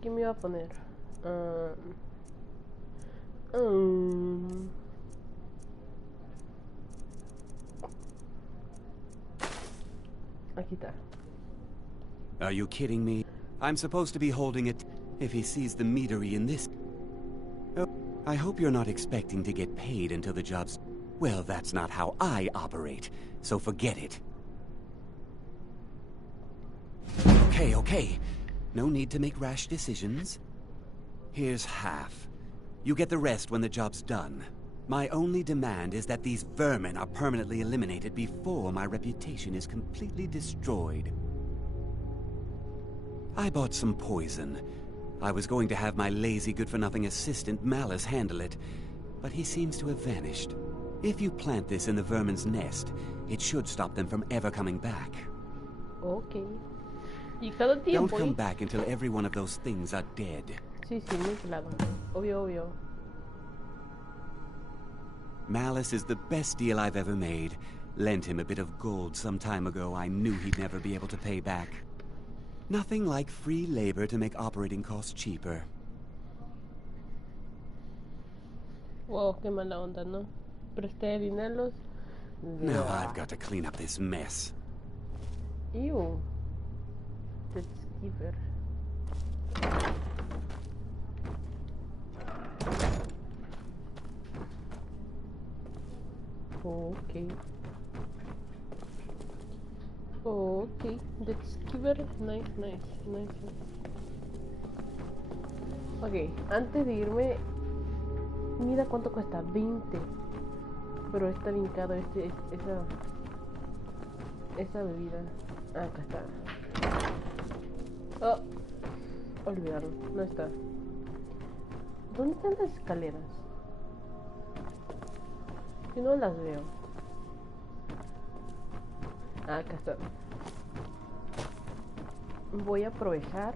¿Qué me iba a poner? Um, Aquí está. Are you kidding me? I'm supposed to be holding it if he sees the meadery in this. Oh, I hope you're not expecting to get paid until the job's... Well, that's not how I operate, so forget it. Okay. No need to make rash decisions. Here's half. You get the rest when the job's done. My only demand is that these vermin are permanently eliminated before my reputation is completely destroyed. I bought some poison. I was going to have my lazy good-for-nothing assistant Malice handle it, but he seems to have vanished. If you plant this in the vermin's nest, it should stop them from ever coming back. Ok. Y cada tiempo. Don't come back until every one of those things are dead. Sí, muy claro. Obvio. Malice is the best deal I've ever made. Lent him a bit of gold some time ago I knew he'd never be able to pay back. Nothing like free labor to make operating costs cheaper. Wow, qué mala onda, ¿no? Presté dineros. Now I've got to clean up this mess. Ew. Let's give it. Okay, let's give it. Nice. Ok, antes de irme, mira cuánto cuesta, 20. Pero está bien caro esa bebida. Ah, acá está. Oh, olvidaron, no está. ¿Dónde están las escaleras? Si no las veo. Ah, acá está. Voy a aprovechar,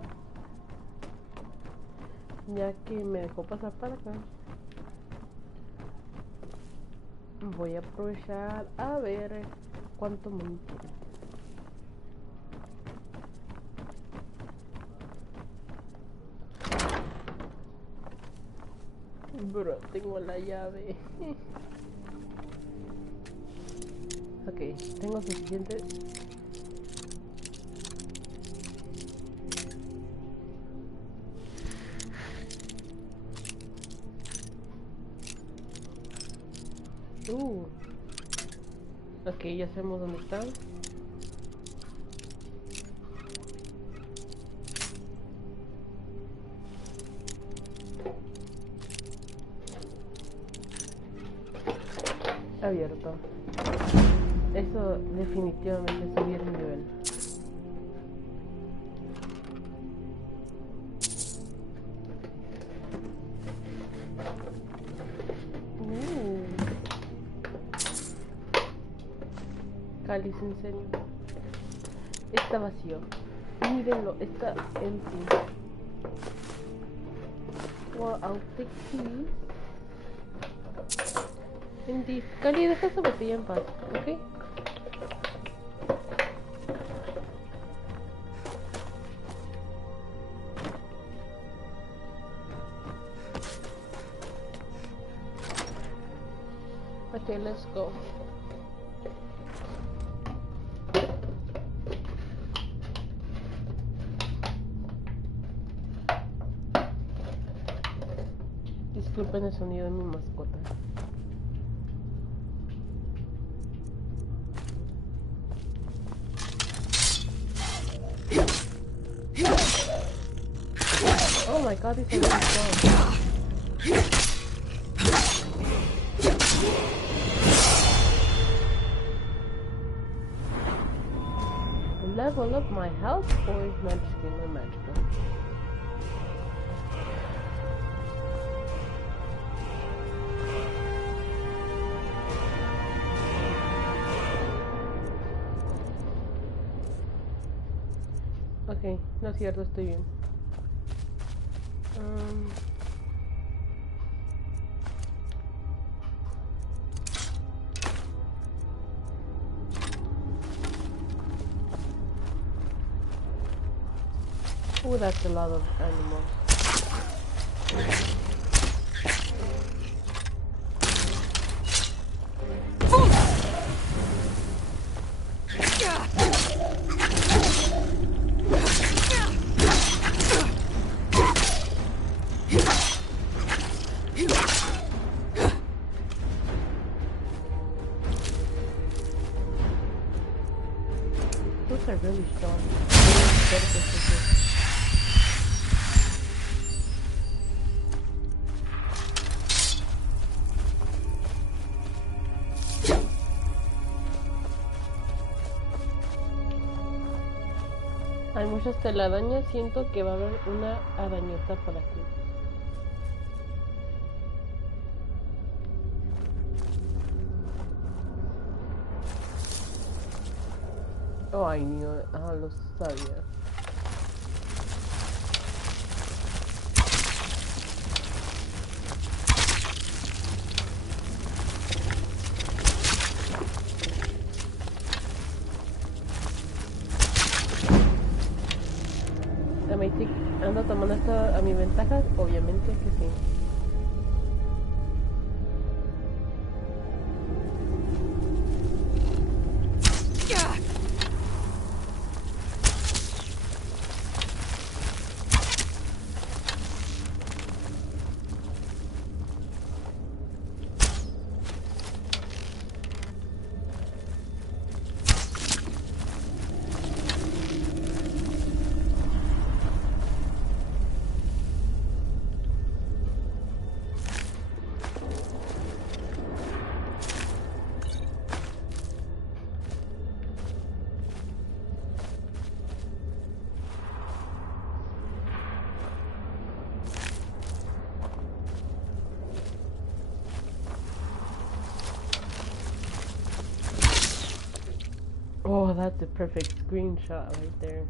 ya que me dejó pasar para acá. Voy a aprovechar a ver cuánto money tiene. Bro, tengo la llave. Ok, tengo suficiente. Ok, ya sabemos dónde están. Abierto. Eso definitivamente es subir el nivel. Cáliz, en serio. Está vacío. Mírenlo, está empty. Wow, I'll take these. Indeed. Cali, deja esa botella en paz, ¿ok? Okay, let's go. Disculpen el sonido de mi mascota. Oh my god, this is really strong. Level up my health or is magical? Ok, no es cierto, estoy bien. Oh, that's a lot of animals. Those are really strong. Hay muchas telarañas, siento que va a haber una arañota por aquí. Oh, I knew it. Ah, lo sabía. ¿Ando tomando esto a mi ventaja? Obviamente que sí. Oh, that's a perfect screenshot right there.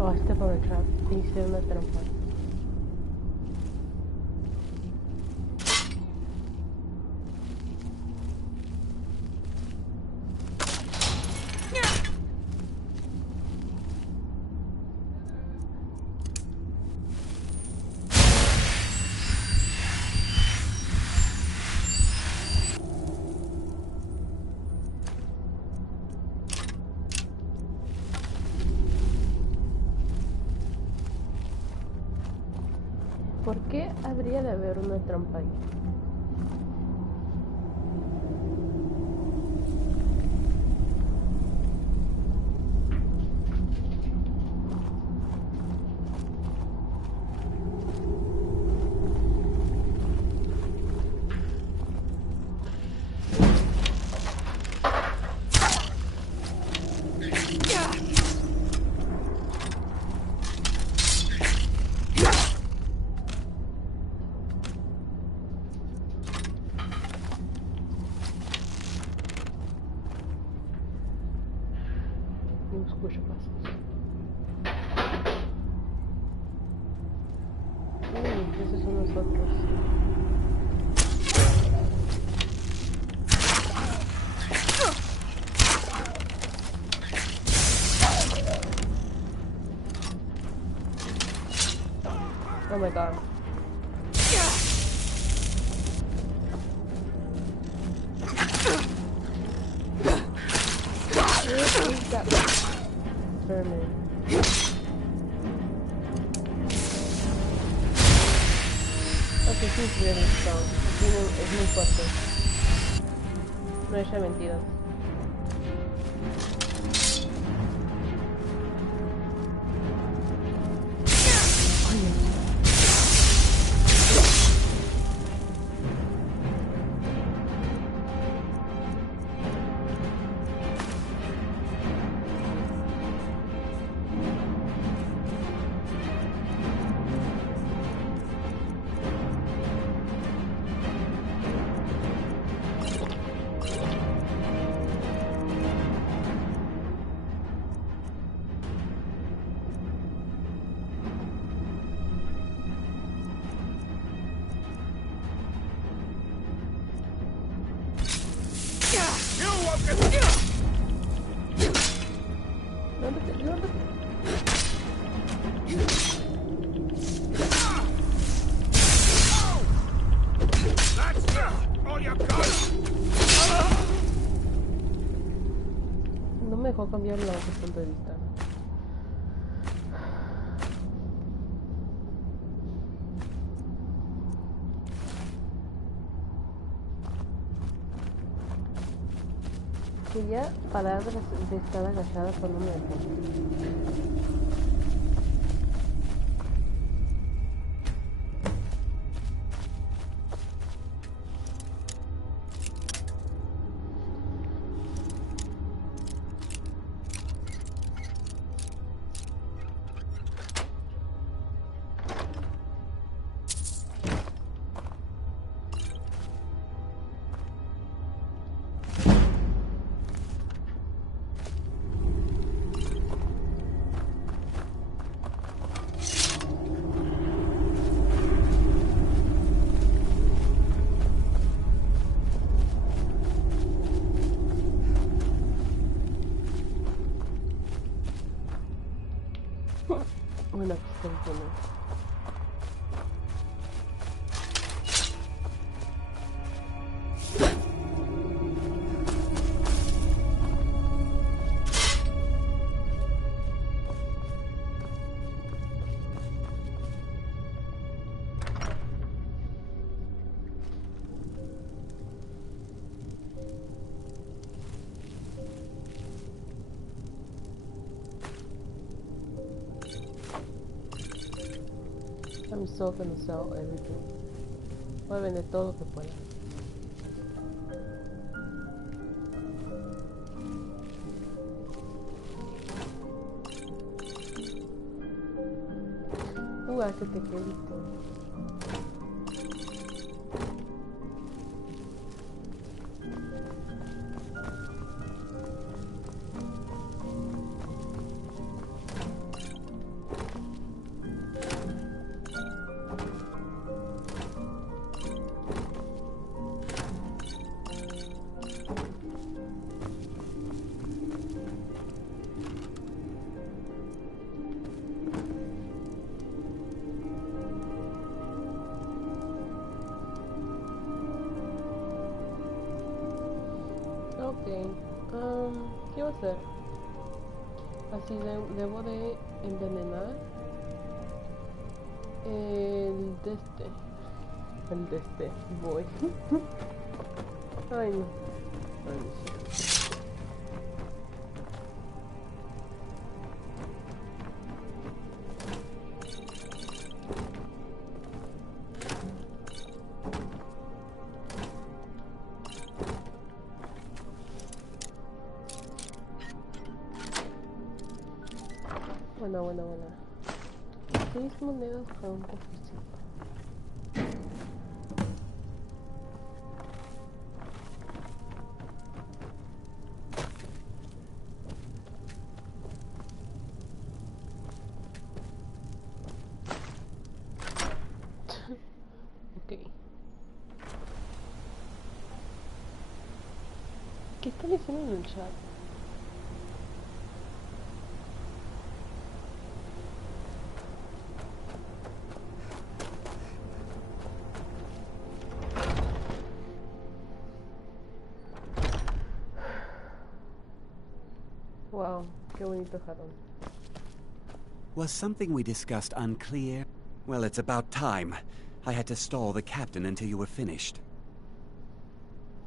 Oh, step on a trap. Hice una trampa. ¿Por qué habría de haber una trampa ahí? No escucho pasos. Esos son nosotros. Oh my god. Vermin. Okay, he's really strong. Es muy fuerte. No echa mentiras. puedo cambiar la otro punto de vista. Quería parar de estar agachada cuando me dejé. Bueno, pues I'm so gonna sell everything. Voy a vender todo lo que pueda. Hace que te listo. ¿Qué va a hacer? Así debo de envenenar el de este voy. Ay no. Buena. 6 monedas para un cofrecito. Ok. ¿Qué están diciendo en el chat? Wow, qué bonito jarrón. Was something we discussed unclear? Well, it's about time. I had to stall the captain until you were finished.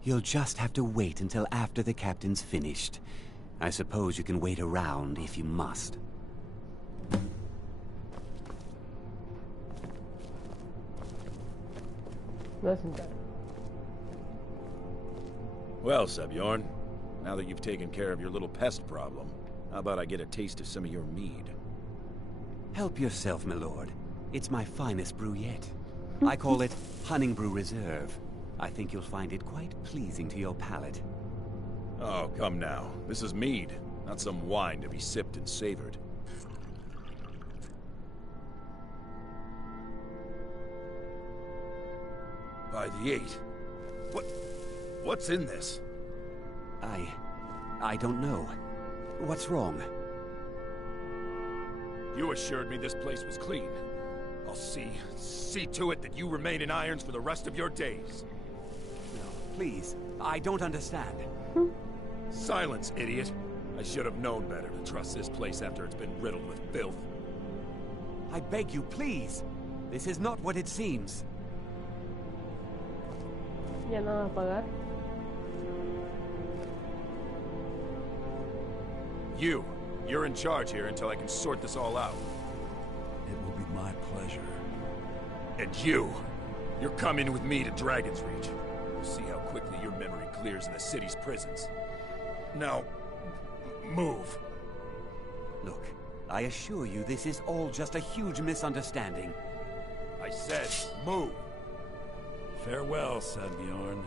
You'll just have to wait until after the captain's finished. I suppose you can wait around if you must. Well, Sebjorn, now that you've taken care of your little pest problem, how about I get a taste of some of your mead? Help yourself, my lord. It's my finest brew yet. I call it Hunting Brew Reserve. I think you'll find it quite pleasing to your palate. Oh, come now. This is mead, not some wine to be sipped and savored. By the 8. What's in this? I don't know. What's wrong? You assured me this place was clean. I'll see to it that you remain in irons for the rest of your days. No, please. I don't understand. Silence, idiot. I should have known better to trust this place after it's been riddled with filth. I beg you, please. This is not what it seems. Ya nada a pagar. You're in charge here until I can sort this all out. It will be my pleasure. And you're coming with me to Dragon's Reach. We'll see how quickly your memory clears in the city's prisons. Now, move. Look, I assure you this is all just a huge misunderstanding. I said, move. Farewell, Sadbjorn.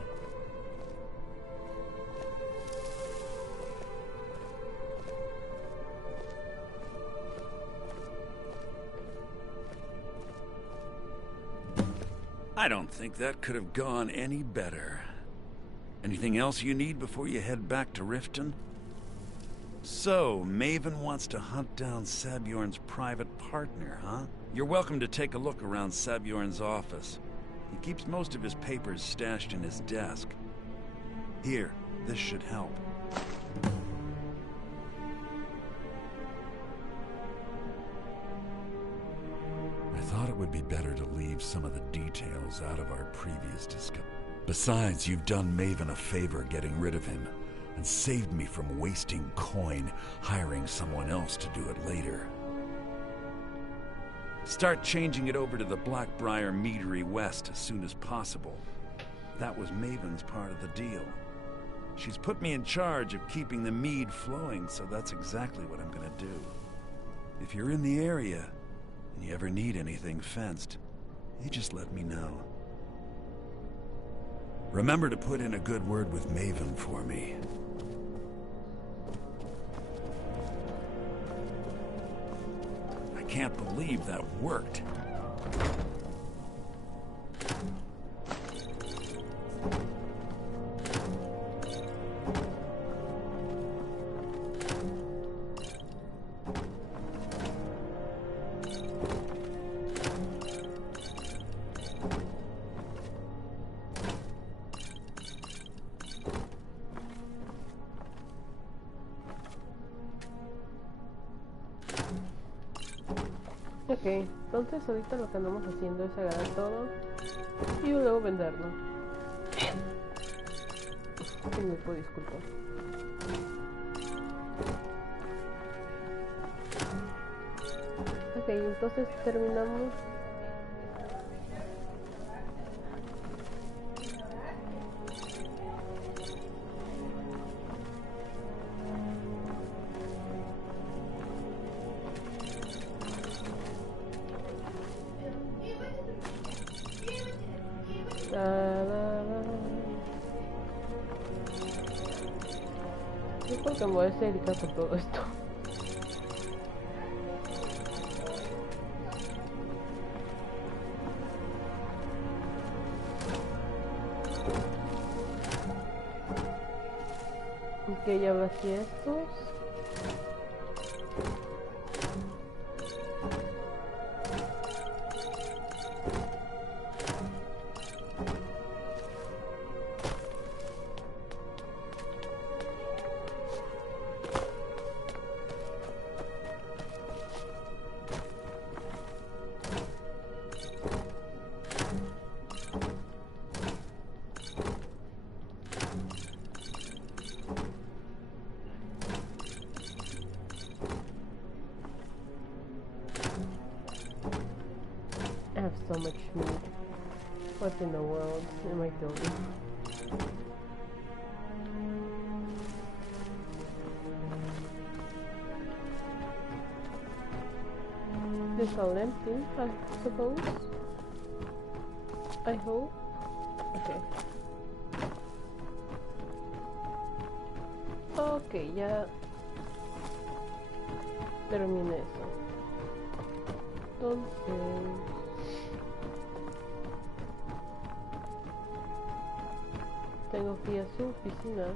I don't think that could have gone any better. Anything else you need before you head back to Riften? So, Maven wants to hunt down Sadbjorn's private partner, huh? You're welcome to take a look around Sadbjorn's office. He keeps most of his papers stashed in his desk. Here, this should help. I thought it would be better to leave some of the details out of our previous discussion. Besides, you've done Maven a favor getting rid of him, and saved me from wasting coin hiring someone else to do it later. Start changing it over to the Blackbriar Meadery West as soon as possible. That was Maven's part of the deal. She's put me in charge of keeping the mead flowing, so that's exactly what I'm gonna do. If you're in the area, and you ever need anything fenced, you just let me know. Remember to put in a good word with Maven for me. I can't believe that worked. Ok, entonces ahorita lo que andamos haciendo es agarrar todo y luego venderlo. Si me puedo disculpar. Ok, entonces terminamos. Yo creo que me voy a dedicar con todo esto. Ok, ya vacié estos. I have so much meat. What in the world am I building? This all empty, I suppose. I hope. Okay. Okay, ya terminé eso. Entonces tengo que ir a su oficina.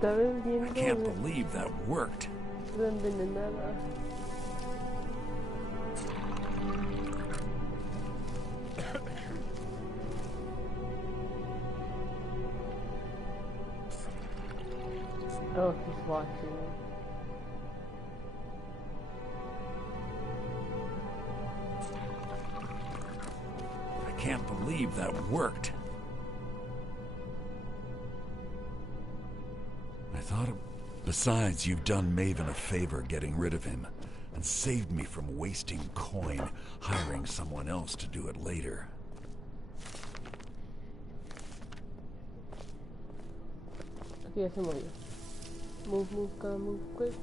Está vendiendo I can't believe that worked. la envenenada. Oh, he's watching. I can't believe that worked. I thought of... Besides, you've done Maven a favor getting rid of him, and saved me from wasting coin hiring someone else to do it later. Aquí ya se movió. Move, come, move quick.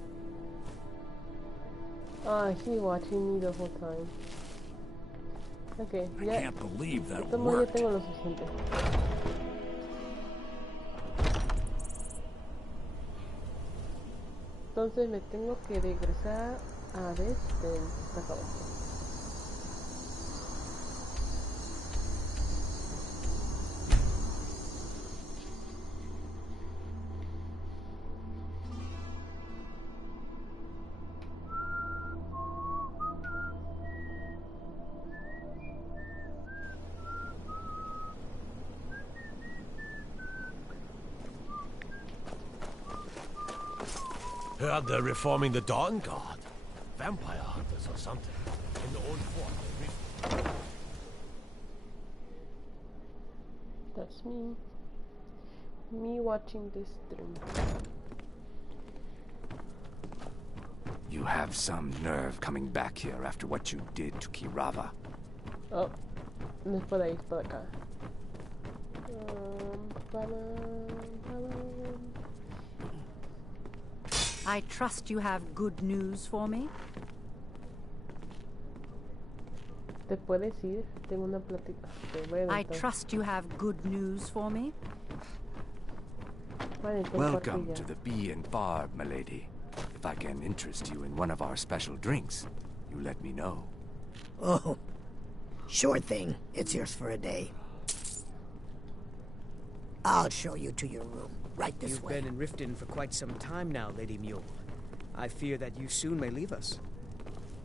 Ah, he's watching me the whole time. Okay, I ya. can't believe that Esta modo ya worked. tengo lo suficiente. Entonces me tengo que regresar a este acabó. Heard they're reforming the Dawn Guard. Vampire hunters or something. In the old fort. That's me. Me watching this stream. You have some nerve coming back here after what you did to Kirava. Oh, no es por ahí, es por acá. I trust you have good news for me. ¿Te puedes ir? Tengo una plática. Te voy a I adelantar. trust you have good news for me. Vale, tengo Welcome partida. to the Bee and Barb, milady. If I can interest you in one of our special drinks, you let me know. Oh, sure thing. It's yours for a day. I'll show you to your room. Right this You've way. been in Riften for quite some time now, Lady Mule. I fear that you soon may leave us.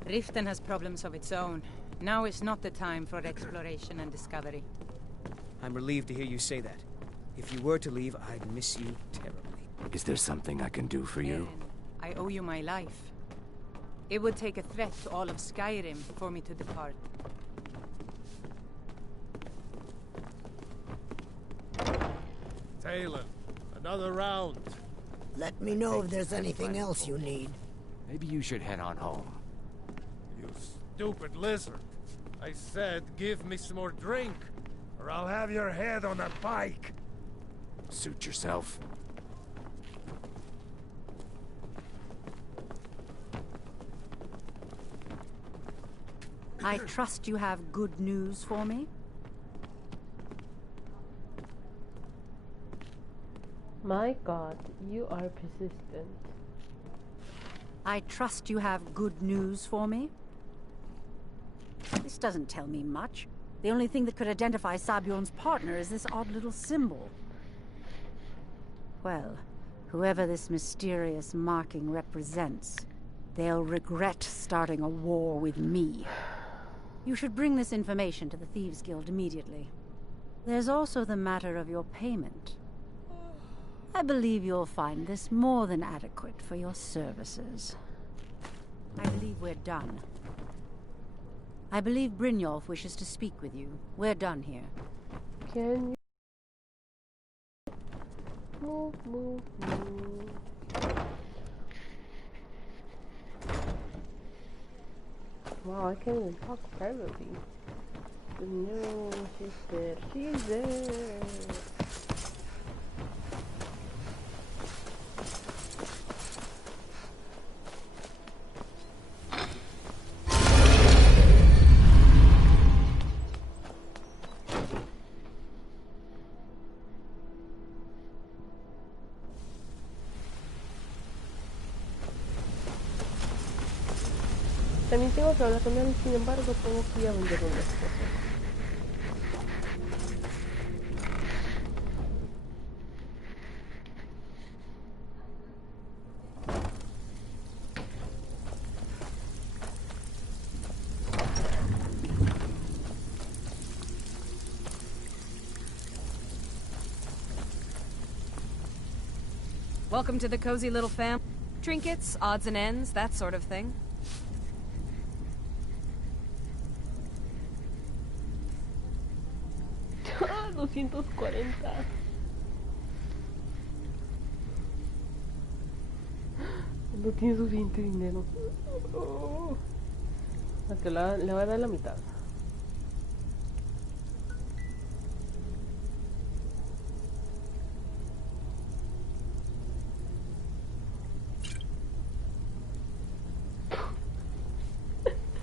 Riften has problems of its own. Now is not the time for exploration and discovery. I'm relieved to hear you say that. If you were to leave, I'd miss you terribly. Is there something I can do for you? I owe you my life. It would take a threat to all of Skyrim for me to depart. Talon, another round. Let me know if there's anything else you need. Maybe you should head on home. You stupid lizard. I said give me some more drink, or I'll have your head on a pike. Suit yourself. I trust you have good news for me. My God, you are persistent. I trust you have good news for me. This doesn't tell me much. The only thing that could identify Sabion's partner is this odd little symbol. Well, whoever this mysterious marking represents, they'll regret starting a war with me. You should bring this information to the Thieves Guild immediately. There's also the matter of your payment. I believe you'll find this more than adequate for your services. I believe we're done. I believe Brynjolf wishes to speak with you. We're done here. Can you move? Wow, I can't even talk privately. No, she's there. She's there. También tengo que hablar con él, sin embargo, tengo que ir a vender unas cosas. Welcome to the cozy little fam. Trinkets, odds and ends, that sort of thing. $240. No tiene suficiente dinero. Oh. Hasta le va a dar la mitad.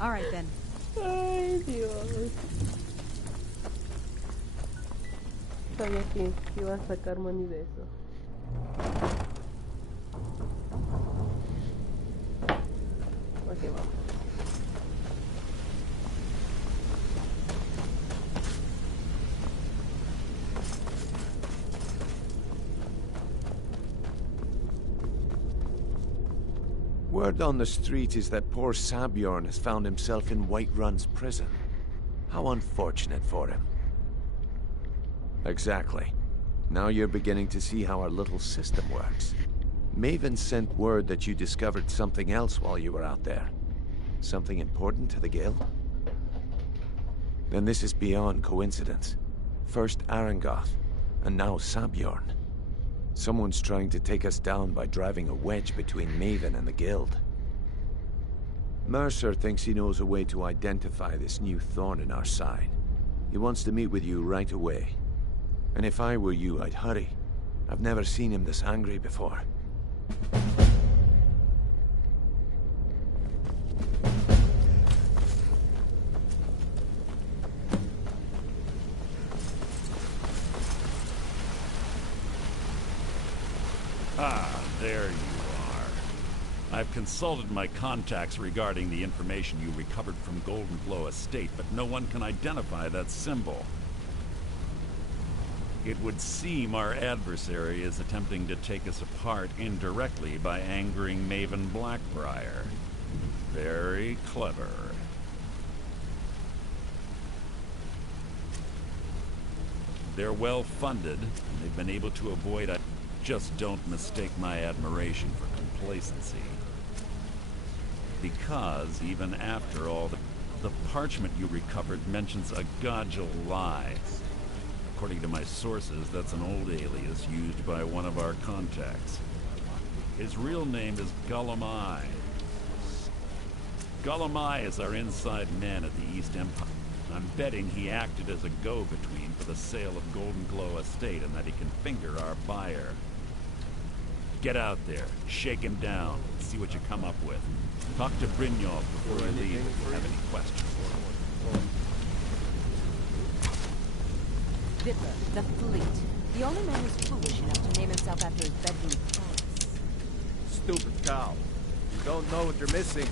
All right then. Ay, Dios. Sabía que iba a sacar money de eso. Ok, vamos. Word on the street is that poor Sabjorn has found himself in Whiterun's prison. How unfortunate for him. Exactly. Now you're beginning to see how our little system works. Maven sent word that you discovered something else while you were out there. Something important to the guild? Then this is beyond coincidence. First Arangoth, and now Sabjorn. Someone's trying to take us down by driving a wedge between Maven and the guild. Mercer thinks he knows a way to identify this new thorn in our side. He wants to meet with you right away. And if I were you, I'd hurry. I've never seen him this angry before. Ah, there you are. I've consulted my contacts regarding the information you recovered from Golden Glow Estate, but no one can identify that symbol. It would seem our adversary is attempting to take us apart indirectly by angering Maven Blackbriar. Very clever. They're well funded, and they've been able to avoid a... Just don't mistake my admiration for complacency. Because even after all, the parchment you recovered mentions a Godjal lie. According to my sources, that's an old alias used by one of our contacts. His real name is Gulamai. Gulamai is our inside man at the East Empire. I'm betting he acted as a go-between for the sale of Golden Glow Estate and that he can finger our buyer. Get out there, shake him down, see what you come up with. Talk to Brynjolf before you leave if you have any questions. Vitler, the fleet. The only man who's foolish enough to name himself after his bedroom palace. Stupid cow. You don't know what you're missing.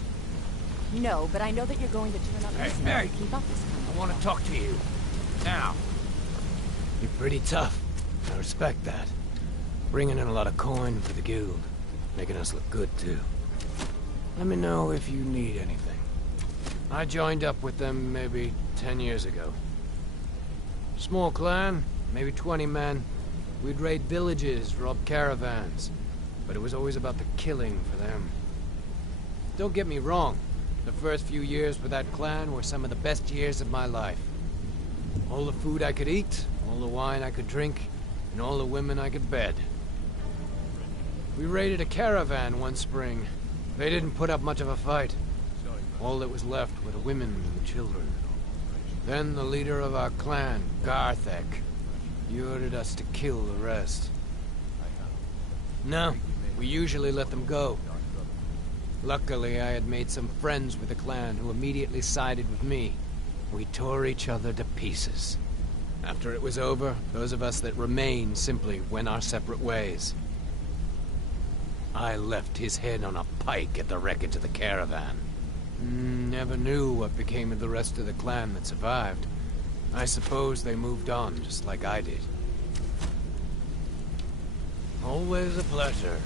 No, but I know that you're going to turn up this Mary, to keep up this kind of I want to talk to you. Now. You're pretty tough. I respect that. Bringing in a lot of coin for the guild. Making us look good, too. Let me know if you need anything. I joined up with them maybe 10 years ago. Small clan, maybe 20 men. We'd raid villages, rob caravans. But it was always about the killing for them. Don't get me wrong. The first few years with that clan were some of the best years of my life. All the food I could eat, all the wine I could drink, and all the women I could bed. We raided a caravan one spring. They didn't put up much of a fight. All that was left were the women and the children. Then the leader of our clan, Garthek, he ordered us to kill the rest. No, we usually let them go. Luckily, I had made some friends with the clan who immediately sided with me. We tore each other to pieces. After it was over, those of us that remained simply went our separate ways. I left his head on a pike at the wreckage of the caravan. Never knew what became of the rest of the clan that survived. I suppose they moved on, just like I did. Always a pleasure.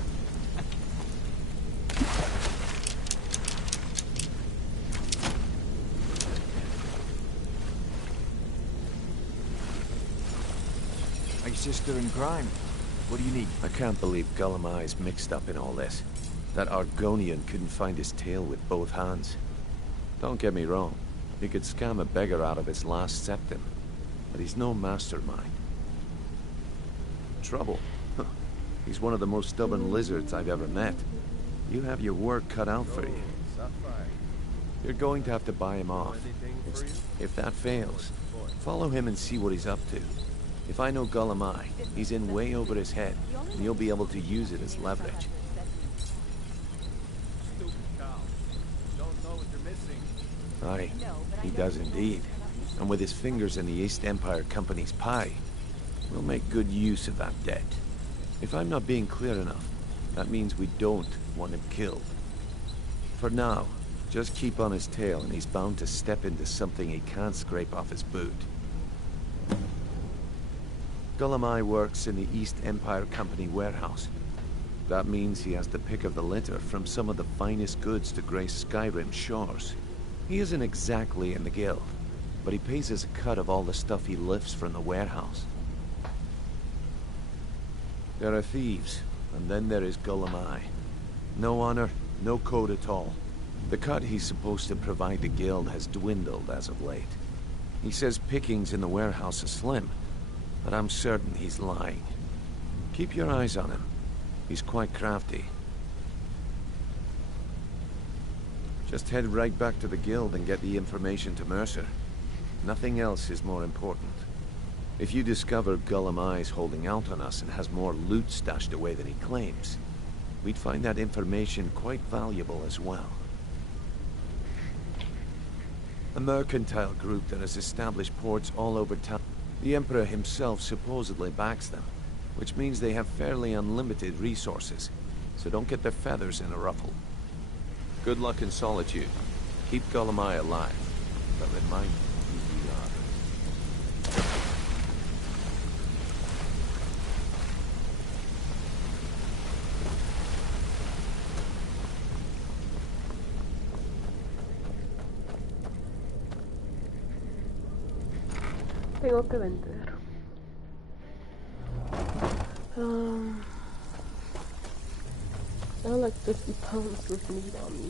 My sister in crime. What do you need? I can't believe Gullimeye's mixed up in all this. That Argonian couldn't find his tail with both hands. Don't get me wrong. He could scam a beggar out of his last septim. But he's no mastermind. Trouble? Huh. He's one of the most stubborn lizards I've ever met. You have your work cut out for you. You're going to have to buy him off. If that fails, follow him and see what he's up to. If I know Gullimeye, he's in way over his head, and you'll be able to use it as leverage. Aye, he does indeed. And with his fingers in the East Empire Company's pie, we'll make good use of that debt. If I'm not being clear enough, that means we don't want him killed. For now, just keep on his tail and he's bound to step into something he can't scrape off his boot. Gullimeye works in the East Empire Company warehouse. That means he has the pick of the litter from some of the finest goods to grace Skyrim's shores. He isn't exactly in the guild, but he pays us a cut of all the stuff he lifts from the warehouse. There are thieves, and then there is Gullimeye. No honor, no code at all. The cut he's supposed to provide the guild has dwindled as of late. He says pickings in the warehouse are slim, but I'm certain he's lying. Keep your eyes on him. He's quite crafty. Just head right back to the guild and get the information to Mercer. Nothing else is more important. If you discover Gullimeye's holding out on us and has more loot stashed away than he claims, we'd find that information quite valuable as well. A mercantile group that has established ports all over town. The Emperor himself supposedly backs them, which means they have fairly unlimited resources, so don't get their feathers in a ruffle. Good luck in solitude. Keep Gullimeye alive, but remind him who we are. Tengo que vender. I have like 50 pounds of meat on me.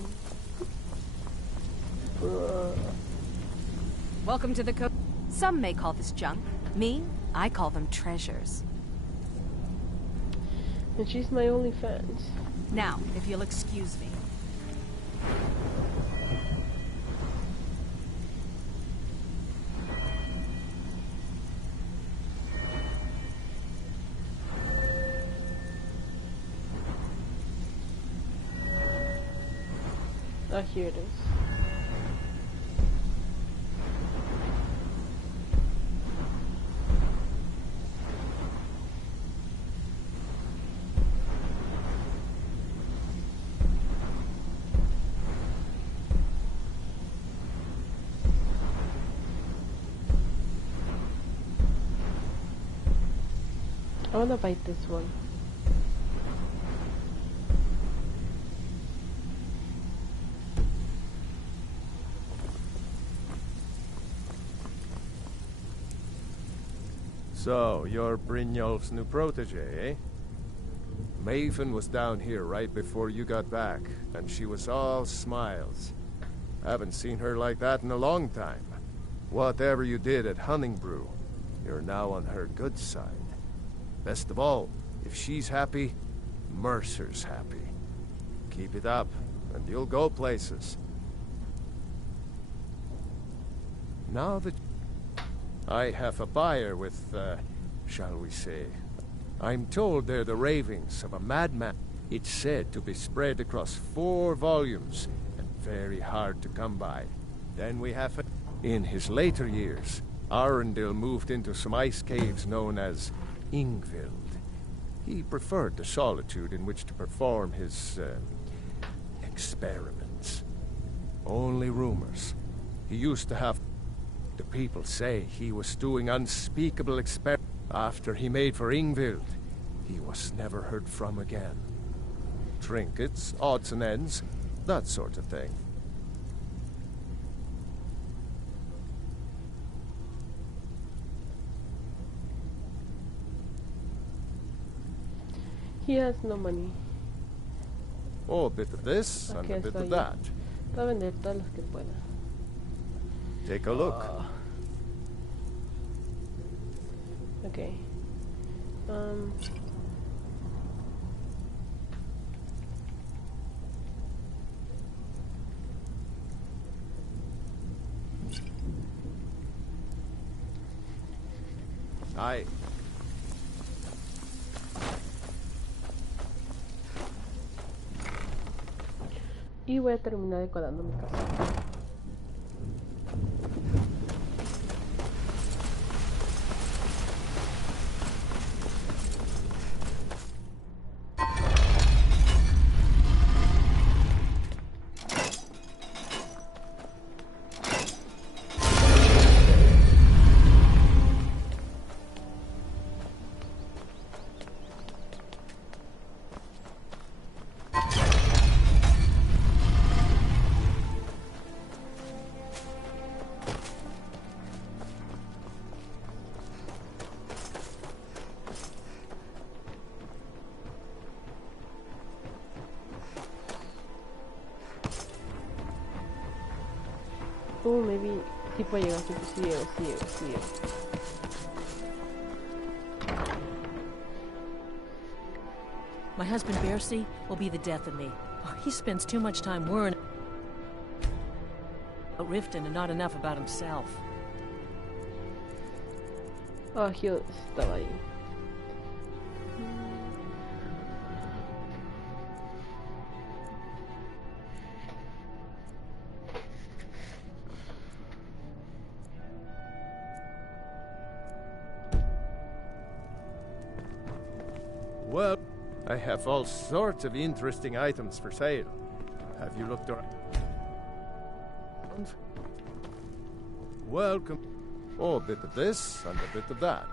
Welcome to the Some may call this junk. Me, I call them treasures. And she's my only fan. Now, if you'll excuse me. Ah, here it is. I wanna bite this one. So, you're Brynjolf's new protege, eh? Maven was down here right before you got back, and she was all smiles. Haven't seen her like that in a long time. Whatever you did at Honningbrew, you're now on her good side. Best of all, if she's happy, Mercer's happy. Keep it up, and you'll go places. Now that I have a buyer with, shall we say, I'm told they're the ravings of a madman. It's said to be spread across 4 volumes and very hard to come by. Then we have in his later years, Arundel moved into some ice caves known as Ingvild. He preferred the solitude in which to perform his, experiments. Only rumors. He used to have... The people say he was doing unspeakable experiments. After he made for Ingvild, he was never heard from again. Trinkets, odds and ends, that sort of thing. He has no money. Oh, a bit of this and Aquí a bit estoy of yo. that. Voy a vender todos los que pueda. Take a look. Okay. Aye. Y voy a terminar decorando mi casa. Maybe tipo llega así, sí llego. My husband Bercy will be the death of me. He spends too much time worrying about Riften and not enough about himself. Oh, Gil estaba ahí. Well, I have all sorts of interesting items for sale. Have you looked around? Welcome. Oh, a bit of this and a bit of that.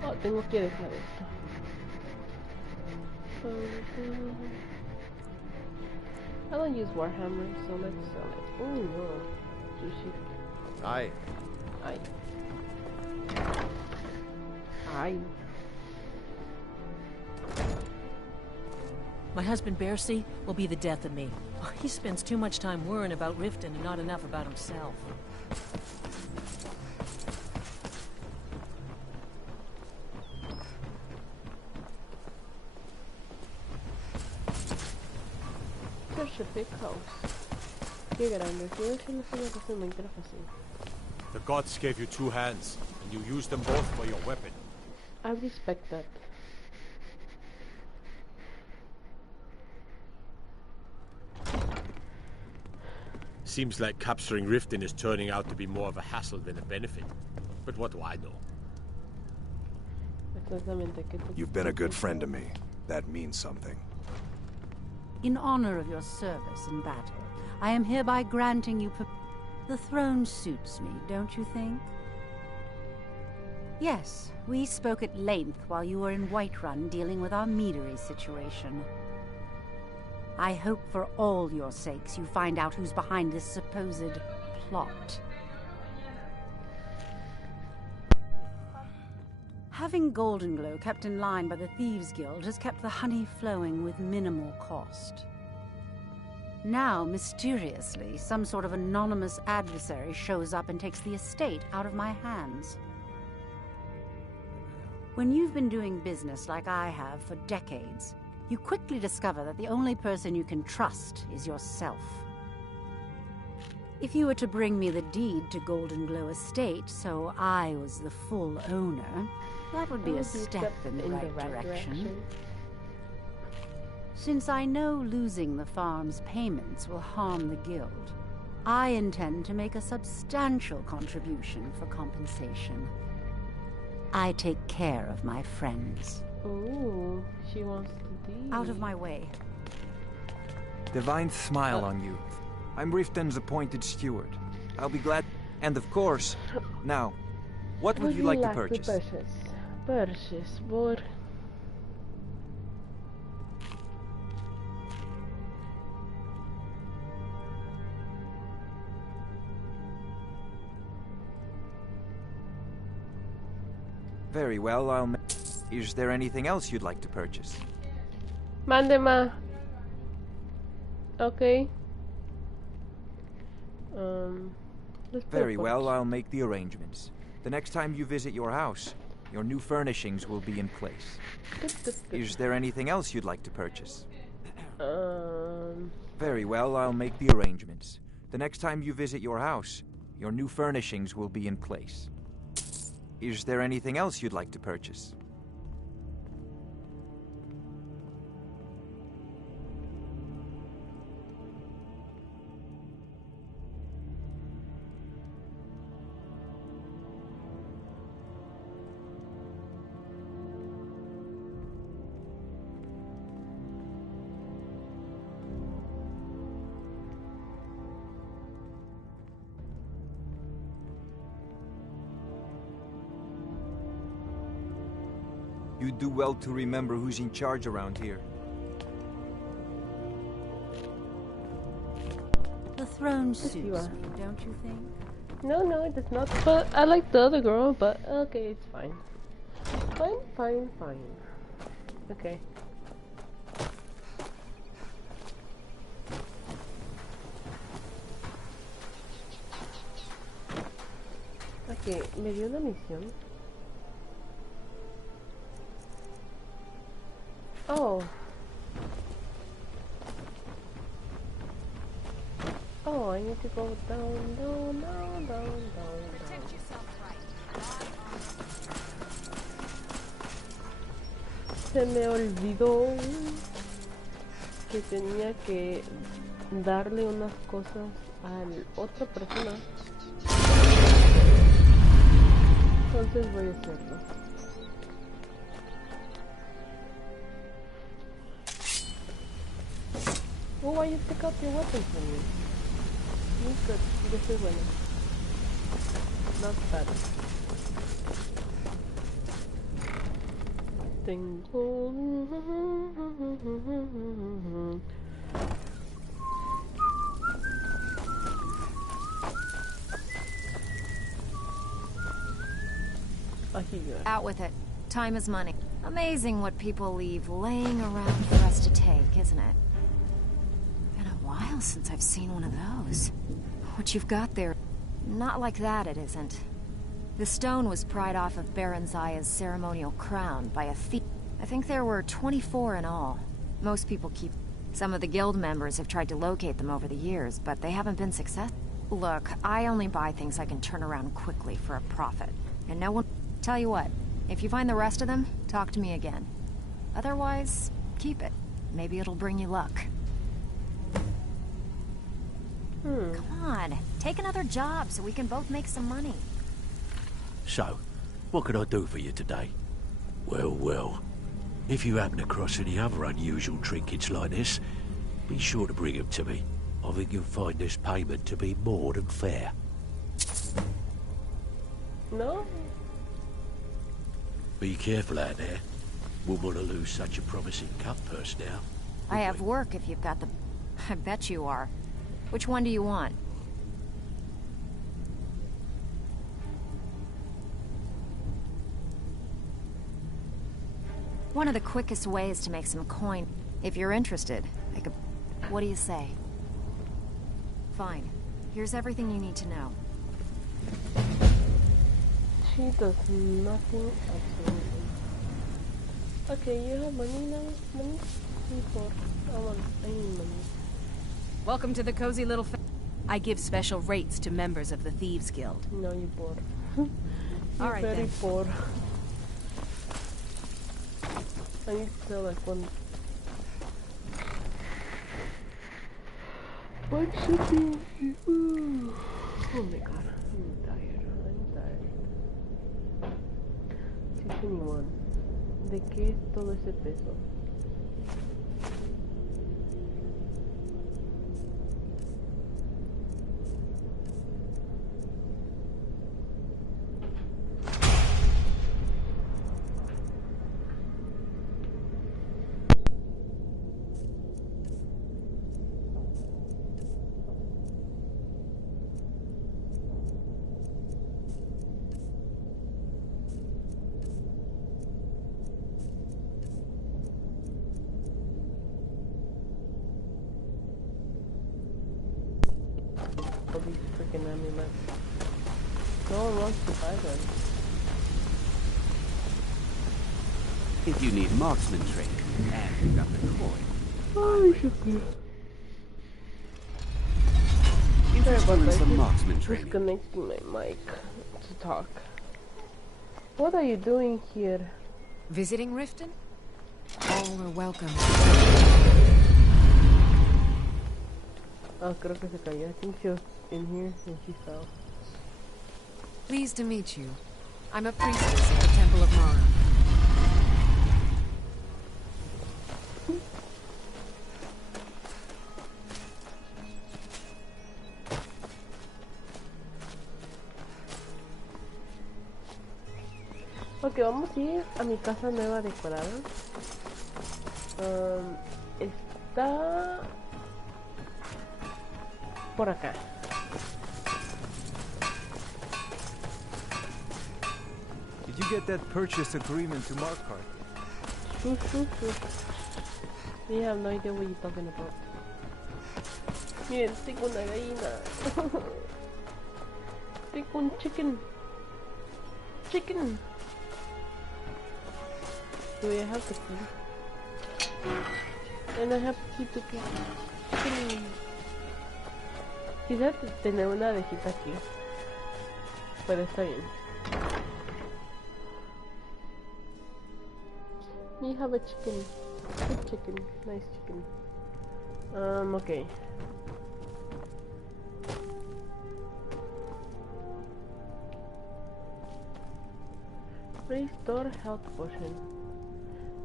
Oh, tengo que dejar esto. I don't use Warhammer, so let's sell it. Oh no. Sushi. Aye. Aye. My husband Bercy will be the death of me. He spends too much time worrying about Riften and not enough about himself. Such a big house. Qué grande. Quiero decirles una cosa en Minecraft así. The gods gave you two hands, and you used them both for your weapon. I respect that. Seems like capturing Riften is turning out to be more of a hassle than a benefit. But what do I know? Exactamente. You've been a good friend to me. That means something. In honor of your service in battle, I am hereby granting you the throne suits me, don't you think? Yes, we spoke at length while you were in Whiterun dealing with our meadery situation. I hope for all your sakes you find out who's behind this supposed plot. Having Golden Glow kept in line by the Thieves Guild has kept the honey flowing with minimal cost. Now, mysteriously, some sort of anonymous adversary shows up and takes the estate out of my hands. When you've been doing business like I have for decades, you quickly discover that the only person you can trust is yourself. If you were to bring me the deed to Golden Glow Estate, so I was the full owner, that would be a step in the right direction. Since I know losing the farm's payments will harm the guild, I intend to make a substantial contribution for compensation. I take care of my friends. Ooh, she wants to be. Out of my way. Divine smile on you. I'm Riften's appointed steward. I'll be glad. And of course, now, what would you like to purchase? Purchase, boy. Very well, I'll... Is there anything else you'd like to purchase? Mande más. Okay. Very well, I'll make the arrangements. The next time you visit your house, your new furnishings will be in place. Is there anything else you'd like to purchase? Very well, I'll make the arrangements. The next time you visit your house, your new furnishings will be in place. Is there anything else you'd like to purchase? You do well to remember who's in charge around here. The throne suits me, don't you think? No, it does not. But I like the other girl, but okay, it's fine. Fine. Okay. Okay, me dio una misión. Oh. Oh, I need to go down. Protect yourself right. Se me olvidó que tenía que darle unas cosas a otra persona. Entonces voy a hacerlo. Oh, I just pick up your weapon from you. That's good. This is winning. Not bad. Tengo... Out with it. Time is money. Amazing what people leave laying around for us to take, isn't it? Been a while since I've seen one of those. What you've got there... Not like that, it isn't. The stone was pried off of Baron Zaya's ceremonial crown by a thief. I think there were 24 in all. Most people keep... Some of the guild members have tried to locate them over the years, but they haven't been successful. Look, I only buy things I can turn around quickly for a profit. And no one... Tell you what, if you find the rest of them, talk to me again. Otherwise, keep it. Maybe it'll bring you luck. Come on, take another job so we can both make some money. So, what can I do for you today? Well, if you happen across any other unusual trinkets like this, be sure to bring them to me. I think you'll find this payment to be more than fair. No? Be careful out there. Wouldn't want to lose such a promising cut purse now. I have work if you've got the... I bet you are. Which one do you want? One of the quickest ways to make some coin. If you're interested, I could... What do you say? Fine. Here's everything you need to know. She does nothing absolutely. Okay, you have money now? Money? I need money. Welcome to the cozy little I give special rates to members of the Thieves Guild. No, you're poor. All right, very then. poor. I need to sell like one shipping. Oh my god, I'm tired. 221. ¿De qué es todo ese peso? All these freaking amulets. No one wants to buy them. If you need marksman training, and you've got the coin. Oh, shoot. Interested in some marksman training. Disconnecting my mic to talk. What are you doing here? Visiting Riften? All are welcome. Oh, creo que se cayó. I think she was in here and she fell. Pleased to meet you. I'm a priestess at the Temple of Mara. Ok, vamos a ir a mi casa nueva decorada. Está por acá. Did you get that purchase agreement to Markarth? We have no idea what you're talking about. Miren, tengo una gallina. Tengo un chicken. Chicken. Do I have to pee? And I have to pee. Chicken. Quizás tener una abejita aquí. Pero está bien. We have a chicken. Good chicken. Nice chicken. Okay. Restore health potion.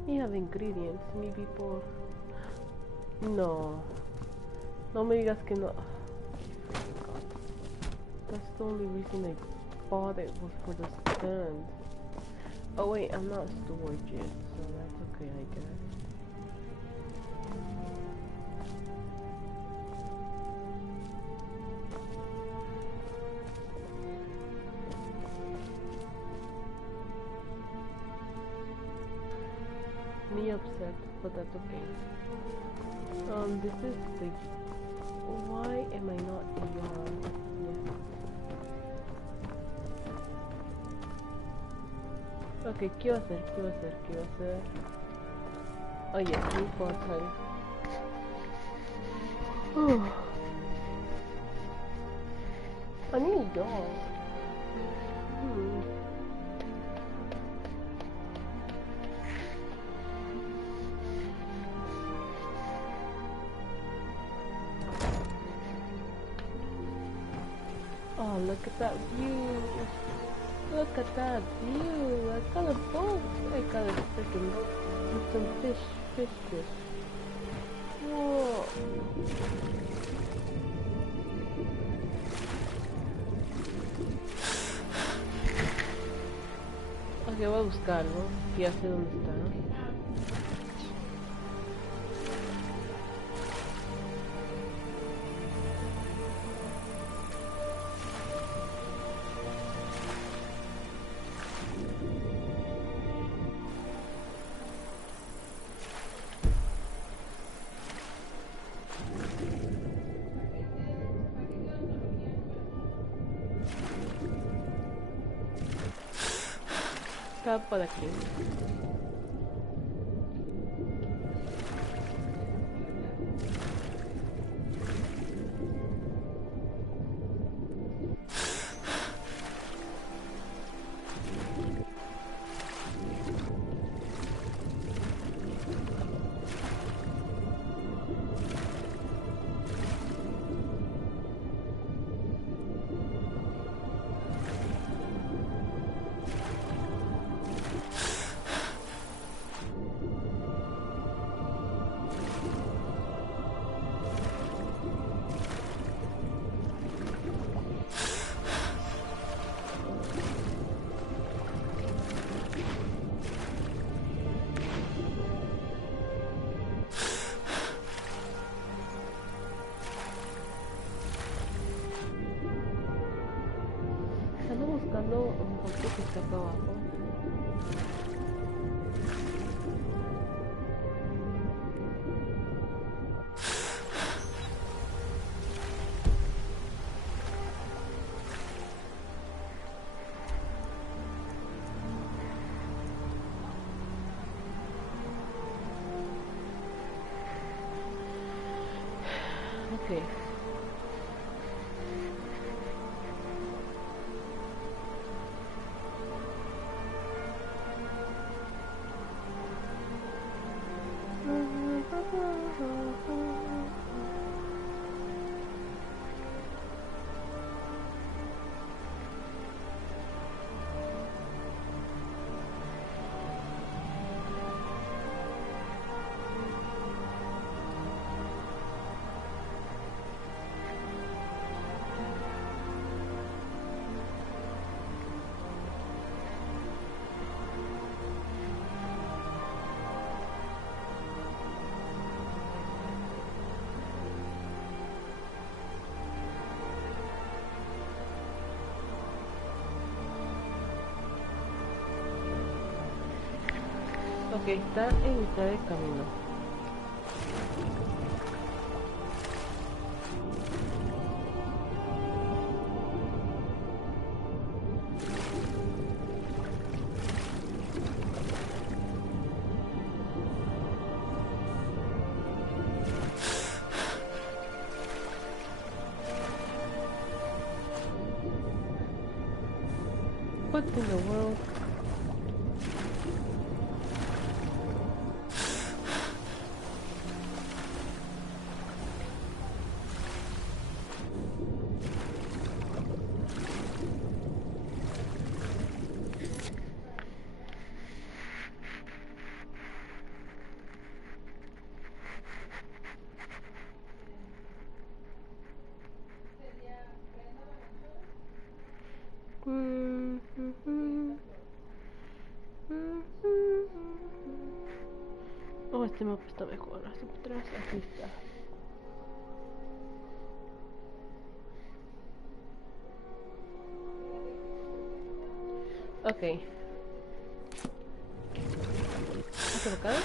We have ingredients. Maybe for... No. No me digas que no. That's the only reason I bought it was for the stand. Oh wait, I'm not stored yet, so that's okay, I guess. Me upset, but that's okay. This is the... Why am I not beyond yet? Okay, ¿qué va a hacer? Oh yes, me for time. I need a dog. Oh, look at that view. Look at that view. I got a boat. I got a freaking boat with some fish. Whoa. Ok, voy a buscarlo. Ya sé dónde está. está por aquí. Buscando un poco que está acá abajo. Okay. Ok, está en mitad del camino. What in the world? Oh, este mapa está mejor. Así atrás, aquí está. Ok. ¿Has colocado?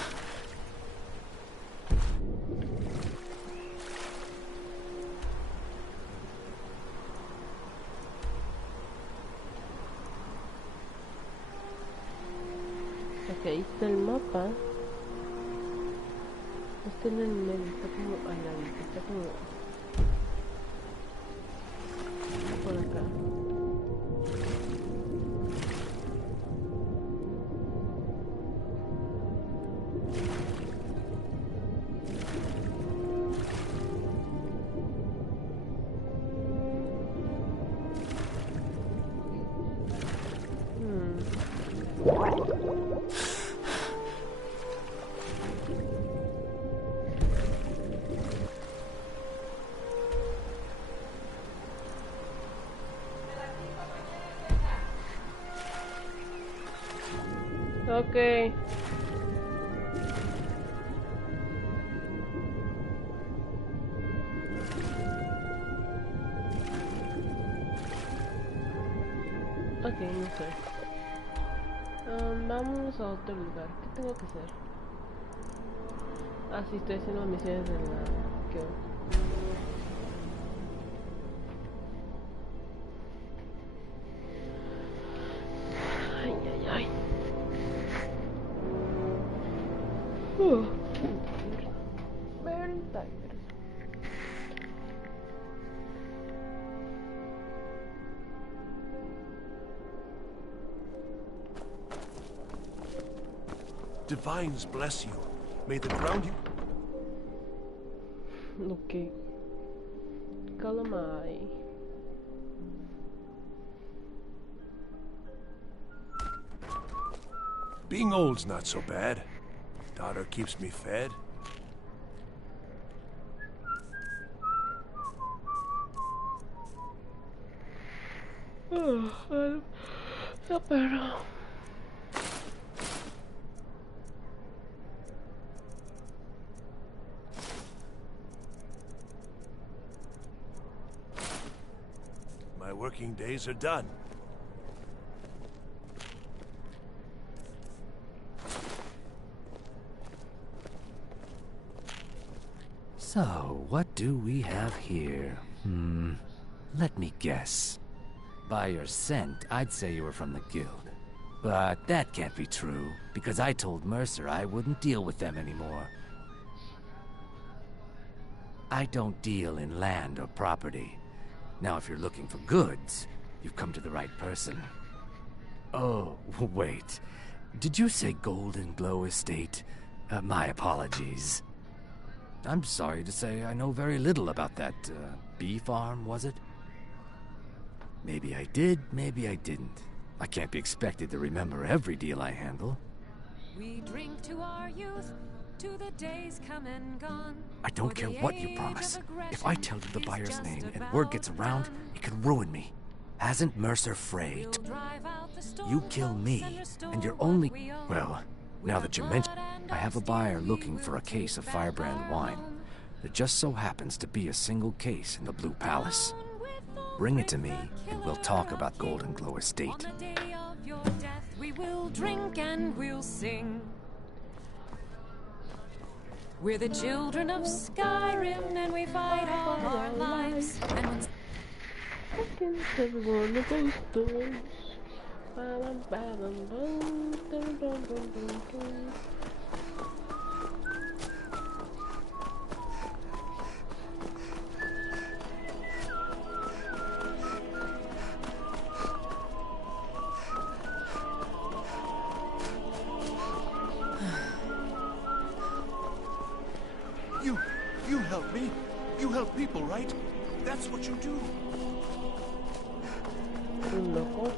Ok, ahí está el mapa. Está en el medio, está como al lado, está como por acá. Okay. Ok, no sé. Vamos a otro lugar. ¿Qué tengo que hacer? Ah, sí, estoy haciendo misiones de la guild. Ay, ay, ay. Divines bless you. May the ground you... Ok. Calamai. Being old's not so bad. Daughter keeps me fed. Pero... My working days are done. So, what do we have here? Let me guess. By your scent, I'd say you were from the guild. But that can't be true, because I told Mercer I wouldn't deal with them anymore. I don't deal in land or property. Now, if you're looking for goods, you've come to the right person. Oh, wait. Did you say Golden Glow Estate? My apologies. I'm sorry to say I know very little about that, bee farm, was it? Maybe I did, maybe I didn't. I can't be expected to remember every deal I handle. We drink to our youth, to the days come and gone. I don't care what you promise. If I tell you the buyer's name and word gets around, it could ruin me. Hasn't Mercer frayed? You kill me, and you're only... Well, now that you mention it, I have a buyer looking for a case of firebrand wine. There just so happens to be a single case in the Blue Palace. Bring it to me, and we'll talk about Golden Glow Estate. On the day of your death, we will drink and we'll sing. We're the children of Skyrim, and we fight all our lives. And when everyone of those doors. You help me. You help people, right? That's what you do. Loco.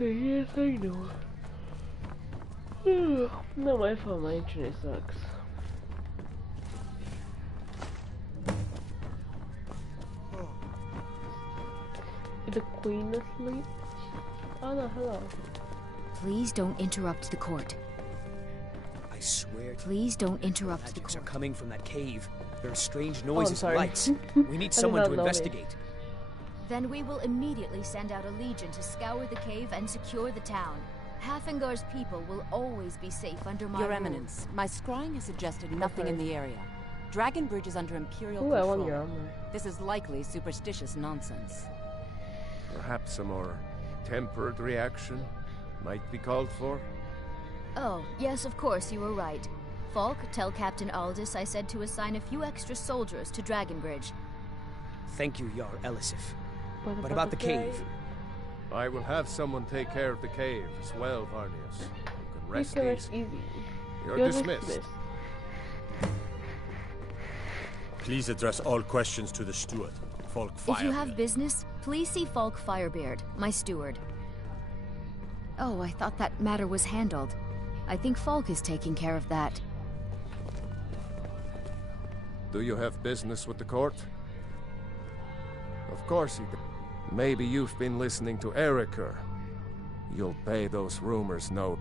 Yes, I know. Not my fault, my internet sucks. Is the queen asleep? Oh no, hello. Please don't interrupt the court. I swear to Please don't interrupt the magics court. are coming from that cave. There are strange noises and sorry. lights. We need someone to investigate. Then we will immediately send out a legion to scour the cave and secure the town. Hafengar's people will always be safe under my Your rule. Eminence, my scrying has suggested nothing in the area. Dragon Bridge is under Imperial Ooh, I control. want your armor. This is likely superstitious nonsense. Perhaps a more tempered reaction might be called for? Oh, yes, of course, you were right. Falk, tell Captain Aldous I said to assign a few extra soldiers to Dragon Bridge. Thank you, Jarl Elisif. But about the cave? I will have someone take care of the cave as well, Varnius. You can rest easy. You're dismissed. Please address all questions to the steward, Falk Firebeard. If you have business, please see Falk Firebeard, my steward. Oh, I thought that matter was handled. I think Falk is taking care of that. Do you have business with the court? Of course you do. Maybe you've been listening to Erica. You'll pay those rumors no.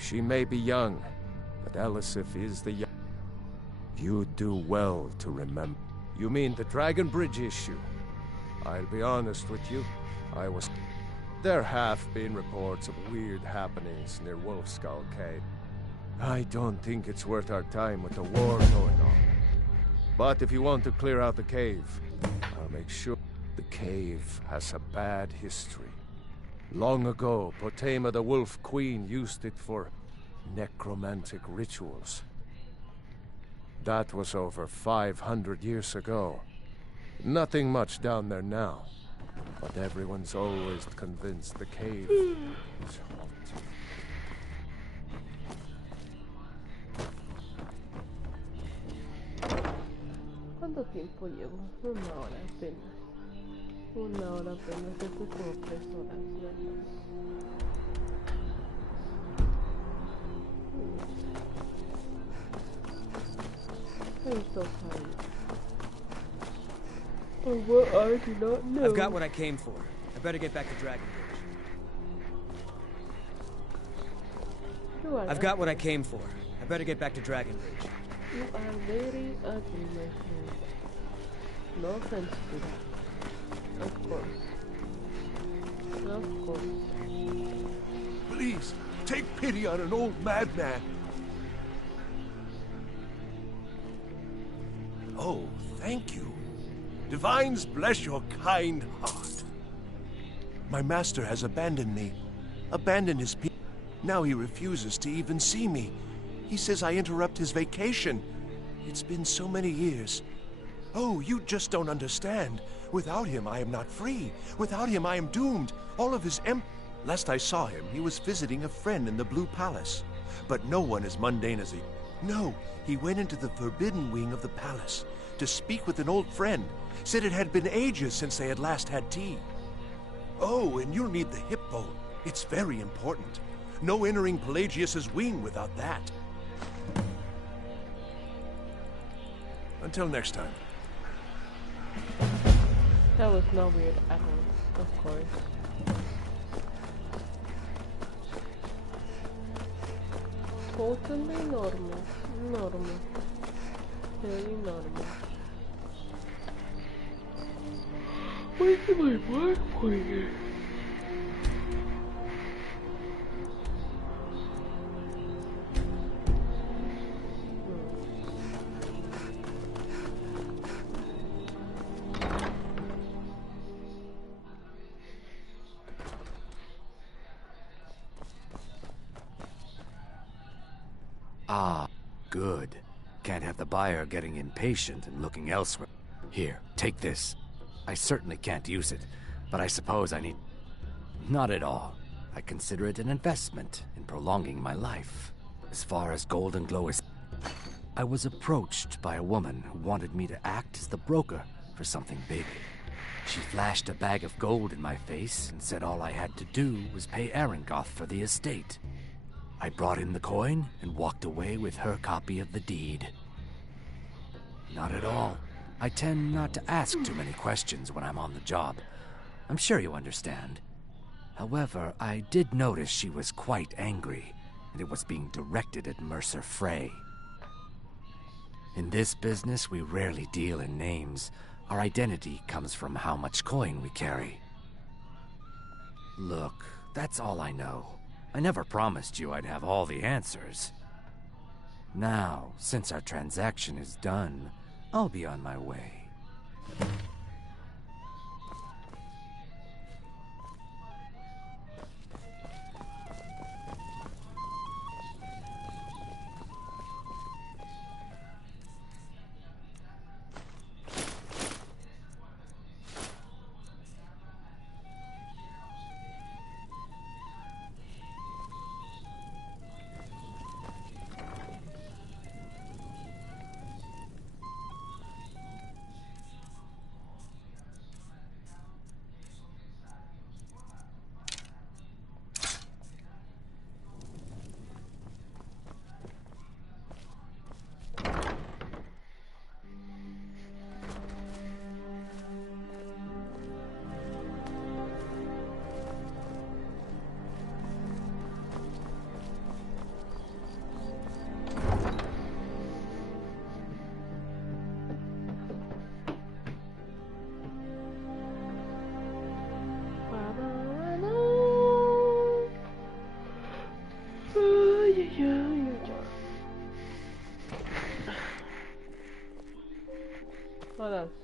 She may be young, but Elisif is the young. You do well to remember. You mean the Dragon Bridge issue? I'll be honest with you. There have been reports of weird happenings near Wolf Skull Cave. I don't think it's worth our time with the war going on. But if you want to clear out the cave, I'll make sure. The cave has a bad history. Long ago, Potema the Wolf Queen used it for necromantic rituals. That was over 500 years ago. Nothing much down there now. But everyone's always convinced the cave is haunted. ¿Cuánto tiempo llevo? 1 hora apenas. 1 hora apenas, esto es como 3 horas, ¿verdad? I'm so tired. Oh, what I do not know. I've got what I came for. I better get back to Dragon Bridge. I've got what I came for. I better get back to Dragon Bridge. You are very ugly, my friend. No offense to that. Of course. Of course. Please, take pity on an old madman. Oh, thank you. Divines bless your kind heart. My master has abandoned me. Abandoned his people. Now he refuses to even see me. He says I interrupt his vacation. It's been so many years. Oh, you just don't understand. Without him, I am not free. Without him, I am doomed. All of his Last I saw him, he was visiting a friend in the Blue Palace. But no one as mundane as he... No, he went into the forbidden wing of the palace to speak with an old friend. Said it had been ages since they had last had tea. Oh, and you'll need the hip bone. It's very important. No entering Pelagius's wing without that. Until next time. That was not weird at all, of course. Totally normal. Normal. Very normal. Where's my mark pointer? Ah, good. Can't have the buyer getting impatient and looking elsewhere. Here, take this. I certainly can't use it, but I suppose I need... Not at all. I consider it an investment in prolonging my life. As far as Golden Glow is... I was approached by a woman who wanted me to act as the broker for something big. She flashed a bag of gold in my face and said all I had to do was pay Arangoth for the estate. I brought in the coin and walked away with her copy of the deed. Not at all. I tend not to ask too many questions when I'm on the job. I'm sure you understand. However, I did notice she was quite angry, and it was being directed at Mercer Frey. In this business, we rarely deal in names. Our identity comes from how much coin we carry. Look, that's all I know. I never promised you I'd have all the answers. Now, since our transaction is done, I'll be on my way.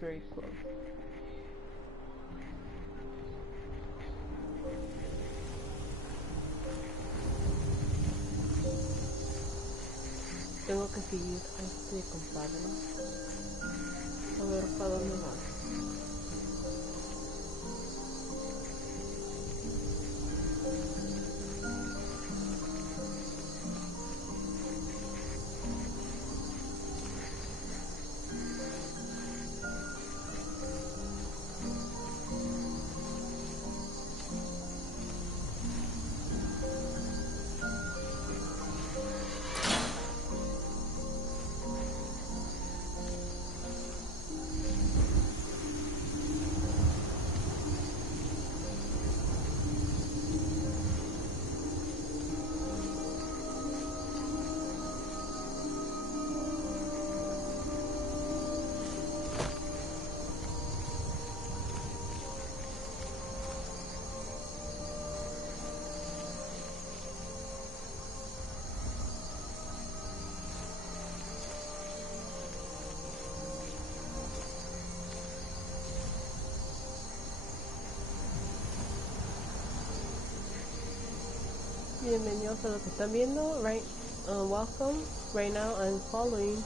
very close. Tengo que seguir a este compadre. A ver para dónde va. Bienvenidos a lo que están viendo. Welcome. Right now I'm following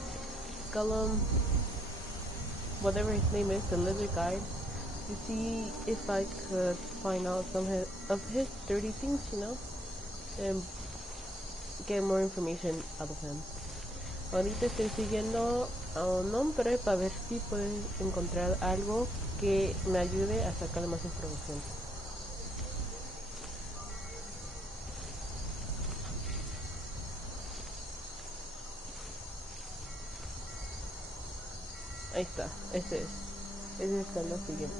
Skyrim, whatever his name is, the lizard guy, to see if I could find out some of his dirty things, you know, and get more information out of him. Ahorita estoy siguiendo a un nombre para ver si puedo encontrar algo que me ayude a sacar más información. Ahí está, ese es el que ando siguiendo.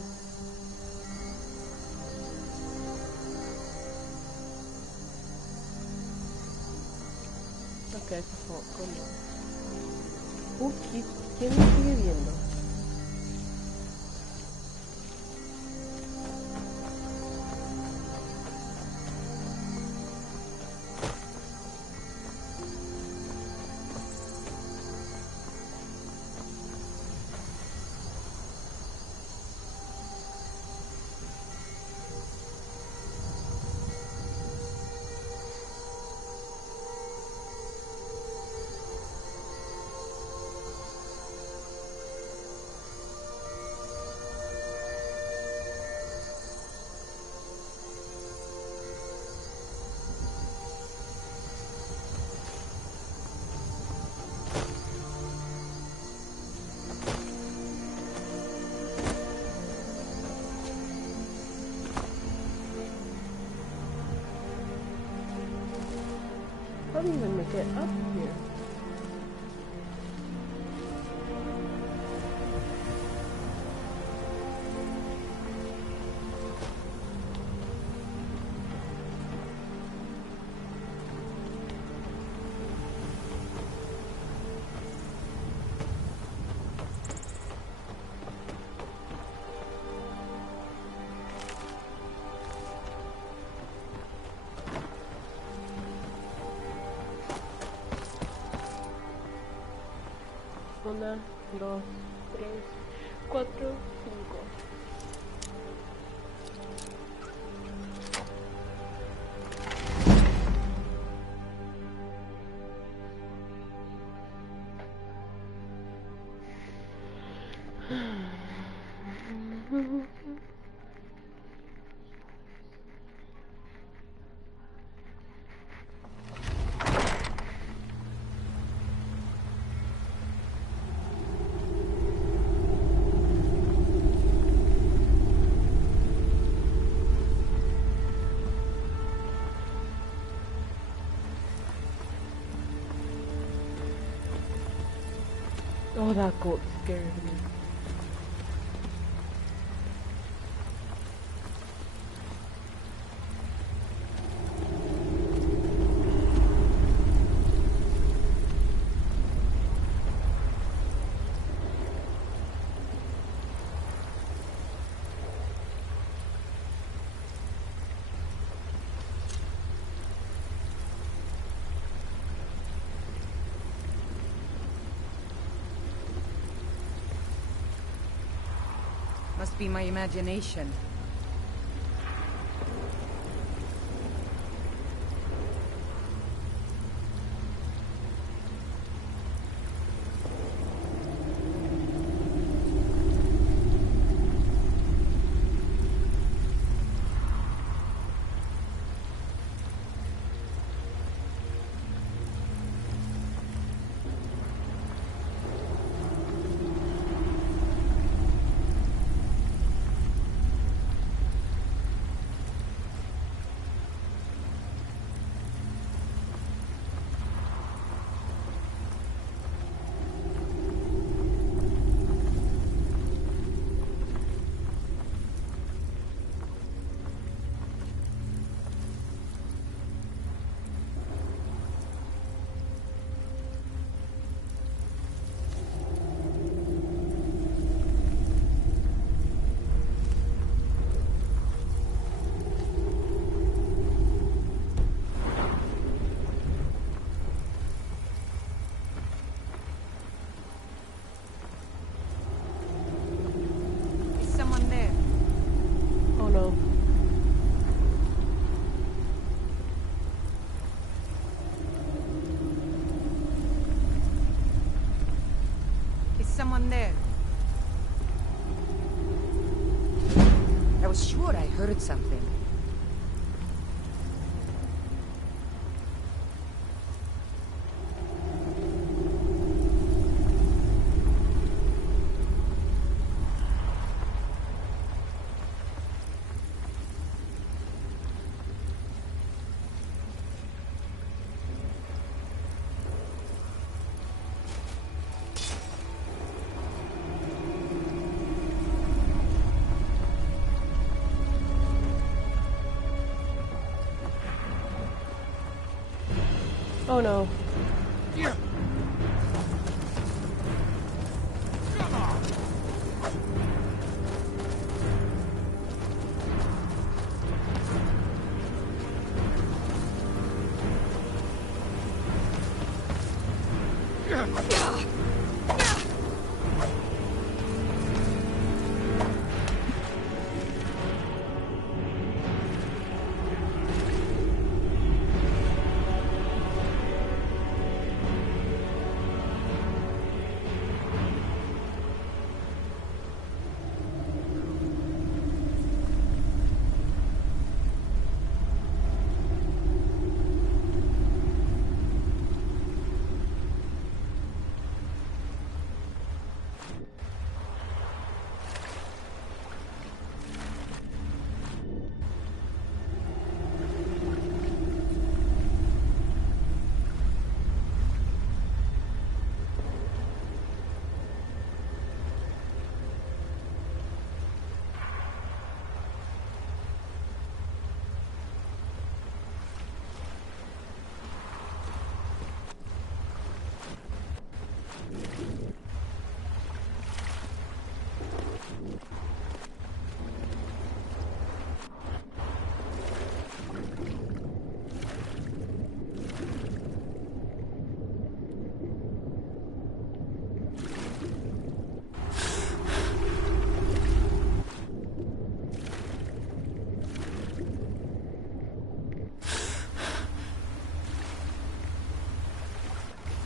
Ok, ¿cómo? ¿Quién me sigue viendo? How do you even make it up here? Una, dos, tres, cuatro, cinco. Oh, that goat scared me. Must be my imagination. Someone there. I was sure I heard something. Oh no.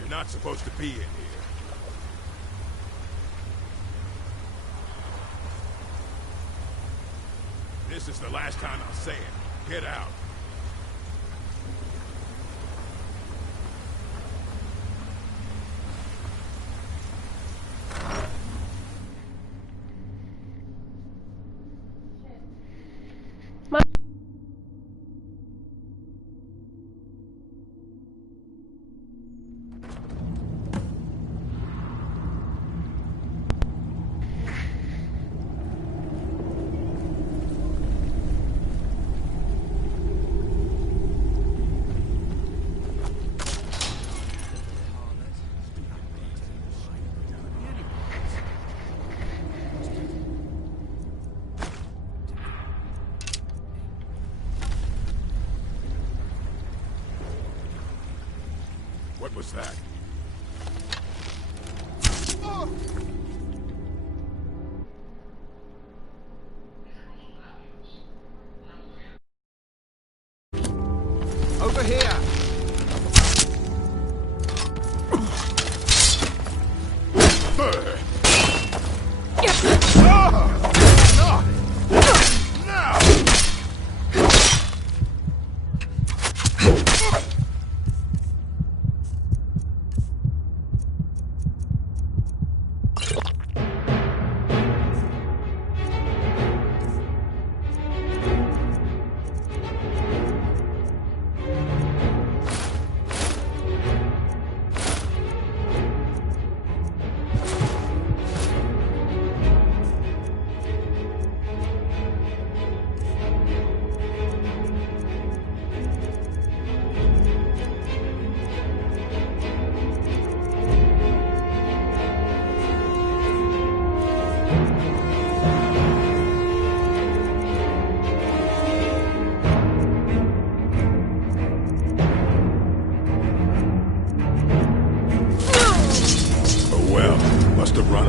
You're not supposed to be in here. This is the last time I'll say it. Get out. What was that? Over here! Must have run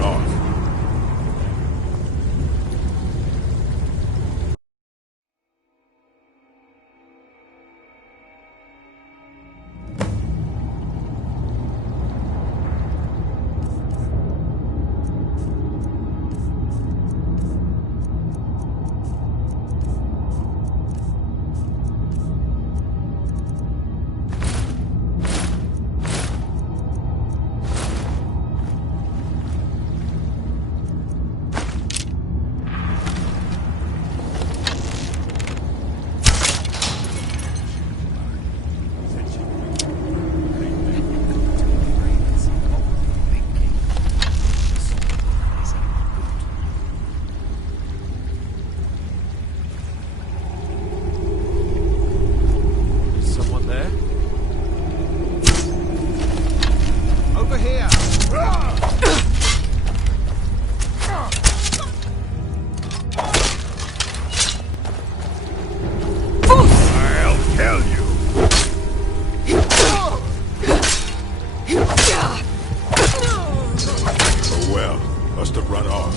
off.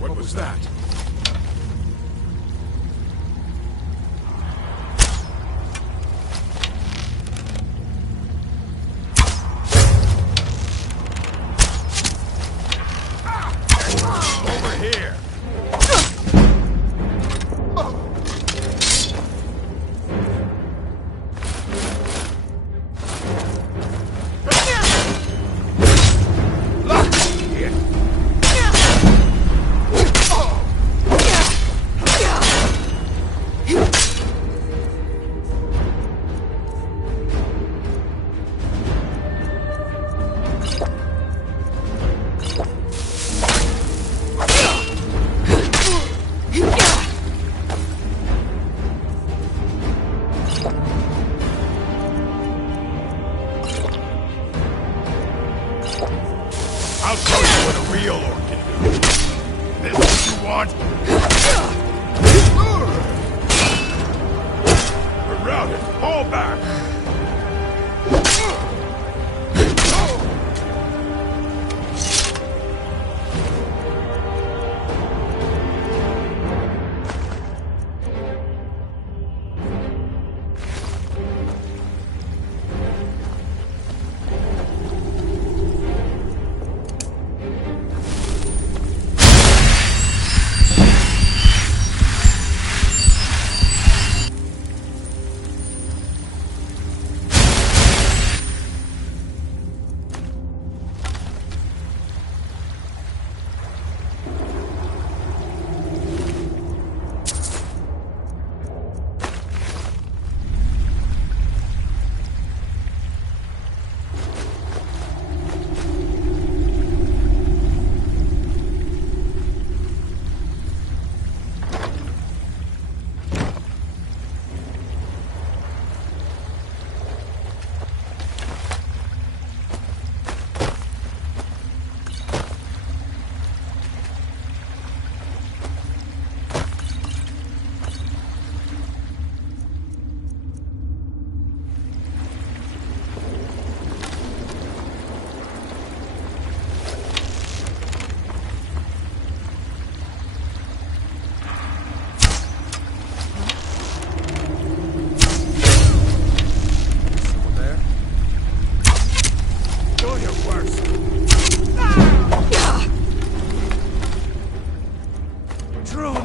What was that? Over here! I'll show you what a real orc can do. This what you want? We're routed. Fall back.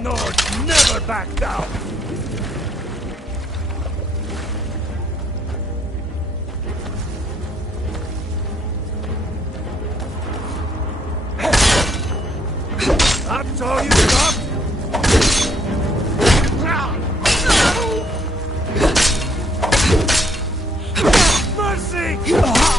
Nords never back down! That's all you got? Mercy!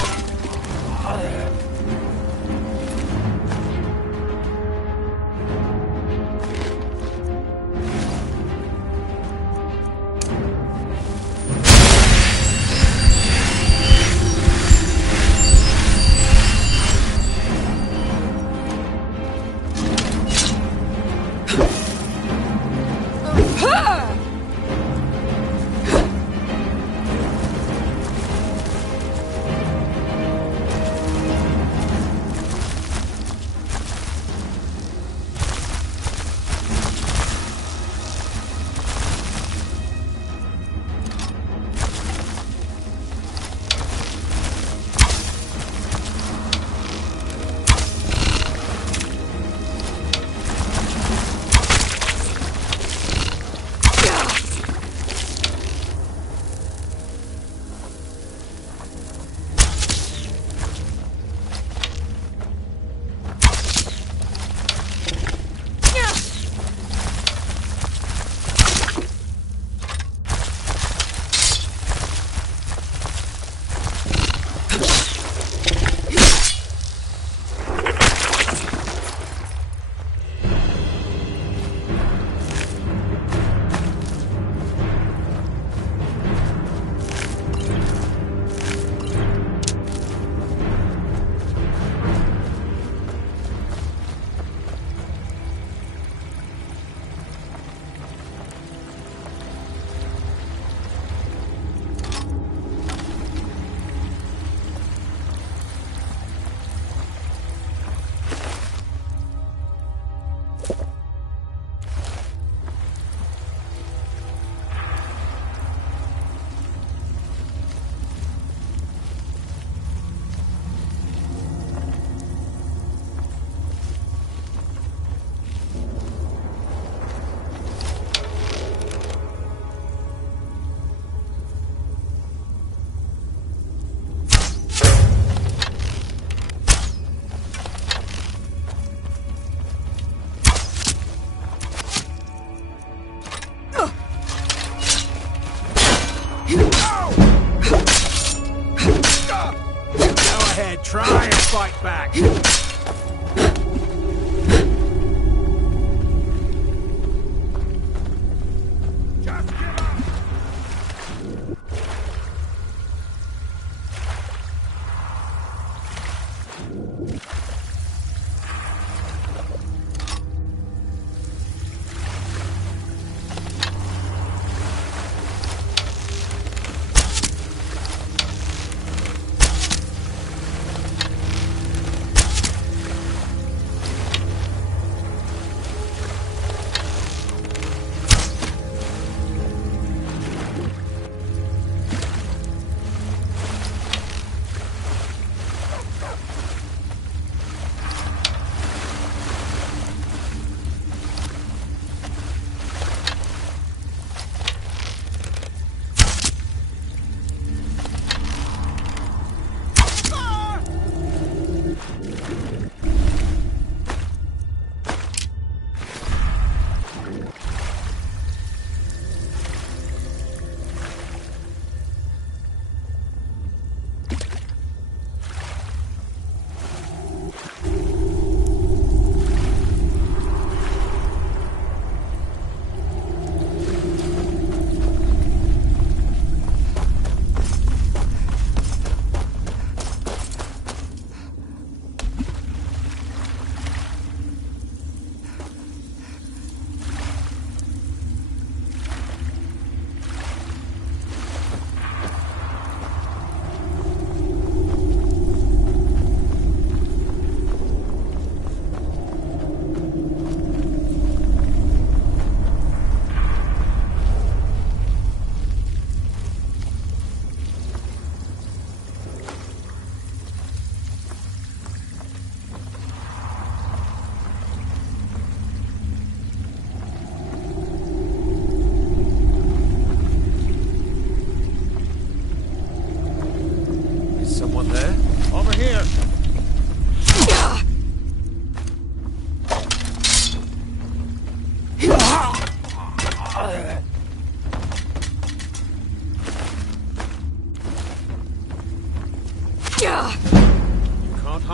Try and fight back!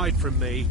hide from me.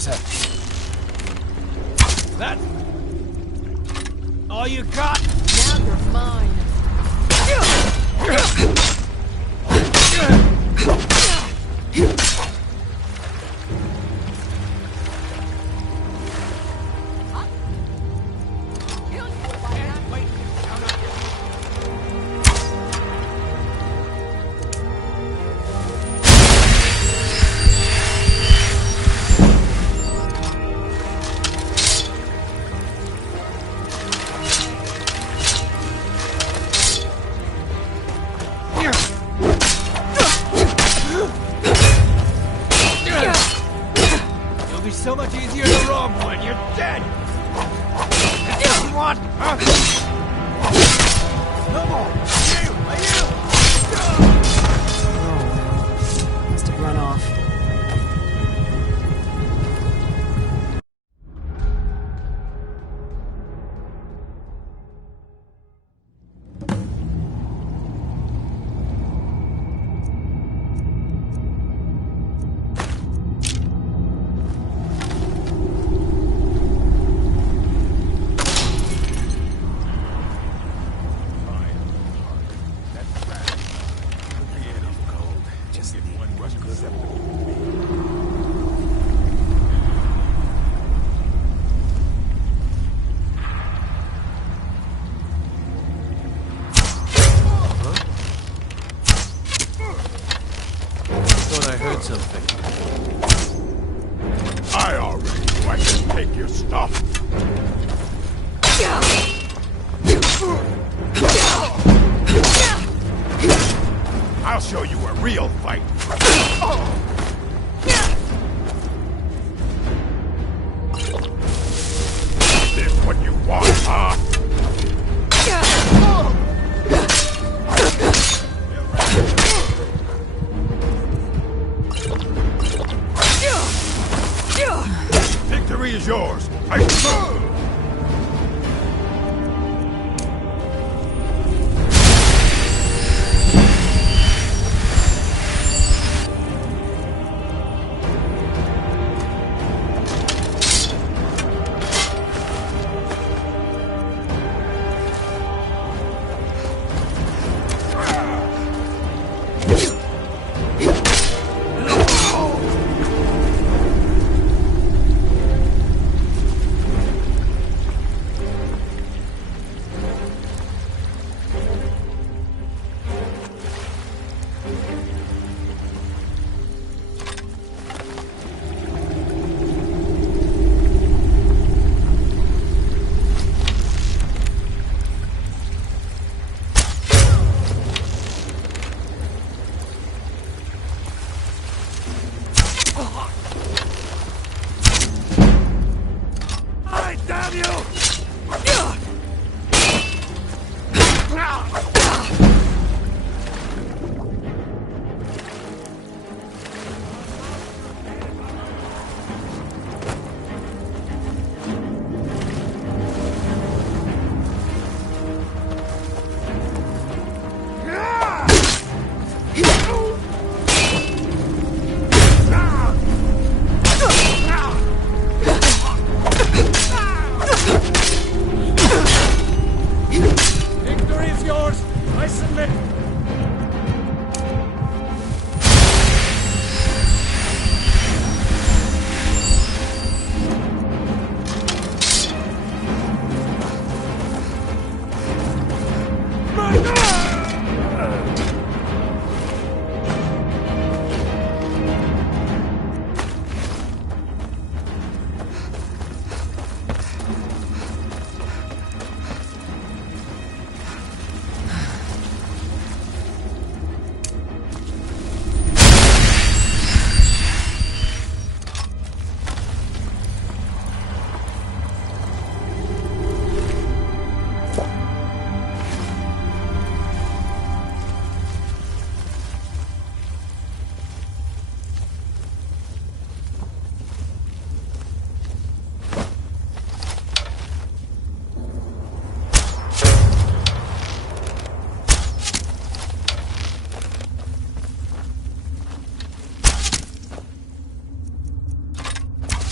was that? That? All you got? Now you're mine. So much easier to rob when you're dead! What? Huh? Come on! Precisely. Was good. I heard something. I already knew I could take your stuff. I'll show you a real fight. Is this what you want, huh? Victory is yours.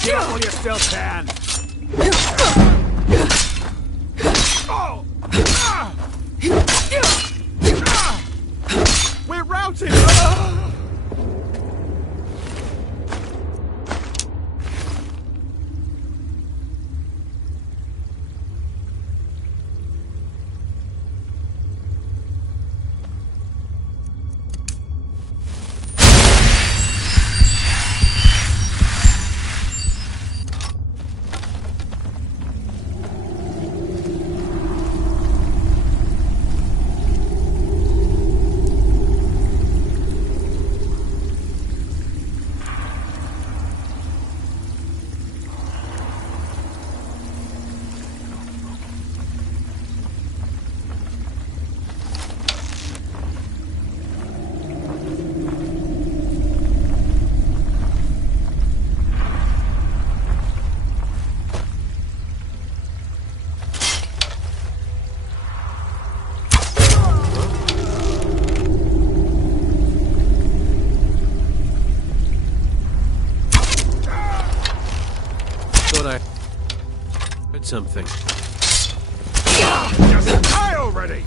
Careful, you still can! We're routed! Something. Just die already!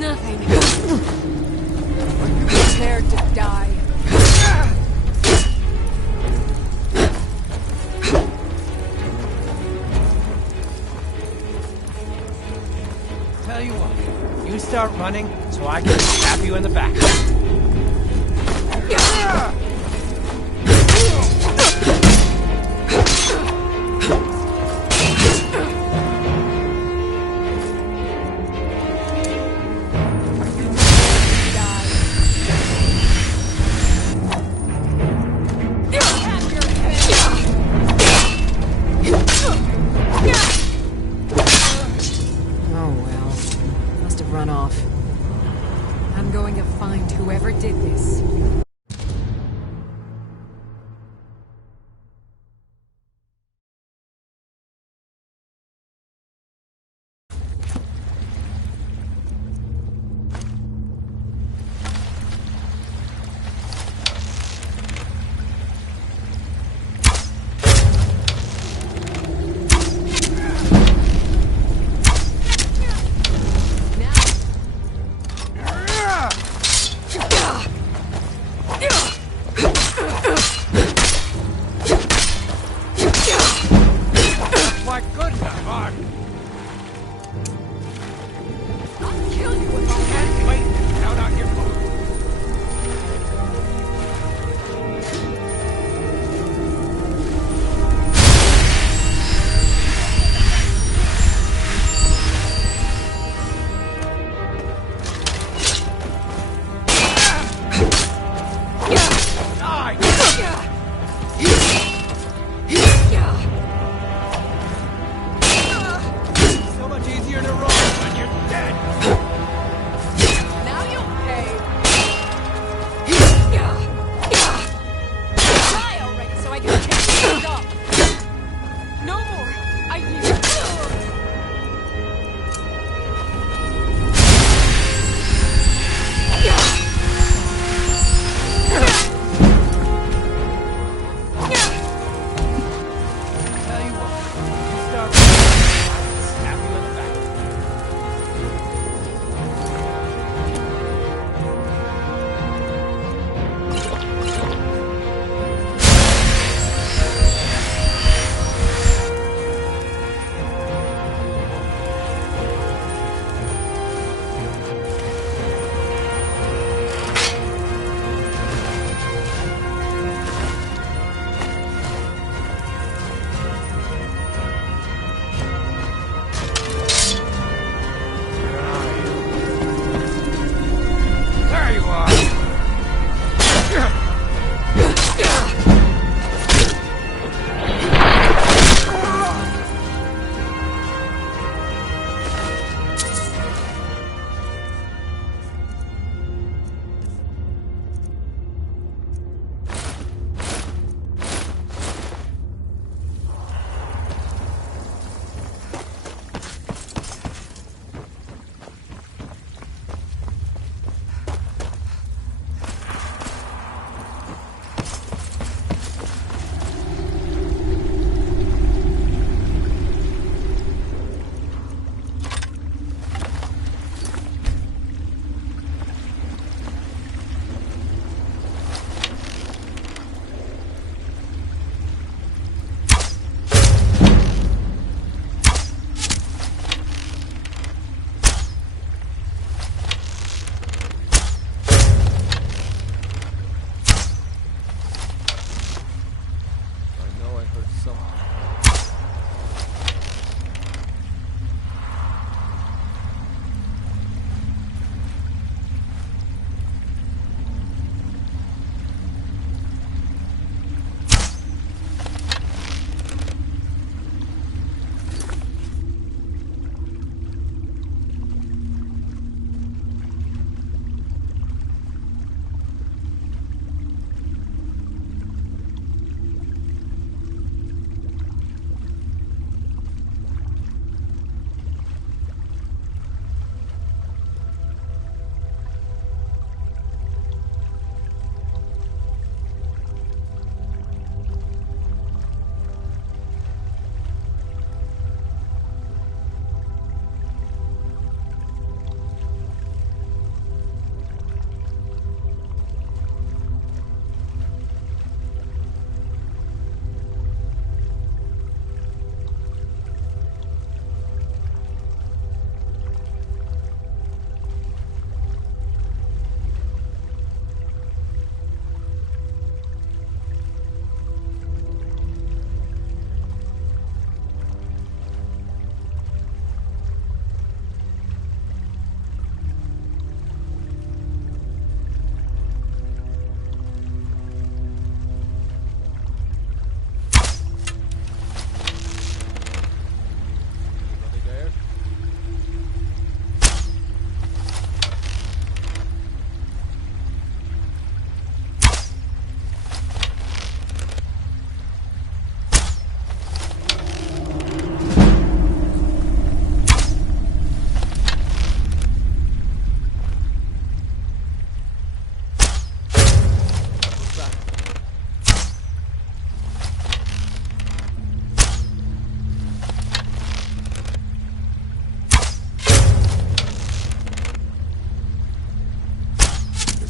Nothing. You prepared to die. Tell you what, you start running so I can stab you in the back. Whoever did this.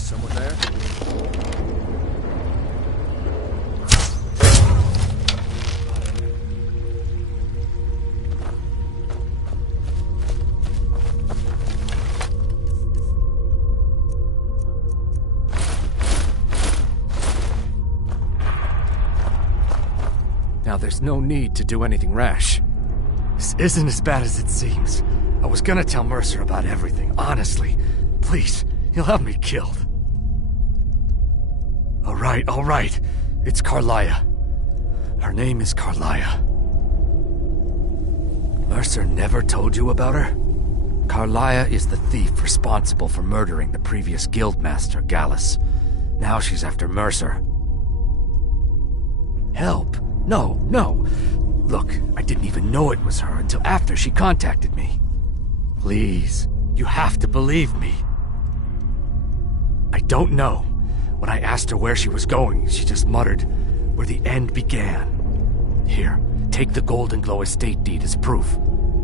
Someone there? Now there's no need to do anything rash. This isn't as bad as it seems. I was gonna tell Mercer about everything, honestly. Please, he'll have me killed. All right. It's Carlia. Her name is Carlia. Mercer never told you about her? Carlia is the thief responsible for murdering the previous guildmaster, Gallus. Now she's after Mercer. Help? No. Look, I didn't even know it was her until after she contacted me. Please, you have to believe me. I don't know. When I asked her where she was going, she just muttered, where the end began. Here, take the Golden Glow estate deed as proof.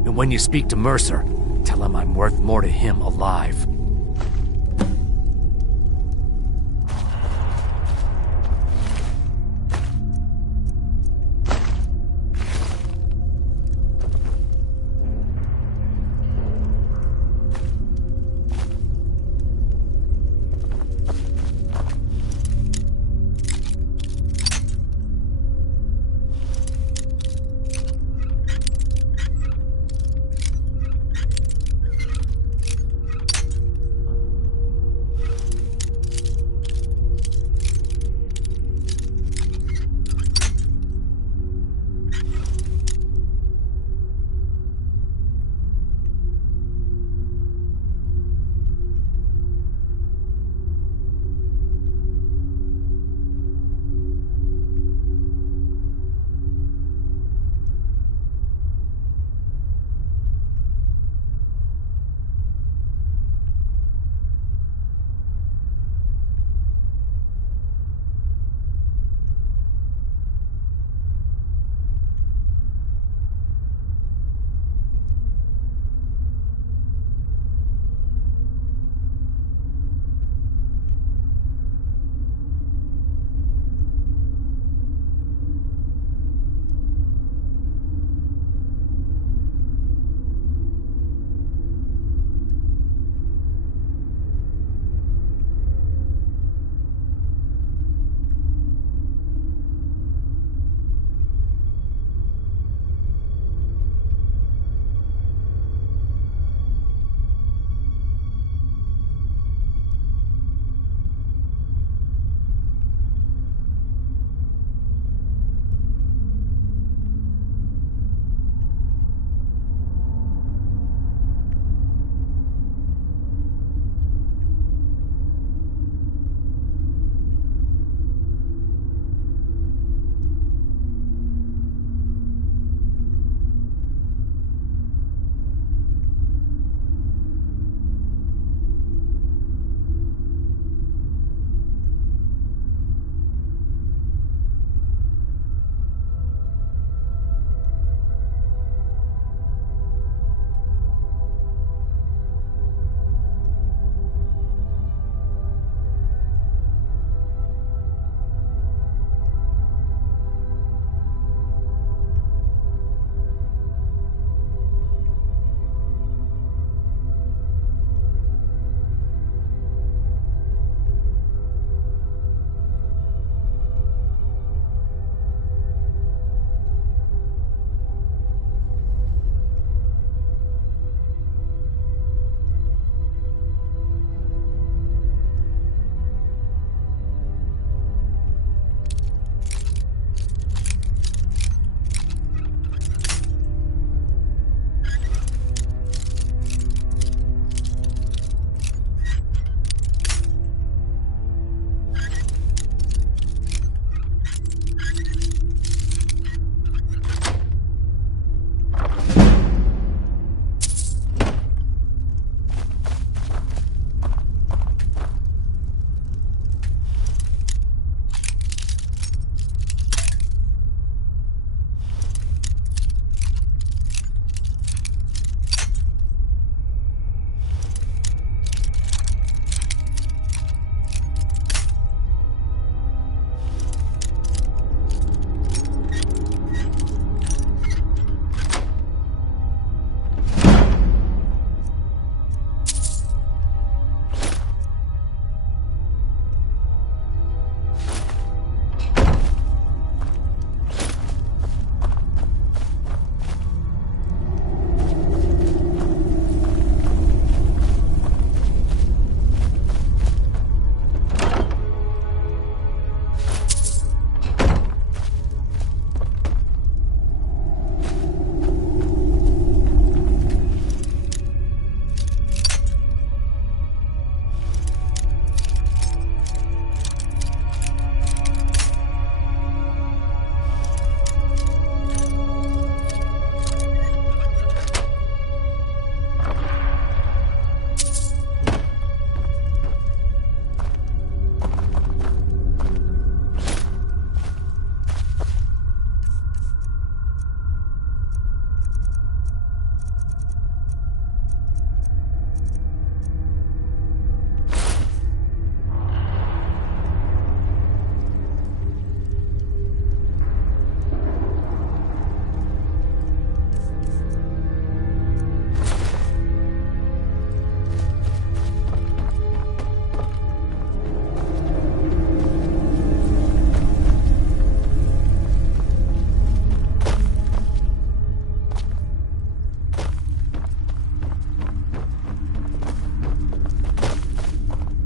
And when you speak to Mercer, tell him I'm worth more to him alive.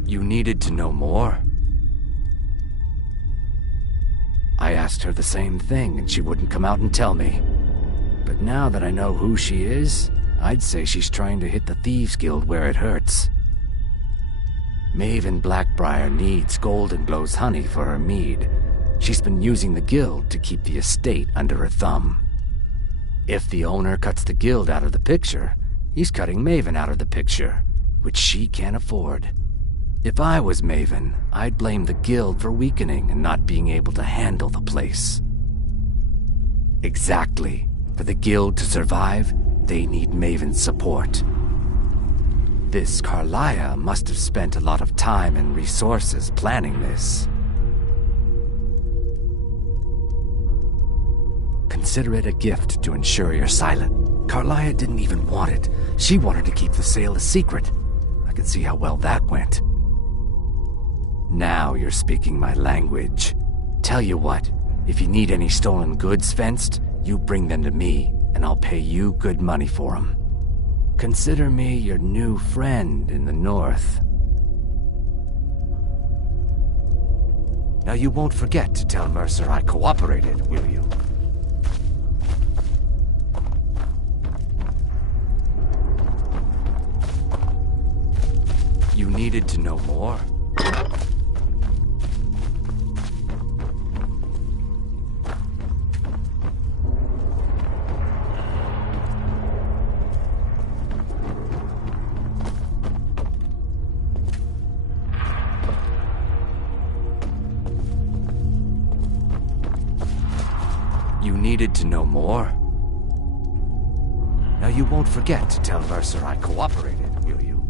You needed to know more? I asked her the same thing, and she wouldn't come out and tell me. But now that I know who she is, I'd say she's trying to hit the Thieves Guild where it hurts. Maven Blackbriar needs Goldenglow's honey for her mead. She's been using the guild to keep the estate under her thumb. If the owner cuts the guild out of the picture, he's cutting Maven out of the picture, which she can't afford. If I was Maven, I'd blame the guild for weakening and not being able to handle the place. Exactly. For the guild to survive, they need Maven's support. This Carlia must have spent a lot of time and resources planning this. Consider it a gift to ensure you're silent. Carlia didn't even want it. She wanted to keep the sale a secret. I could see how well that went. Now you're speaking my language. Tell you what, if you need any stolen goods fenced, you bring them to me, and I'll pay you good money for them. Consider me your new friend in the north. Now you won't forget to tell Mercer I cooperated, will you? You needed to know more? You needed to know more? Now you won't forget to tell Mercer I cooperated, will you?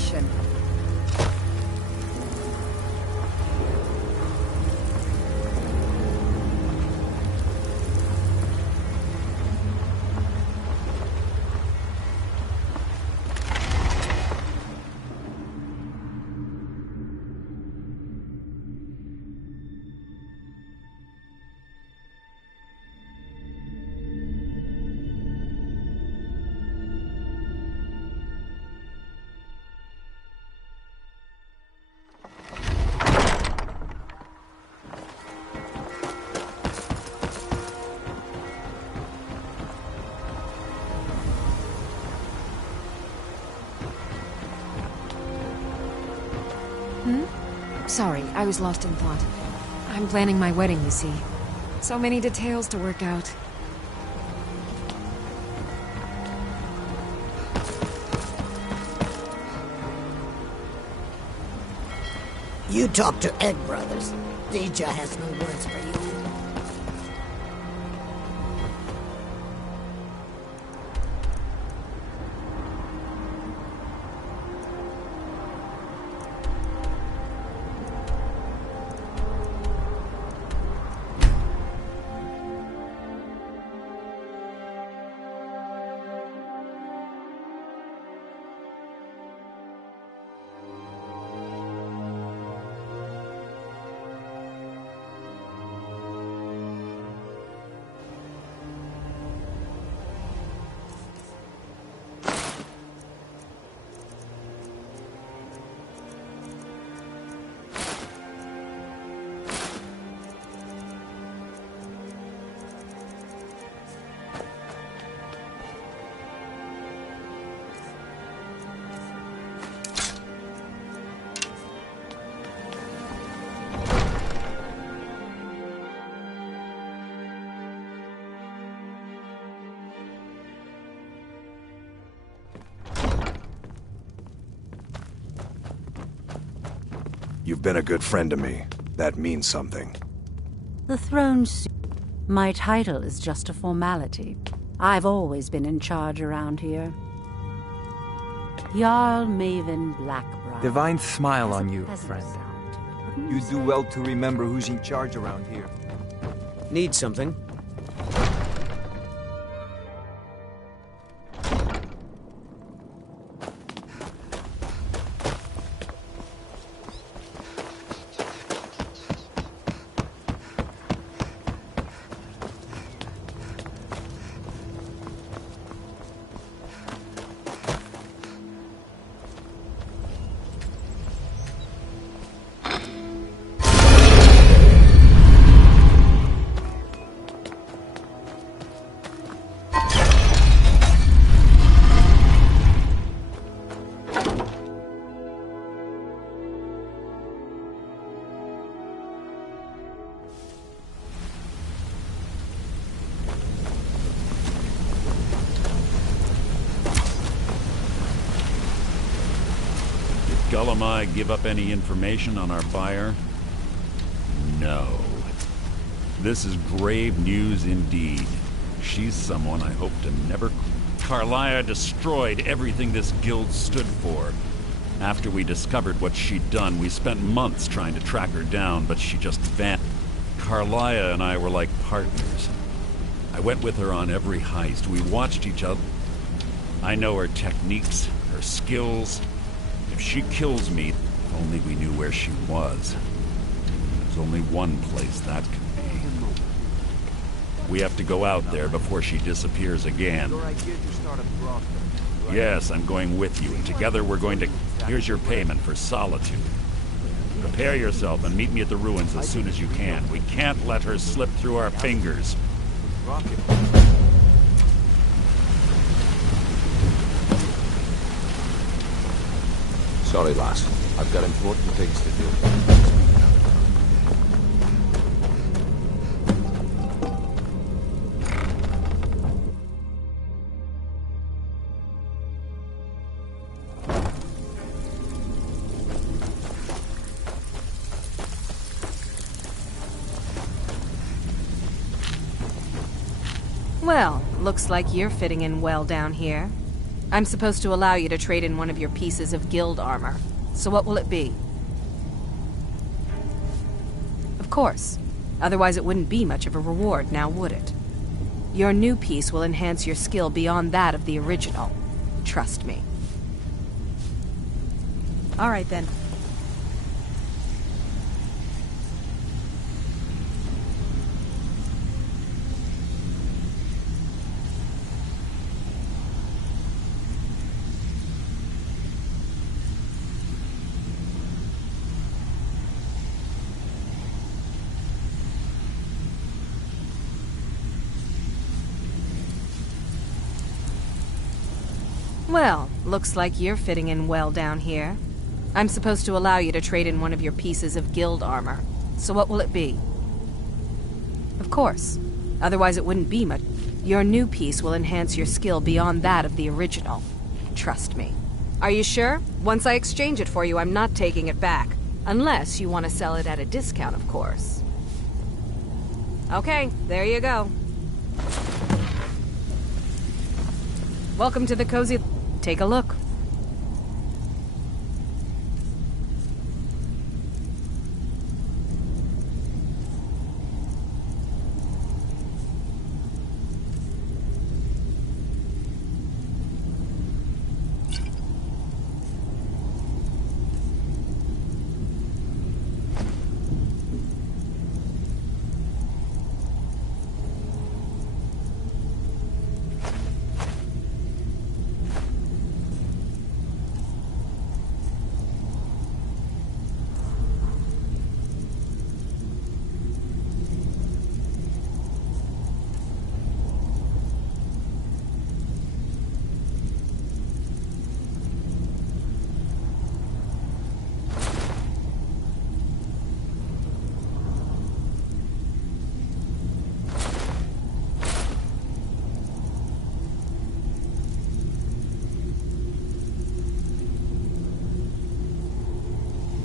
information. Sorry, I was lost in thought. I'm planning my wedding, you see. So many details to work out. You talk to Egg Brothers. Deja has no words for you. You've been a good friend to me. That means something. The throne suit. My title is just a formality. I've always been in charge around here. Jarl Maven Blackbriar. Divine smile on you, friend. You do well to remember who's in charge around here. Need something? Gullumai give up any information on our buyer? No. This is grave news indeed. She's someone I hope to never... Carlia destroyed everything this guild stood for. After we discovered what she'd done, we spent months trying to track her down, but she just vanished. Carlia and I were like partners. I went with her on every heist. We watched each other. I know her techniques, her skills. If she kills me, if only we knew where she was. There's only one place that could be. We have to go out there before she disappears again. Yes, I'm going with you, and together we're going to... Here's your payment for solitude. Prepare yourself and meet me at the ruins as soon as you can. We can't let her slip through our fingers. Sorry, lass. I've got important things to do. Well, looks like you're fitting in well down here. I'm supposed to allow you to trade in one of your pieces of guild armor. So what will it be? Of course. Otherwise it wouldn't be much of a reward, now would it? Your new piece will enhance your skill beyond that of the original. Trust me. All right then. Well, looks like you're fitting in well down here. I'm supposed to allow you to trade in one of your pieces of guild armor. So what will it be? Of course. Otherwise it wouldn't be much. Your new piece will enhance your skill beyond that of the original. Trust me. Are you sure? Once I exchange it for you, I'm not taking it back. Unless you want to sell it at a discount, of course. Okay, there you go. Welcome to the cozy... Take a look.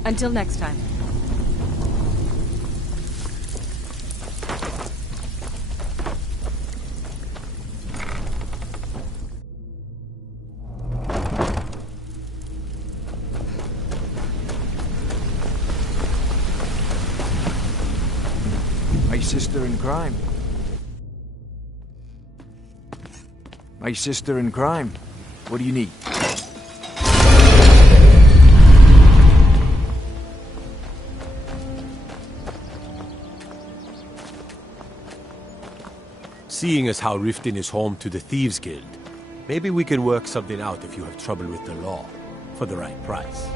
Until next time. My sister in crime. My sister in crime. What do you need? Seeing as how Riften is home to the Thieves Guild, maybe we can work something out if you have trouble with the law, for the right price.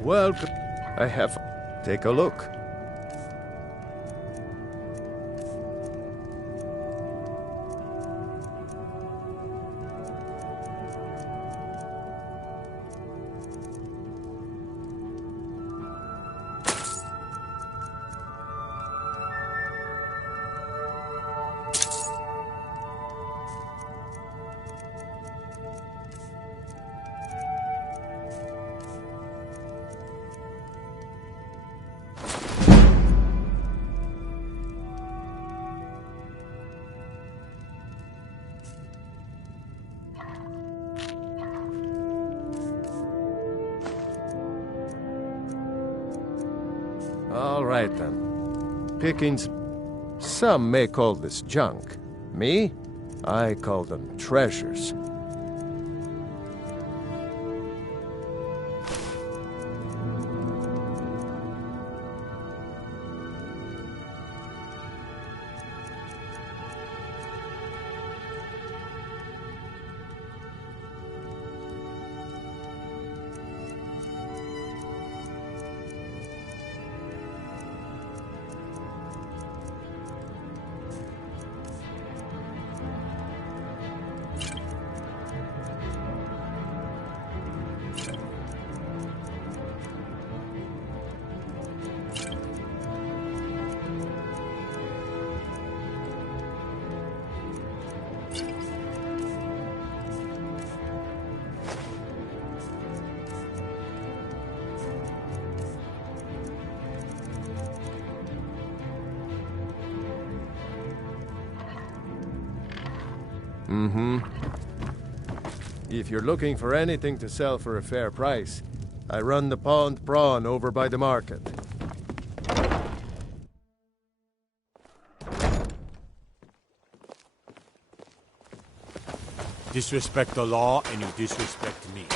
Welcome. I have... Take a look. All right, then. Pickings... Some may call this junk. Me? I call them treasures. Mm-hmm. If you're looking for anything to sell for a fair price, I run the Pond Prawn over by the market. Disrespect the law, and you disrespect me.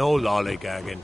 No lollygagging.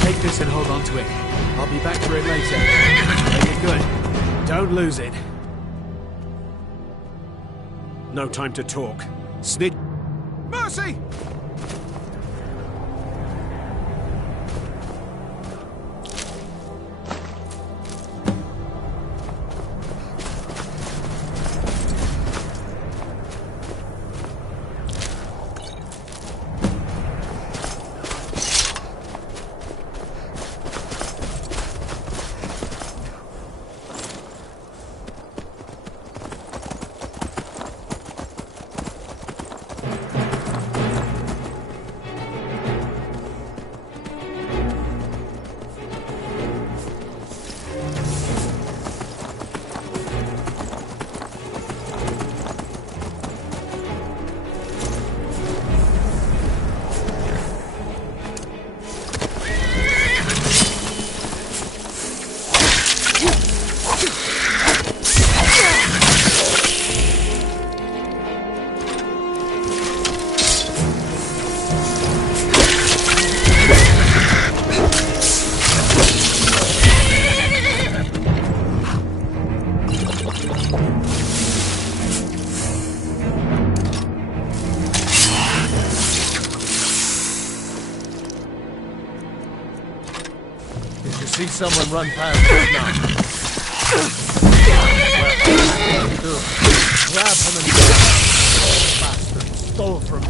Take this and hold on to it. I'll be back for it later. Make it good. Don't lose it. No time to talk. Snitch. Mercy! See someone run past us now. Well, grab him and bastard stole from me.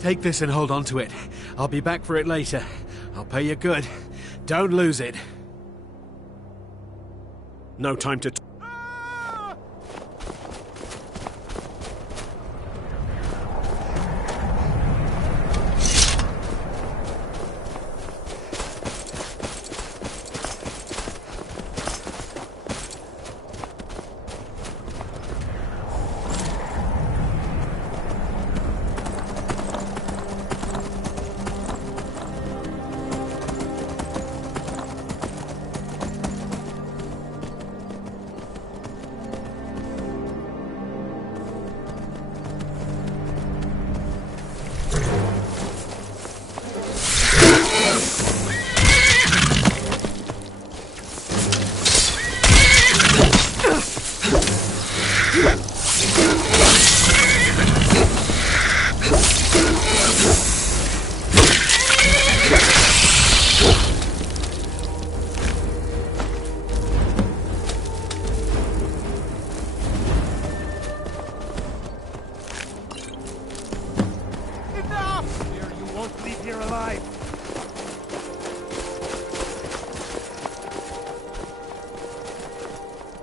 Take this and hold on to it. I'll be back for it later. I'll pay you good. Don't lose it. No time to...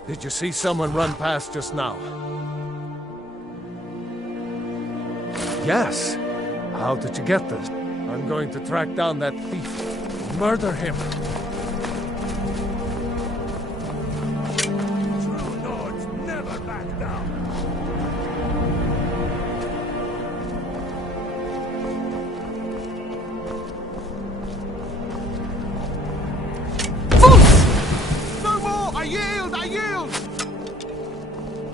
Did you see someone run past just now? Yes. How did you get this? I'm going to track down that thief. Murder him. True lords never back down. No more! I yield! I yield!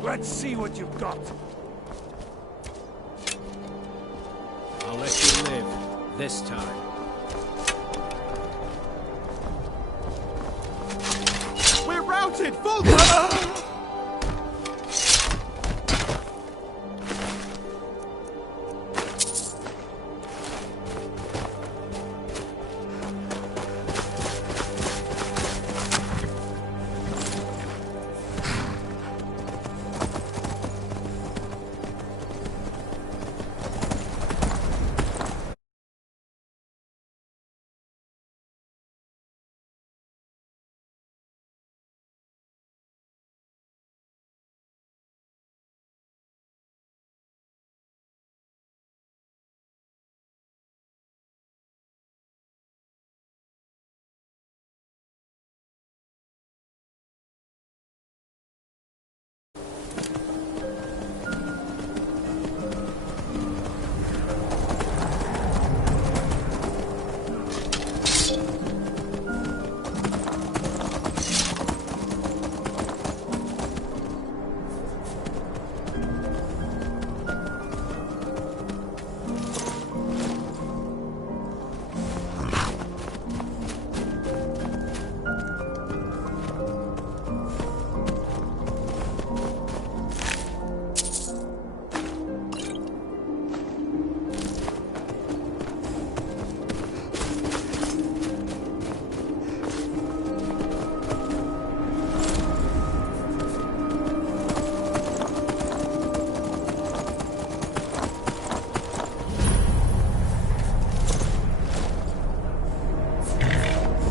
Let's see what you've got. This time. We're routed! Full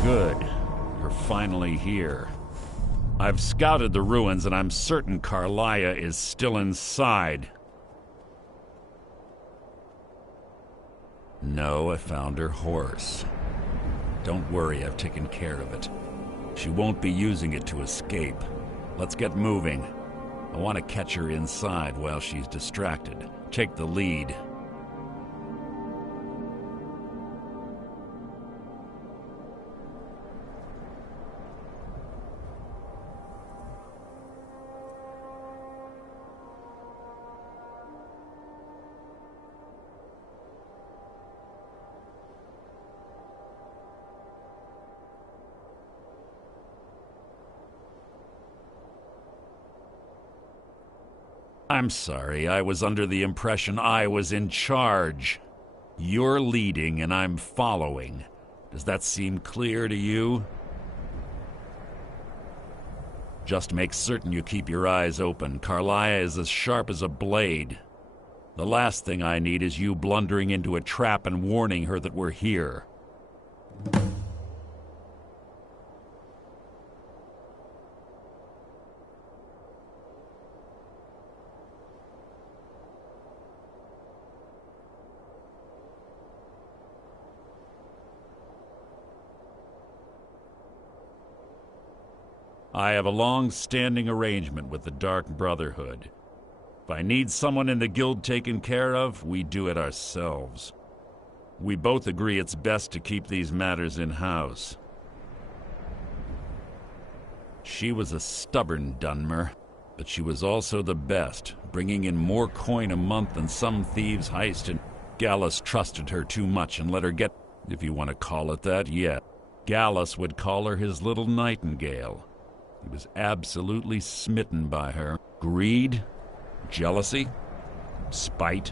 Good. You're finally here. I've scouted the ruins and I'm certain Carlia is still inside. No, I found her horse. Don't worry, I've taken care of it. She won't be using it to escape. Let's get moving. I want to catch her inside while she's distracted. Take the lead. I'm sorry, I was under the impression I was in charge. You're leading and I'm following. Does that seem clear to you? Just make certain you keep your eyes open. Carlia is as sharp as a blade. The last thing I need is you blundering into a trap and warning her that we're here. I have a long-standing arrangement with the Dark Brotherhood. If I need someone in the guild taken care of, we do it ourselves. We both agree it's best to keep these matters in-house. She was a stubborn Dunmer, but she was also the best, bringing in more coin a month than some thieves heist, and Gallus trusted her too much and let her get, if you want to call it that, yet. Gallus would call her his little nightingale. He was absolutely smitten by her. Greed? Jealousy? Spite?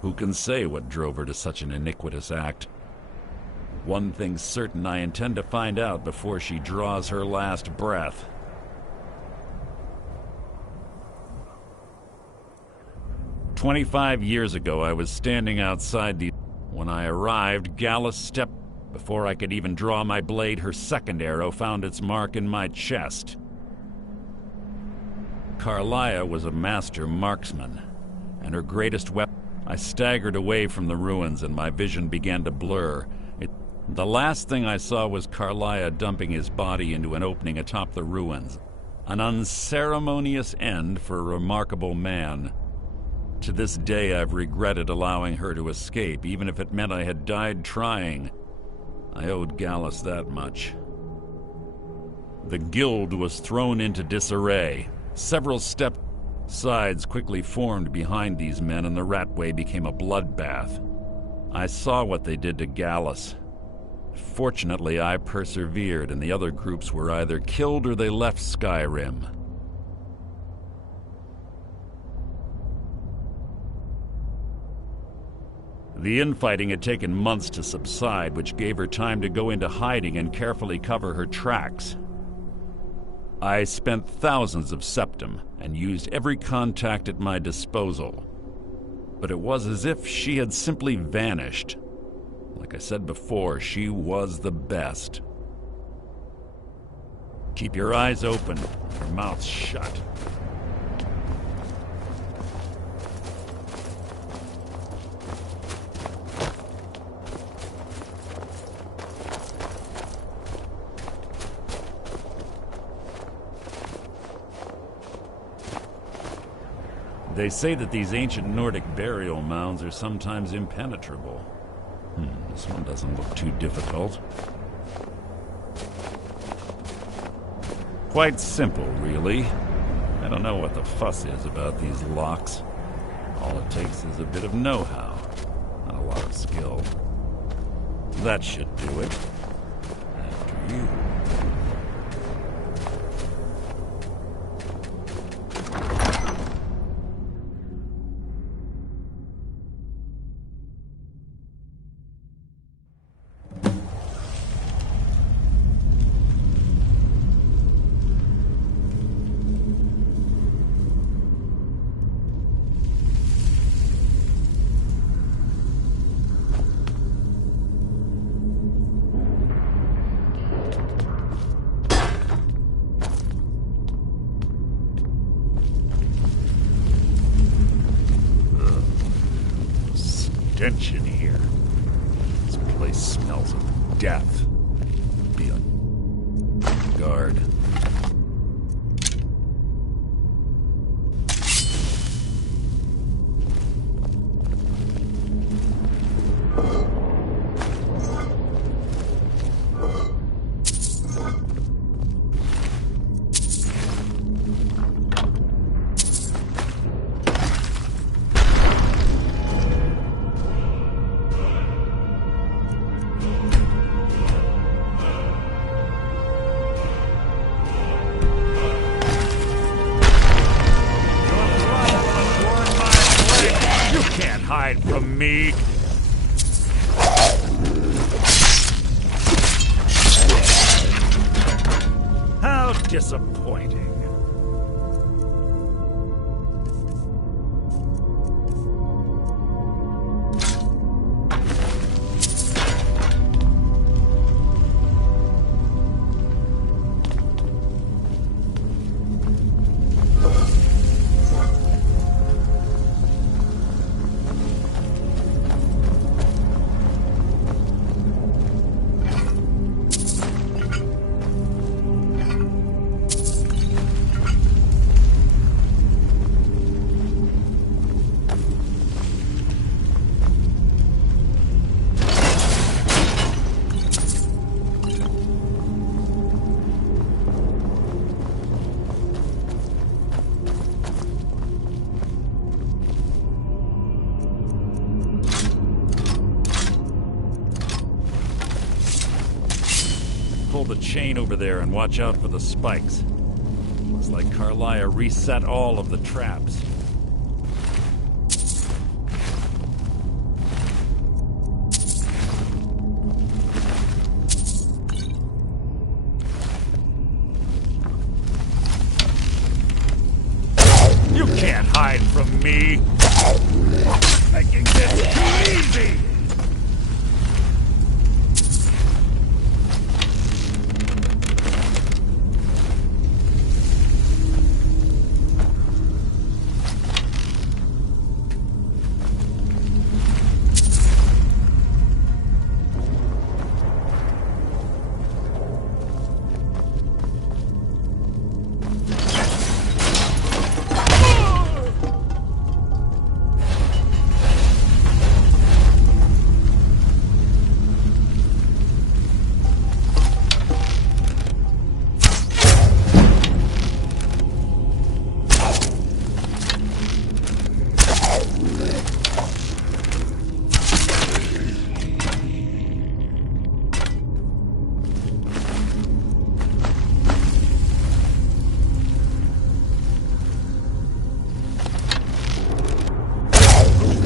Who can say what drove her to such an iniquitous act? One thing's certain, I intend to find out before she draws her last breath. "25 years ago, I was standing outside the... When I arrived, Gallus stepped... Before I could even draw my blade, her second arrow found its mark in my chest. Carlia was a master marksman, and her greatest weapon... I staggered away from the ruins and my vision began to blur. The last thing I saw was Carlia dumping his body into an opening atop the ruins. An unceremonious end for a remarkable man. To this day I've regretted allowing her to escape, even if it meant I had died trying. I owed Gallus that much. The guild was thrown into disarray. Several sides quickly formed behind these men, and the Ratway became a bloodbath. I saw what they did to Gallus. Fortunately, I persevered, and the other groups were either killed or they left Skyrim. The infighting had taken months to subside, which gave her time to go into hiding and carefully cover her tracks. I spent thousands of septum and used every contact at my disposal. But it was as if she had simply vanished. Like I said before, she was the best. Keep your eyes open, your mouth shut. They say that these ancient Nordic burial mounds are sometimes impenetrable. This one doesn't look too difficult. Quite simple, really. I don't know what the fuss is about these locks. All it takes is a bit of know-how, not a lot of skill. That should do it. After you. Stench in here. This place smells of death. Be on guard. Hide from me. How disappointing. Pull the chain over there and watch out for the spikes. Looks like Carlia reset all of the traps. You can't hide from me! Making this too easy!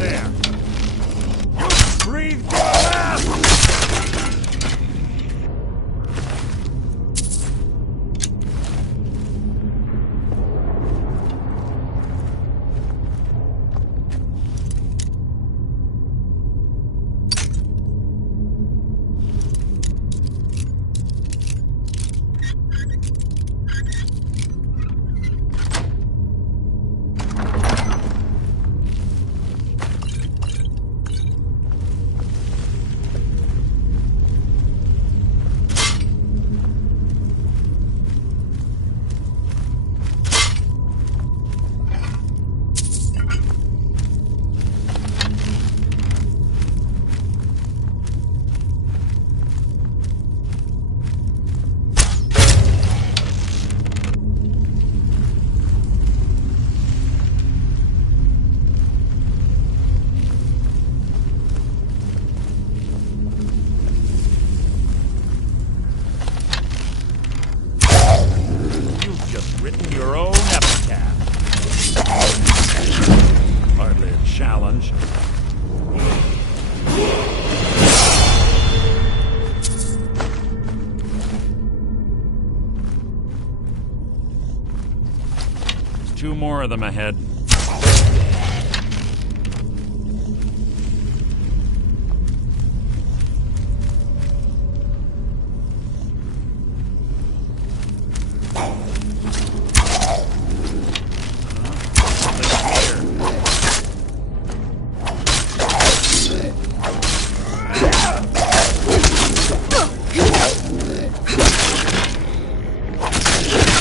there! You breathed your last! Written your own epitaph. Hardly a challenge. There's 2 more of them ahead.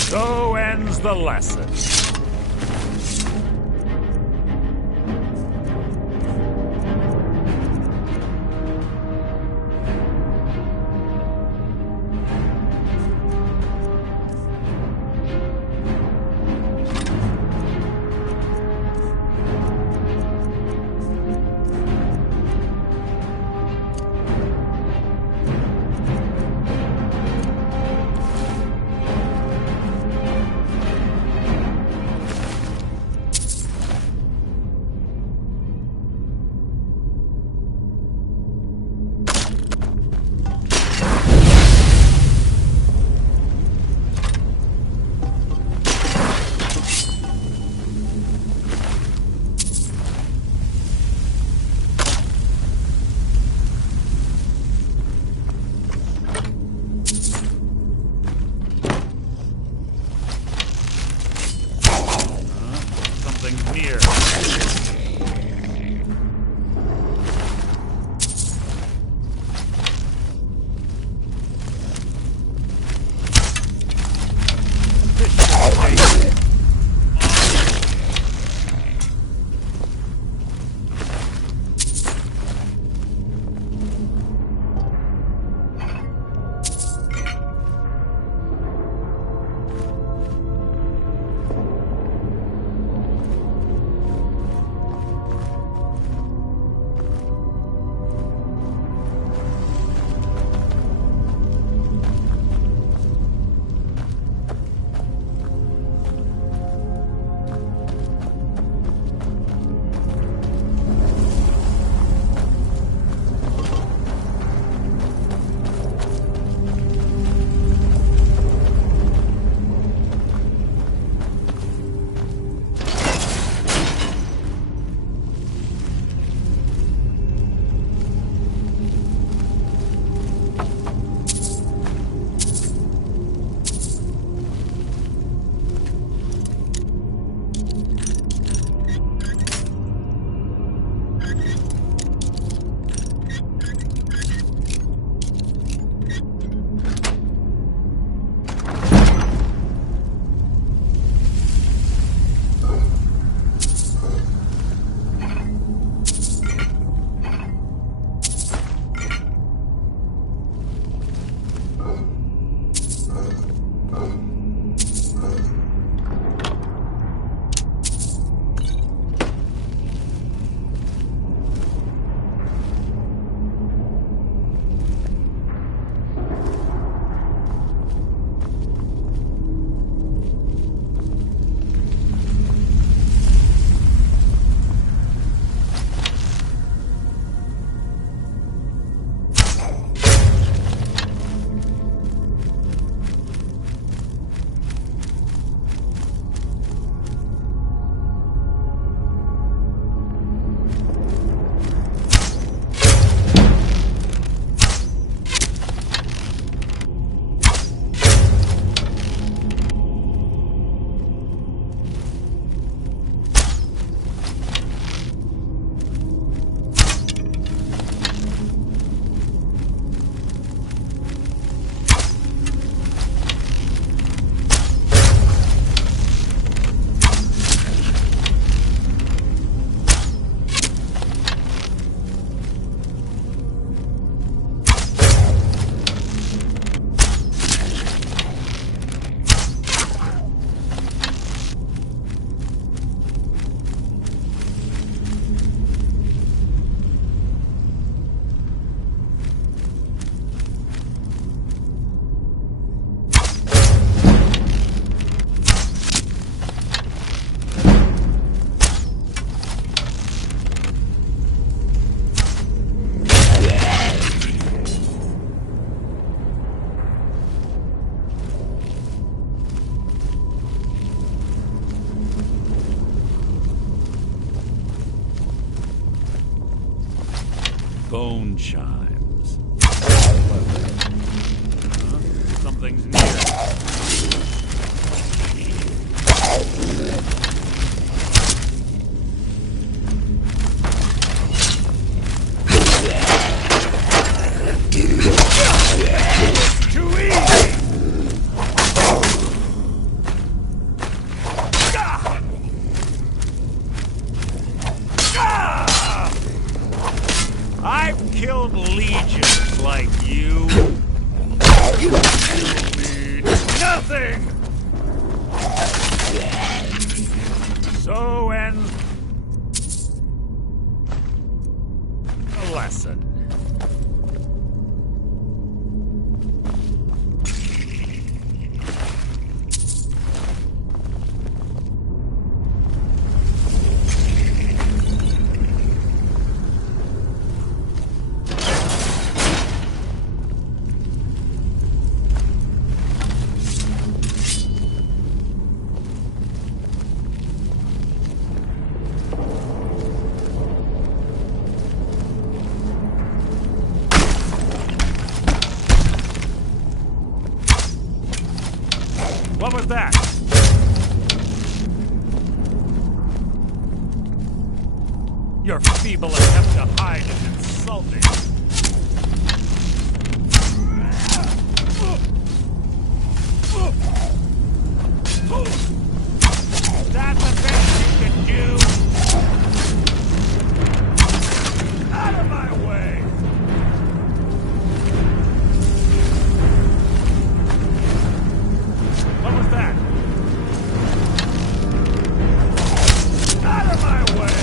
So ends the lesson. Bone chimes. Something's near. Too easy! I've killed legions like you. You need nothing! So ends a lesson. What was that? Your feeble attempt to hide is insulting. That's the best you can do. Out of my way! What was that? Out of my way!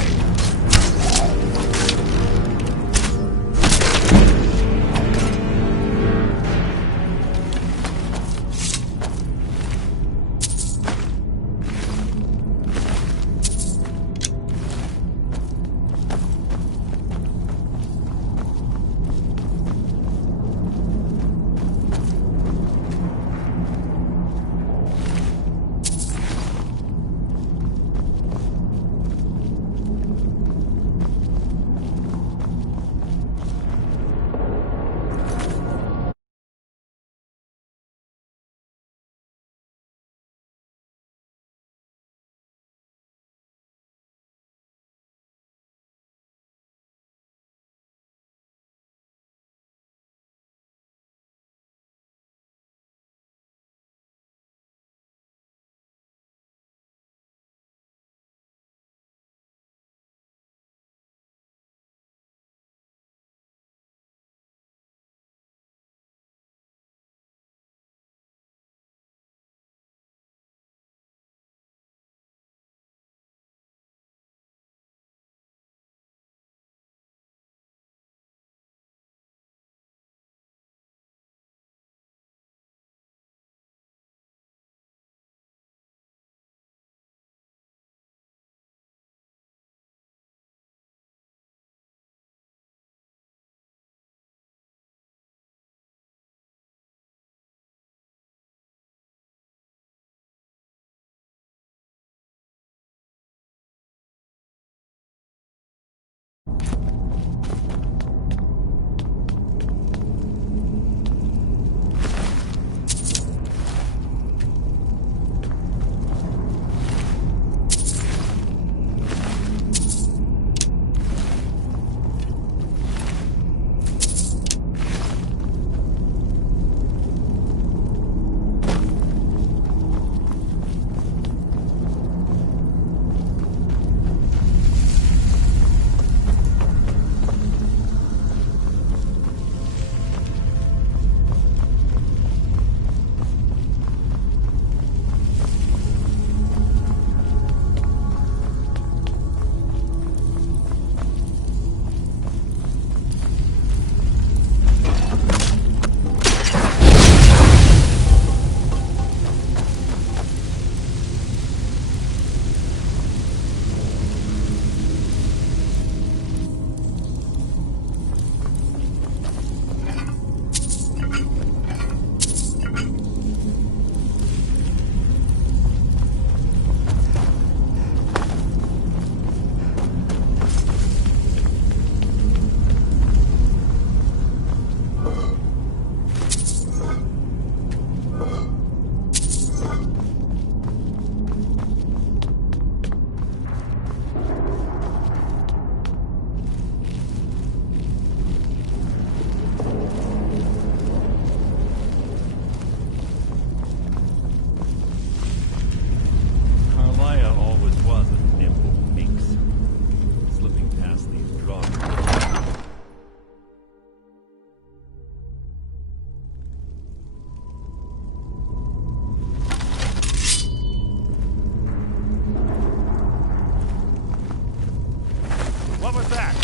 What was that?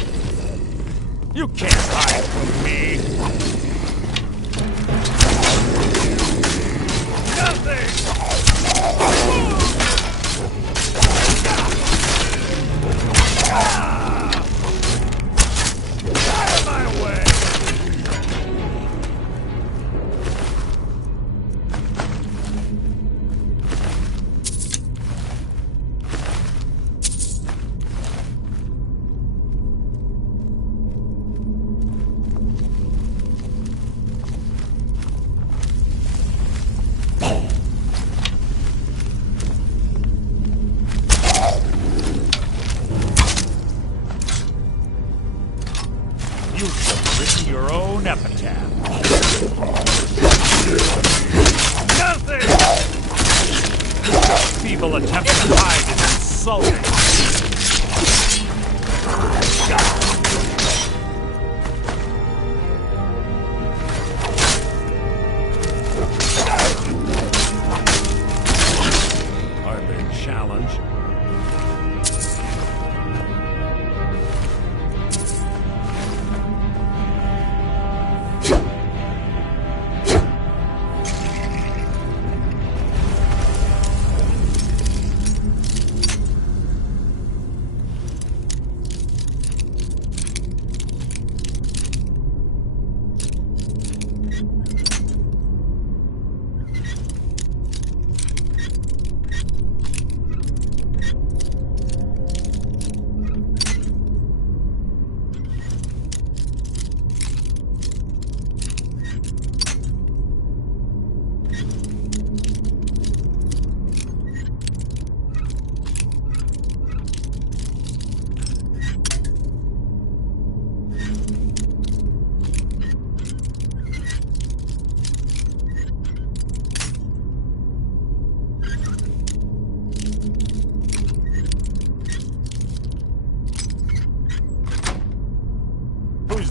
You can't hide from me! Nothing! Out of my way! Your own epitaph. Nothing! Feeble attempt to hide is insulting. Hardly a challenge.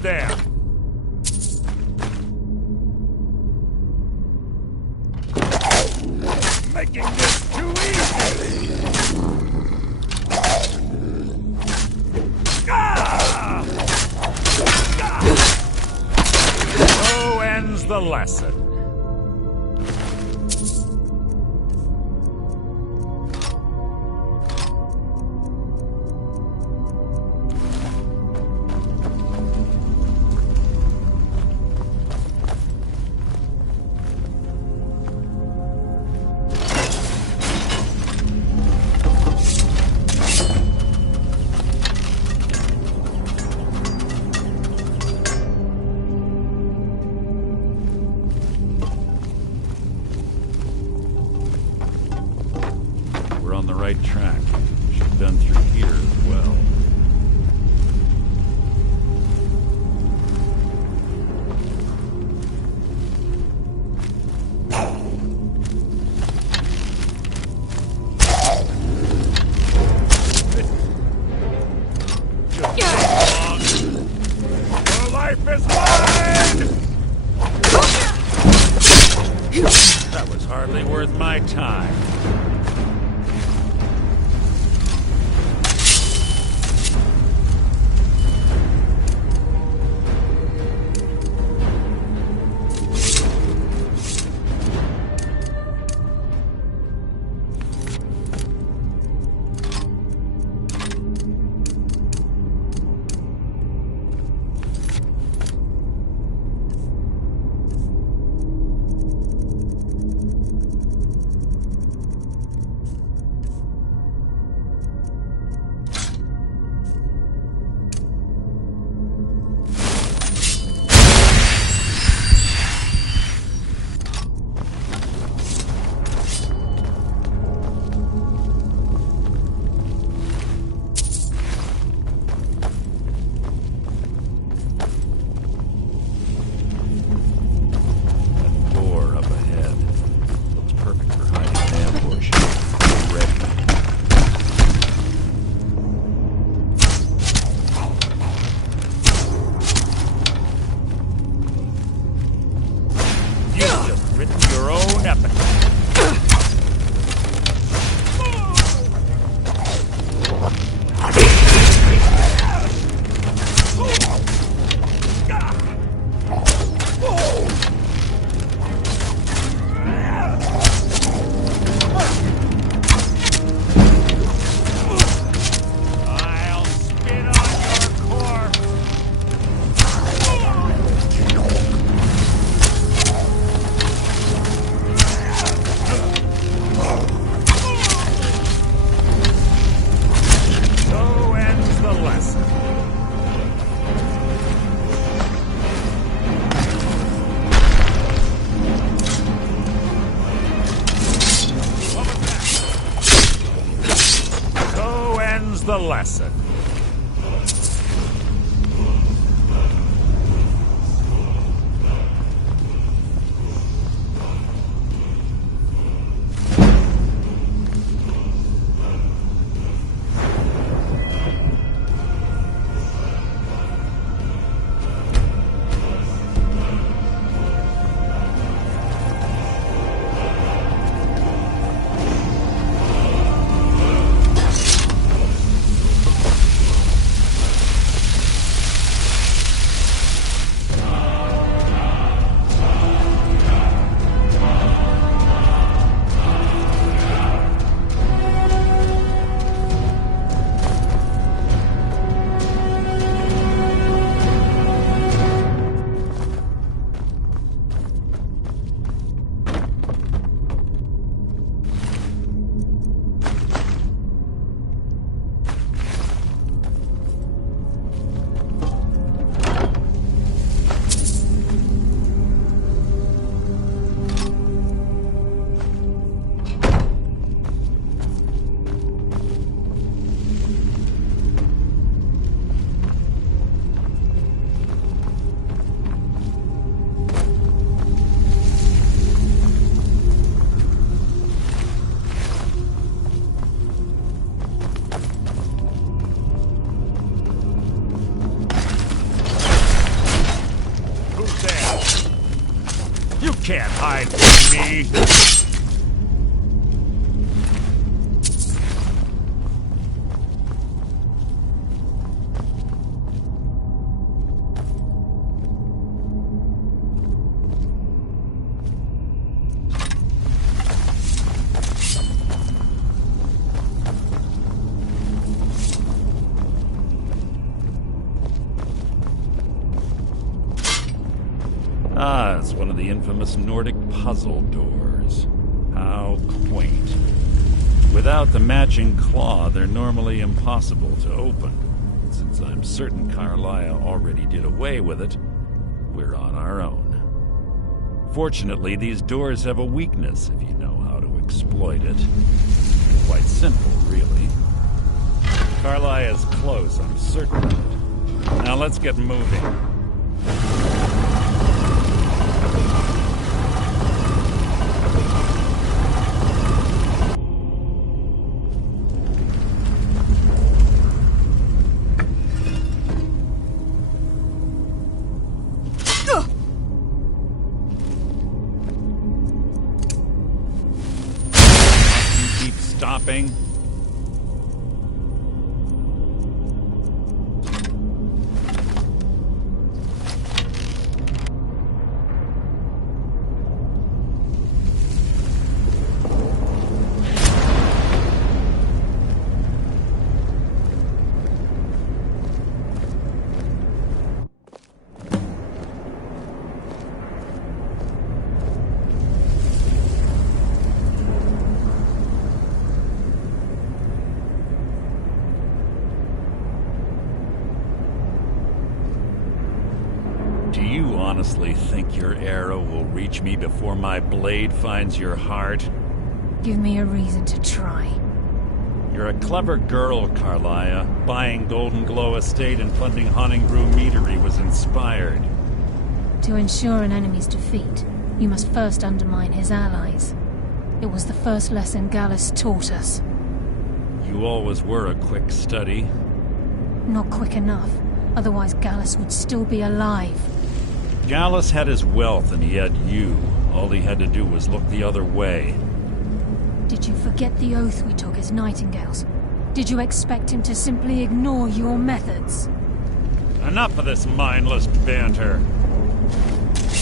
There. Making this too easy. So ends the lesson. On the right track. Should have done through here as well. Your life is mine! That was hardly worth my time. Can't hide from me! Ah, it's one of the infamous Nordic puzzle doors. How quaint. Without the matching claw, they're normally impossible to open. Since I'm certain Carlisle already did away with it, we're on our own. Fortunately, these doors have a weakness if you know how to exploit it. Quite simple, really. Carlisle is close, I'm certain of it. Now let's get moving. Stopping. Do you honestly think your arrow will reach me before my blade finds your heart? Give me a reason to try. You're a clever girl, Carlisle. Buying Golden Glow Estate and funding Honningbrew Meadery was inspired. To ensure an enemy's defeat, you must first undermine his allies. It was the first lesson Gallus taught us. You always were a quick study. Not quick enough, otherwise Gallus would still be alive. Gallus had his wealth and he had you. All he had to do was look the other way. Did you forget the oath we took as Nightingales? Did you expect him to simply ignore your methods? Enough of this mindless banter.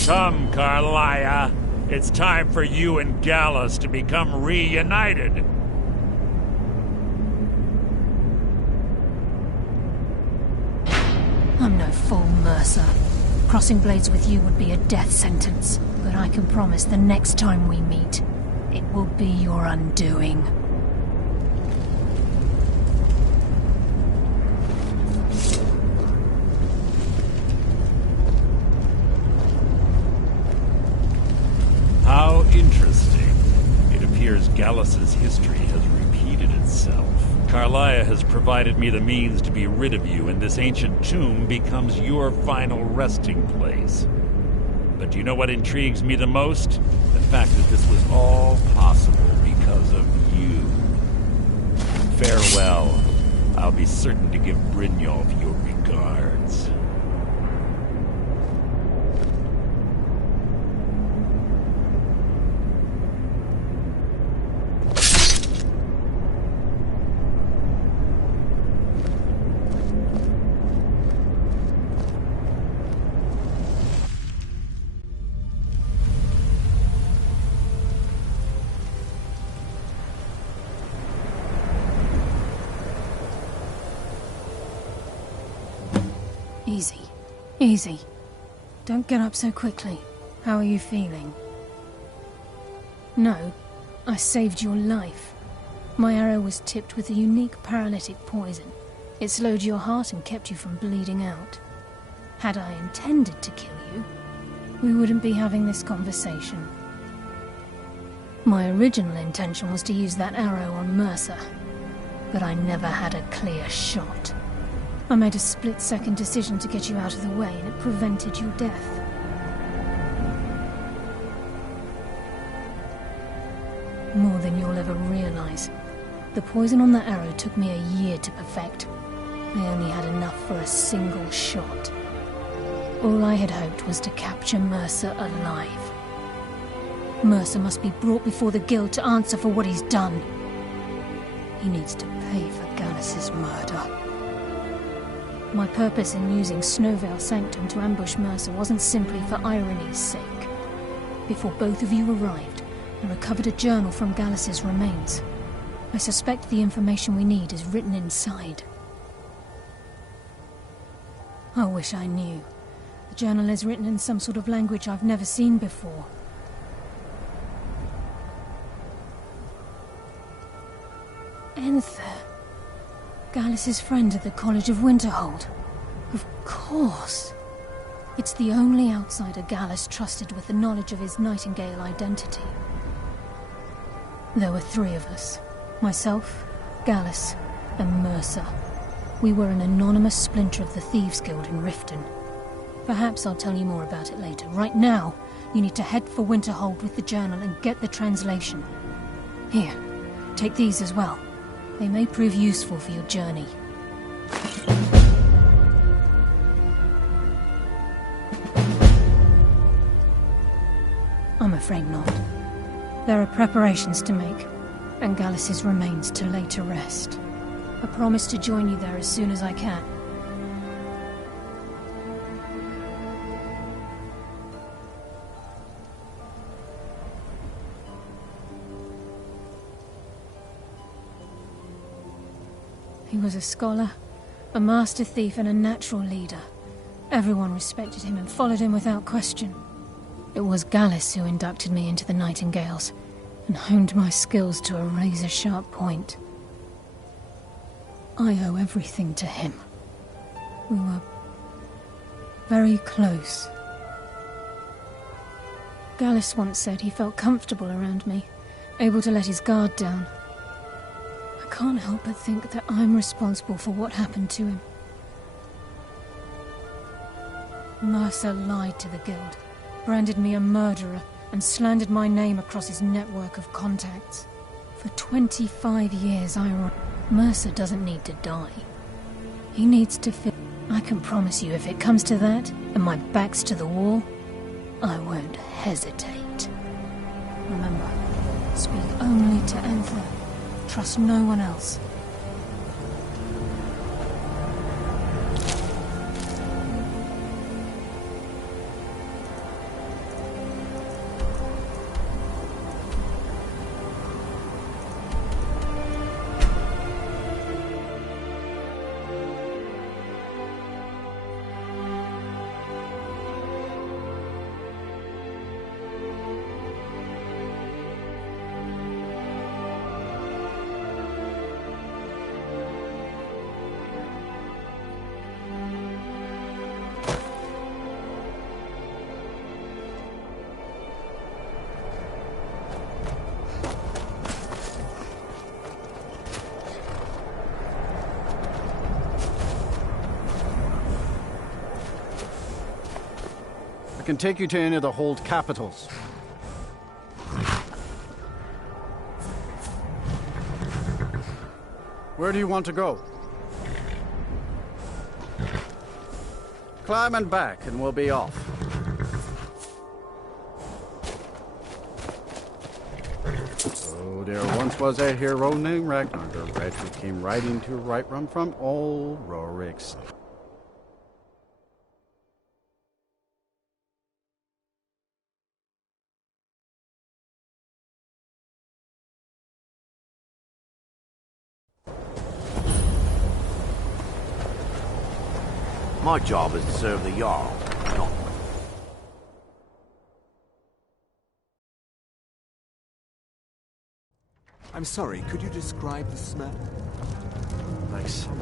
Come, Carlisle. It's time for you and Gallus to become reunited. I'm no fool, Mercer. Crossing blades with you would be a death sentence, but I can promise the next time we meet, it will be your undoing. How interesting. It appears Gallus's history has repeated itself. Carlisle has provided me the means to be rid of you, and this ancient tomb becomes your final resting place. But do you know what intrigues me the most? The fact that this was all possible because of you. Farewell. I'll be certain to give Brynjolf your regards. Easy. Easy. Don't get up so quickly. How are you feeling? No, I saved your life. My arrow was tipped with a unique paralytic poison. It slowed your heart and kept you from bleeding out. Had I intended to kill you, we wouldn't be having this conversation. My original intention was to use that arrow on Mercer, but I never had a clear shot. I made a split-second decision to get you out of the way, and it prevented your death. More than you'll ever realize. The poison on that arrow took me a year to perfect. I only had enough for a single shot. All I had hoped was to capture Mercer alive. Mercer must be brought before the Guild to answer for what he's done. He needs to pay for Gallus's murder. My purpose in using Snowvale Sanctum to ambush Mercer wasn't simply for irony's sake. Before both of you arrived, I recovered a journal from Gallus's remains. I suspect the information we need is written inside. I wish I knew. The journal is written in some sort of language I've never seen before. Enther. Gallus's friend at the College of Winterhold. Of course. It's the only outsider Gallus trusted with the knowledge of his Nightingale identity. There were 3 of us. Myself, Gallus, and Mercer. We were an anonymous splinter of the Thieves Guild in Riften. Perhaps I'll tell you more about it later. Right now, you need to head for Winterhold with the journal and get the translation. Here, take these as well. They may prove useful for your journey. I'm afraid not. There are preparations to make, and Gallus's remains to lay to rest. I promise to join you there as soon as I can. He was a scholar, a master thief, and a natural leader. Everyone respected him and followed him without question. It was Gallus who inducted me into the Nightingales, and honed my skills to a razor-sharp point. I owe everything to him. We were very close. Gallus once said he felt comfortable around me, able to let his guard down. I can't help but think that I'm responsible for what happened to him. Mercer lied to the Guild, branded me a murderer, and slandered my name across his network of contacts. For 25 years, Mercer doesn't need to die. He needs to I can promise you, if it comes to that, and my back's to the wall, I won't hesitate. Remember, speak only to Enther. Trust no one else. I can take you to any of the hold capitals. Where do you want to go? Climb and back, and we'll be off. Oh, there once was a hero named Ragnar the Red who came riding to right rum from old Rorik's. My job is to serve the Jarl, not... I'm sorry, could you describe the smell? Like some...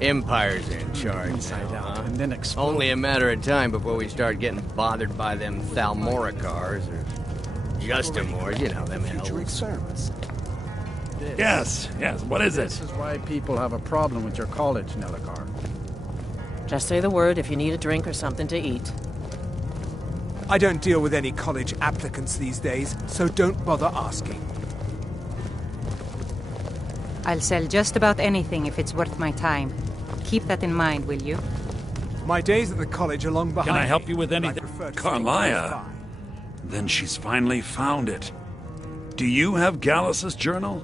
Empire's in charge now, huh? And then only a matter of time before we start getting bothered by them Thalmoricars, or Justimores, you know, them future experiments. Yes, what is it? This is why people have a problem with your college, Nelagar. Just say the word if you need a drink or something to eat. I don't deal with any college applicants these days, so don't bother asking. I'll sell just about anything if it's worth my time. Keep that in mind, will you? My days at the college are long behind. Can I help you with anything? Carlia. Then she's finally found it. Do you have Gallus's journal?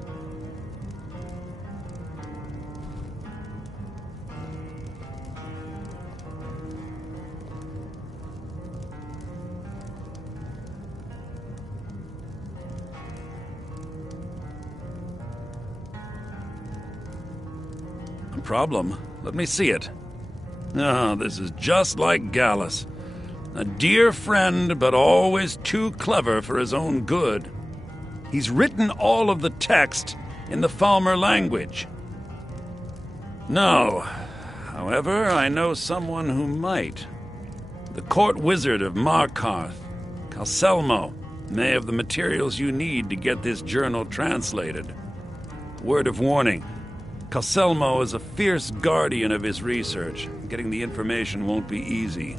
No problem. Let me see it. Oh, this is just like Gallus. A dear friend, but always too clever for his own good. He's written all of the text in the Falmer language. No. However, I know someone who might. The court wizard of Markarth, Calselmo, may have the materials you need to get this journal translated. Word of warning. Calselmo is a fierce guardian of his research. Getting the information won't be easy.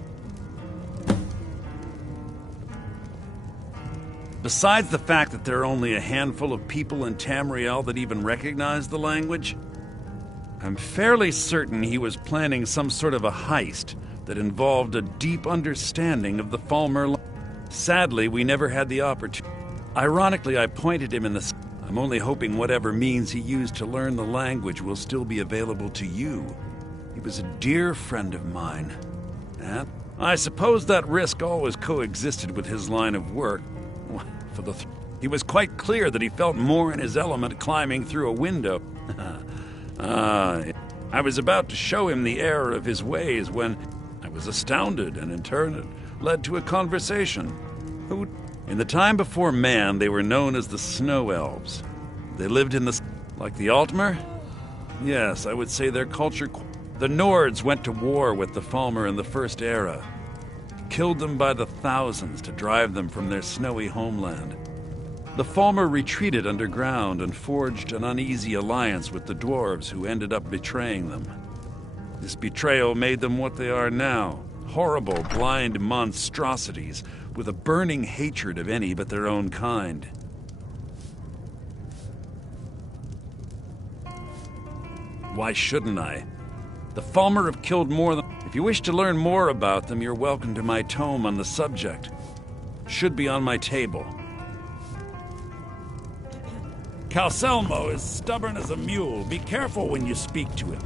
Besides the fact that there are only a handful of people in Tamriel that even recognize the language, I'm fairly certain he was planning some sort of a heist that involved a deep understanding of the Falmer language. Sadly, we never had the opportunity. Ironically, I pointed him in the... I'm only hoping whatever means he used to learn the language will still be available to you. He was a dear friend of mine. And I suppose that risk always coexisted with his line of work. He was quite clear that he felt more in his element climbing through a window. I was about to show him the error of his ways when I was astounded, and in turn it led to a conversation. In the time before man, they were known as the Snow Elves. They lived in the... like the Altmer? Yes, I would say their culture... The Nords went to war with the Falmer in the First Era. Killed them by the thousands to drive them from their snowy homeland. The Falmer retreated underground and forged an uneasy alliance with the dwarves who ended up betraying them. This betrayal made them what they are now, horrible, blind monstrosities with a burning hatred of any but their own kind. Why shouldn't I? The Falmer have killed more than... If you wish to learn more about them, you're welcome to my tome on the subject. Should be on my table. Calselmo is stubborn as a mule. Be careful when you speak to him.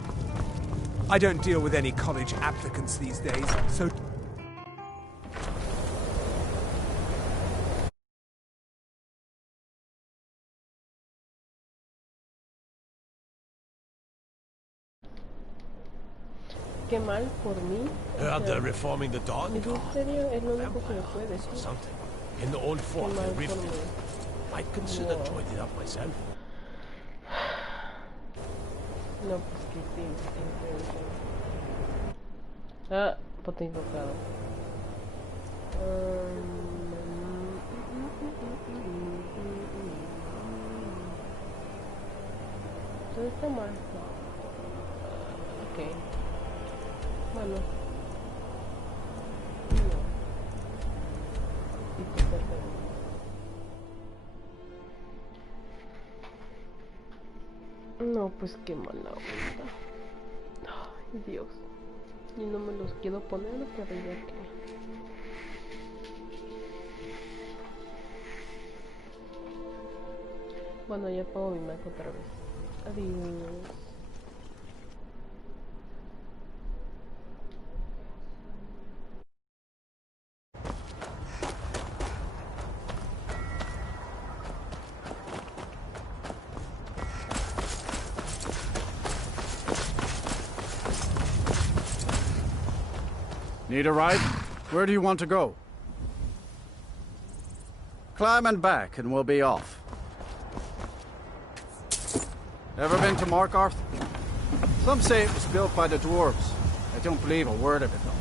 I don't deal with any college applicants these days, so... Qué mal por mí. Heard they're reforming the Dawn ¿En Guard. serio? Es lo único que me puede decir. Something. In the old fort in Riften. Might consider joining up myself. No, pues que sí. Ah, botón invocado. ¿Dónde está Marco? Ok. Bueno. No, pues qué mala onda. Ay, Dios. Y no me los quiero poner, pero ya que... Bueno, ya pongo mi Mac otra vez. Adiós. Need a ride? Where do you want to go? Climb and back and we'll be off. Ever been to Markarth? Some say it was built by the dwarves. I don't believe a word of it though.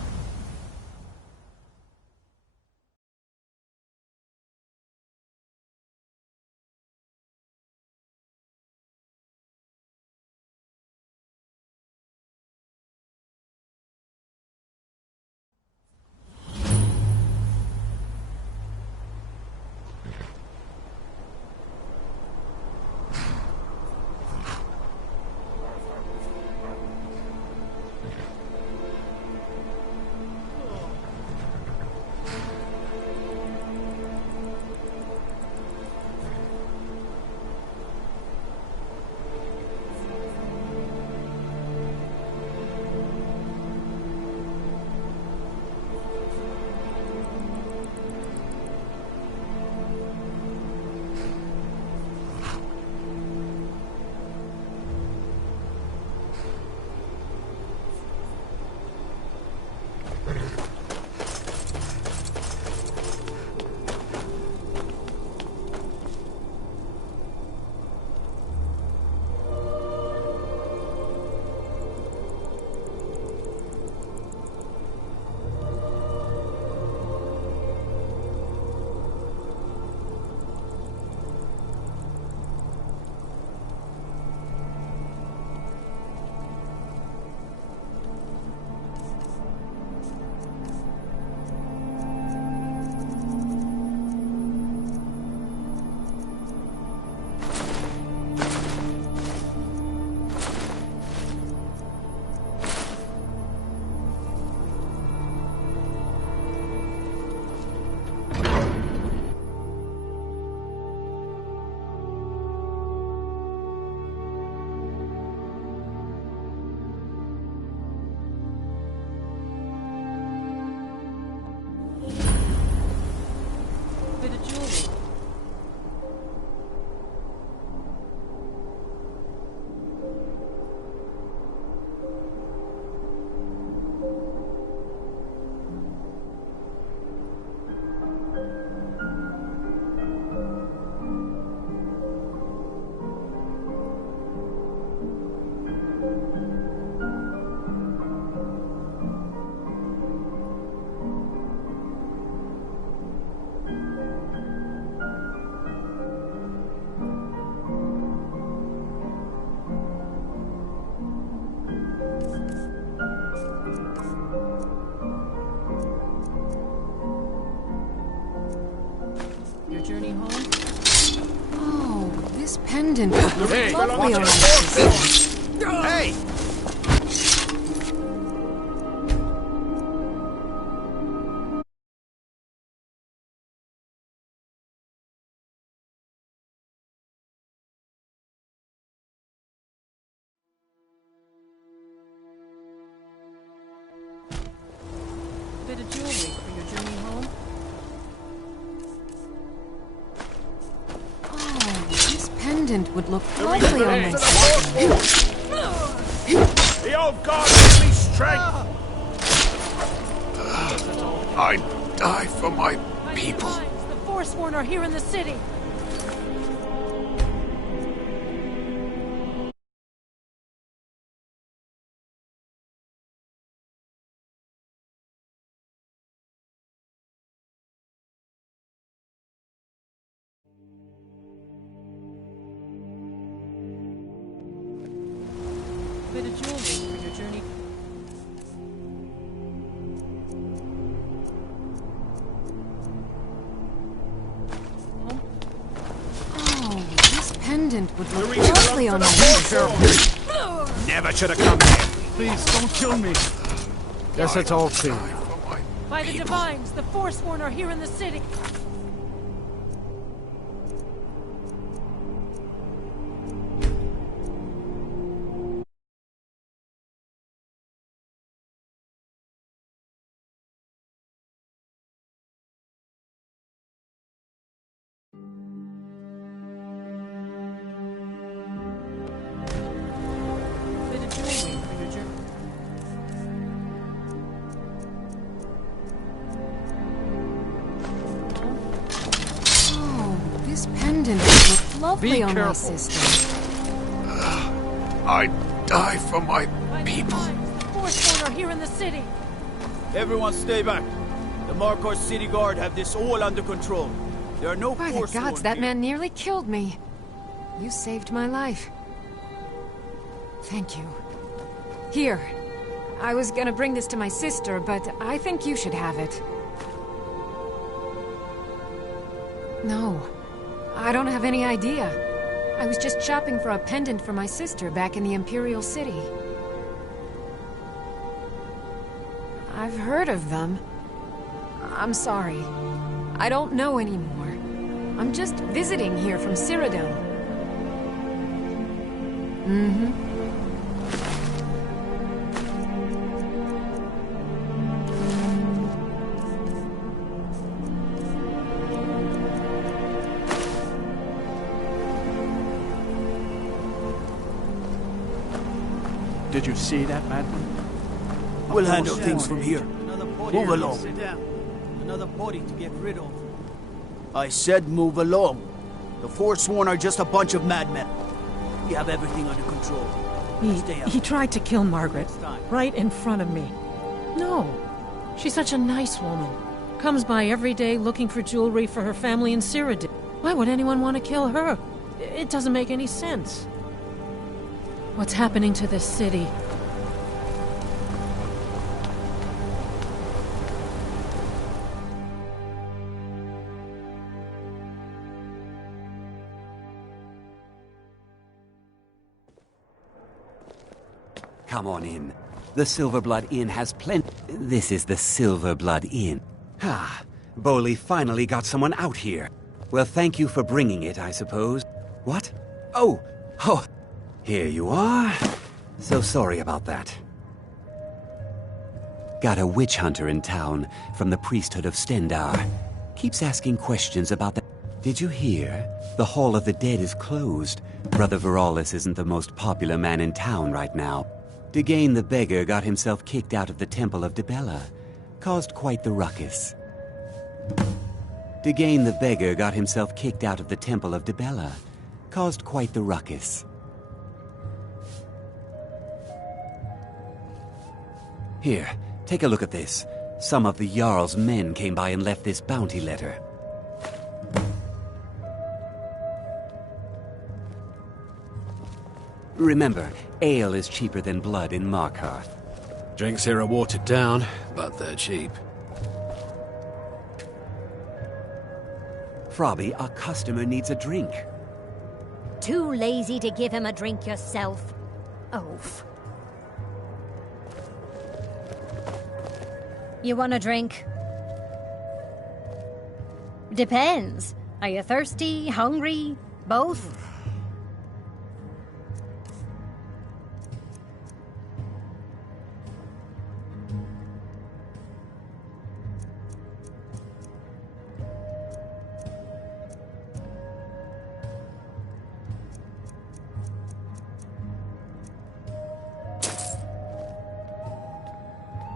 pendant would look Hey! lovely on my sister. Hey! Bit of jewelry for your journey home. Oh, this pendant would look lovely on my sister. The old god give me strength! I die for my people. The Forsworn are here in the city. Bit of jewelry for your journey. Oh, this pendant would look lovely on my sister. Never should have come here. Please, don't kill me. Guess it's all clear. By the Divines, the Forsworn are here in the city. Bit of jewelry for your journey. Oh, this pendant would look lovely on my sister. I die for my people. The Forsworn are here in the city. Everyone stay back. The Markar City Guard have this all under control. There are no By the gods, that man nearly killed me. You saved my life. Thank you. Here. I was gonna bring this to my sister, but I think you should have it. No. I don't have any idea. I was just shopping for a pendant for my sister back in the Imperial City. I've heard of them. I'm sorry. I don't know anymore. I'm just visiting here from Cyrodiil. Mm-hmm. Did you see that, madman? We'll handle things from here. Move along. Sit down. Another body to get rid of. I said move along. The Forsworn are just a bunch of madmen. We have everything under control. He tried to kill Margaret, right in front of me. No, she's such a nice woman. Comes by every day looking for jewelry for her family in Cyrodiil. Why would anyone want to kill her? It doesn't make any sense. What's happening to this city? Come on in. The Silverblood Inn has plenty. This is the Silverblood Inn. Ah, Boley finally got someone out here. Well, thank you for bringing it, I suppose. What? Oh! Here you are. So sorry about that. Got a witch hunter in town from the priesthood of Stendarr. Keeps asking questions about the... Did you hear? The Hall of the Dead is closed. Brother Veralis isn't the most popular man in town right now. Degane the Beggar got himself kicked out of the Temple of Dibella. Caused quite the ruckus. Degane the Beggar got himself kicked out of the Temple of Dibella. Caused quite the ruckus. Here, take a look at this. Some of the Jarl's men came by and left this bounty letter. Remember, ale is cheaper than blood in Markarth. Drinks here are watered down, but they're cheap. Frobby, our customer needs a drink. Too lazy to give him a drink yourself? Oaf. You want a drink? Depends. Are you thirsty, hungry, both?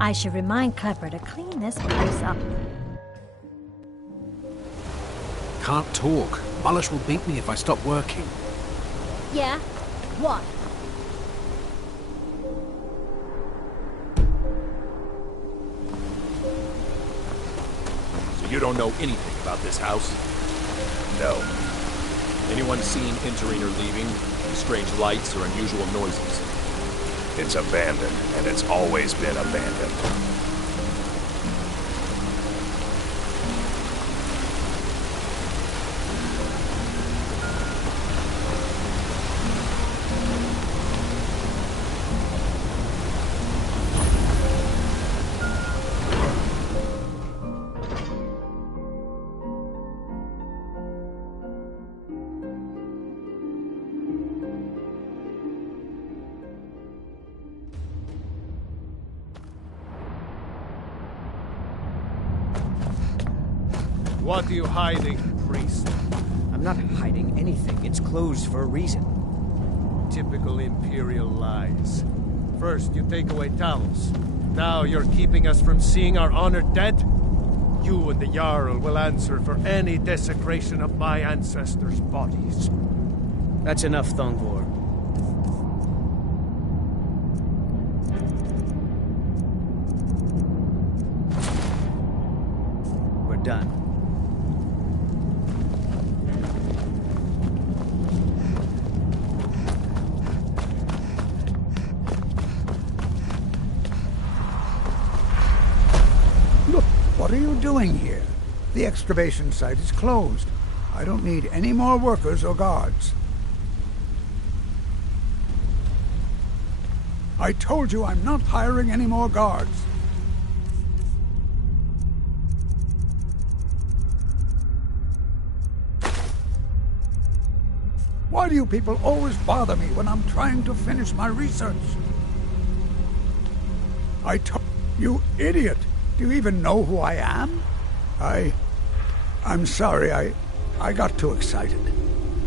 I should remind Clever to clean this place up. Can't talk. Mullish will beat me if I stop working. Yeah? What? So you don't know anything about this house? No. Anyone seen entering or leaving? Any strange lights or unusual noises? It's abandoned, and it's always been abandoned. What are you hiding, priest? I'm not hiding anything. It's closed for a reason. Typical Imperial lies. First, you take away Talos. Now you're keeping us from seeing our honored dead? You and the Jarl will answer for any desecration of my ancestors' bodies. That's enough, Thongor. We're done. What are you doing here? The excavation site is closed. I don't need any more workers or guards. I told you I'm not hiring any more guards. Why do you people always bother me when I'm trying to finish my research? I told you, idiot! Do you even know who I am? I'm sorry, I got too excited.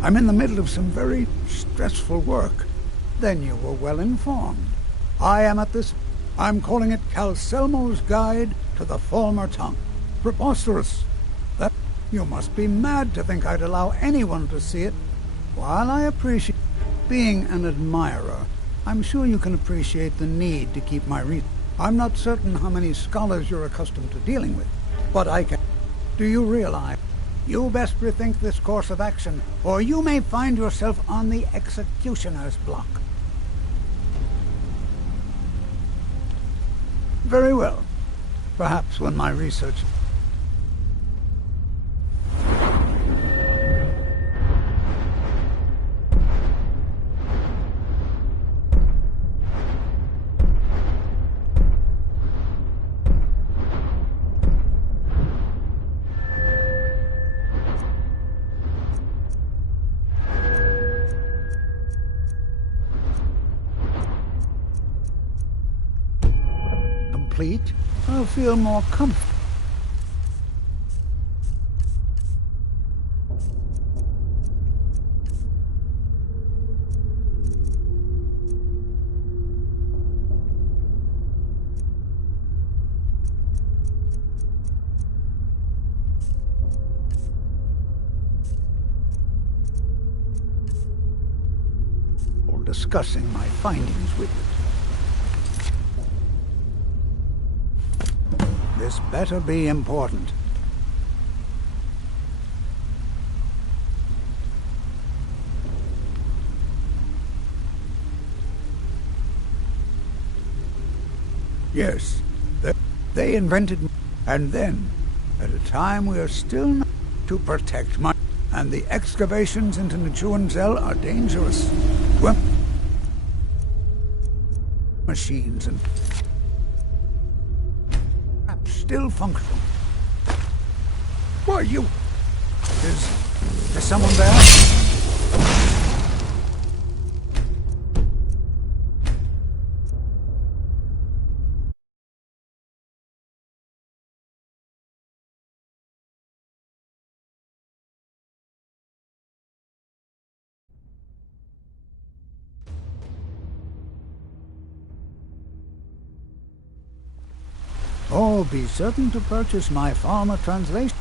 I'm in the middle of some very stressful work. Then you were well informed. I'm calling it Calcelmo's Guide to the Falmer Tongue. Preposterous. That you must be mad to think I'd allow anyone to see it. While I appreciate being an admirer, I'm sure you can appreciate the need to keep my research. I'm not certain how many scholars you're accustomed to dealing with, but I can. Do you realize? You best rethink this course of action, or you may find yourself on the executioner's block. Very well. Perhaps when my research... complete, I'll feel more comfortable. Or discussing my findings with you. This better be important. Yes, they invented, and then, at a time we are still not to protect my, and And the excavations into Njuanzel are dangerous. Machines and still functional. Why, you... Is someone there? Oh, be certain to purchase my farmer translation.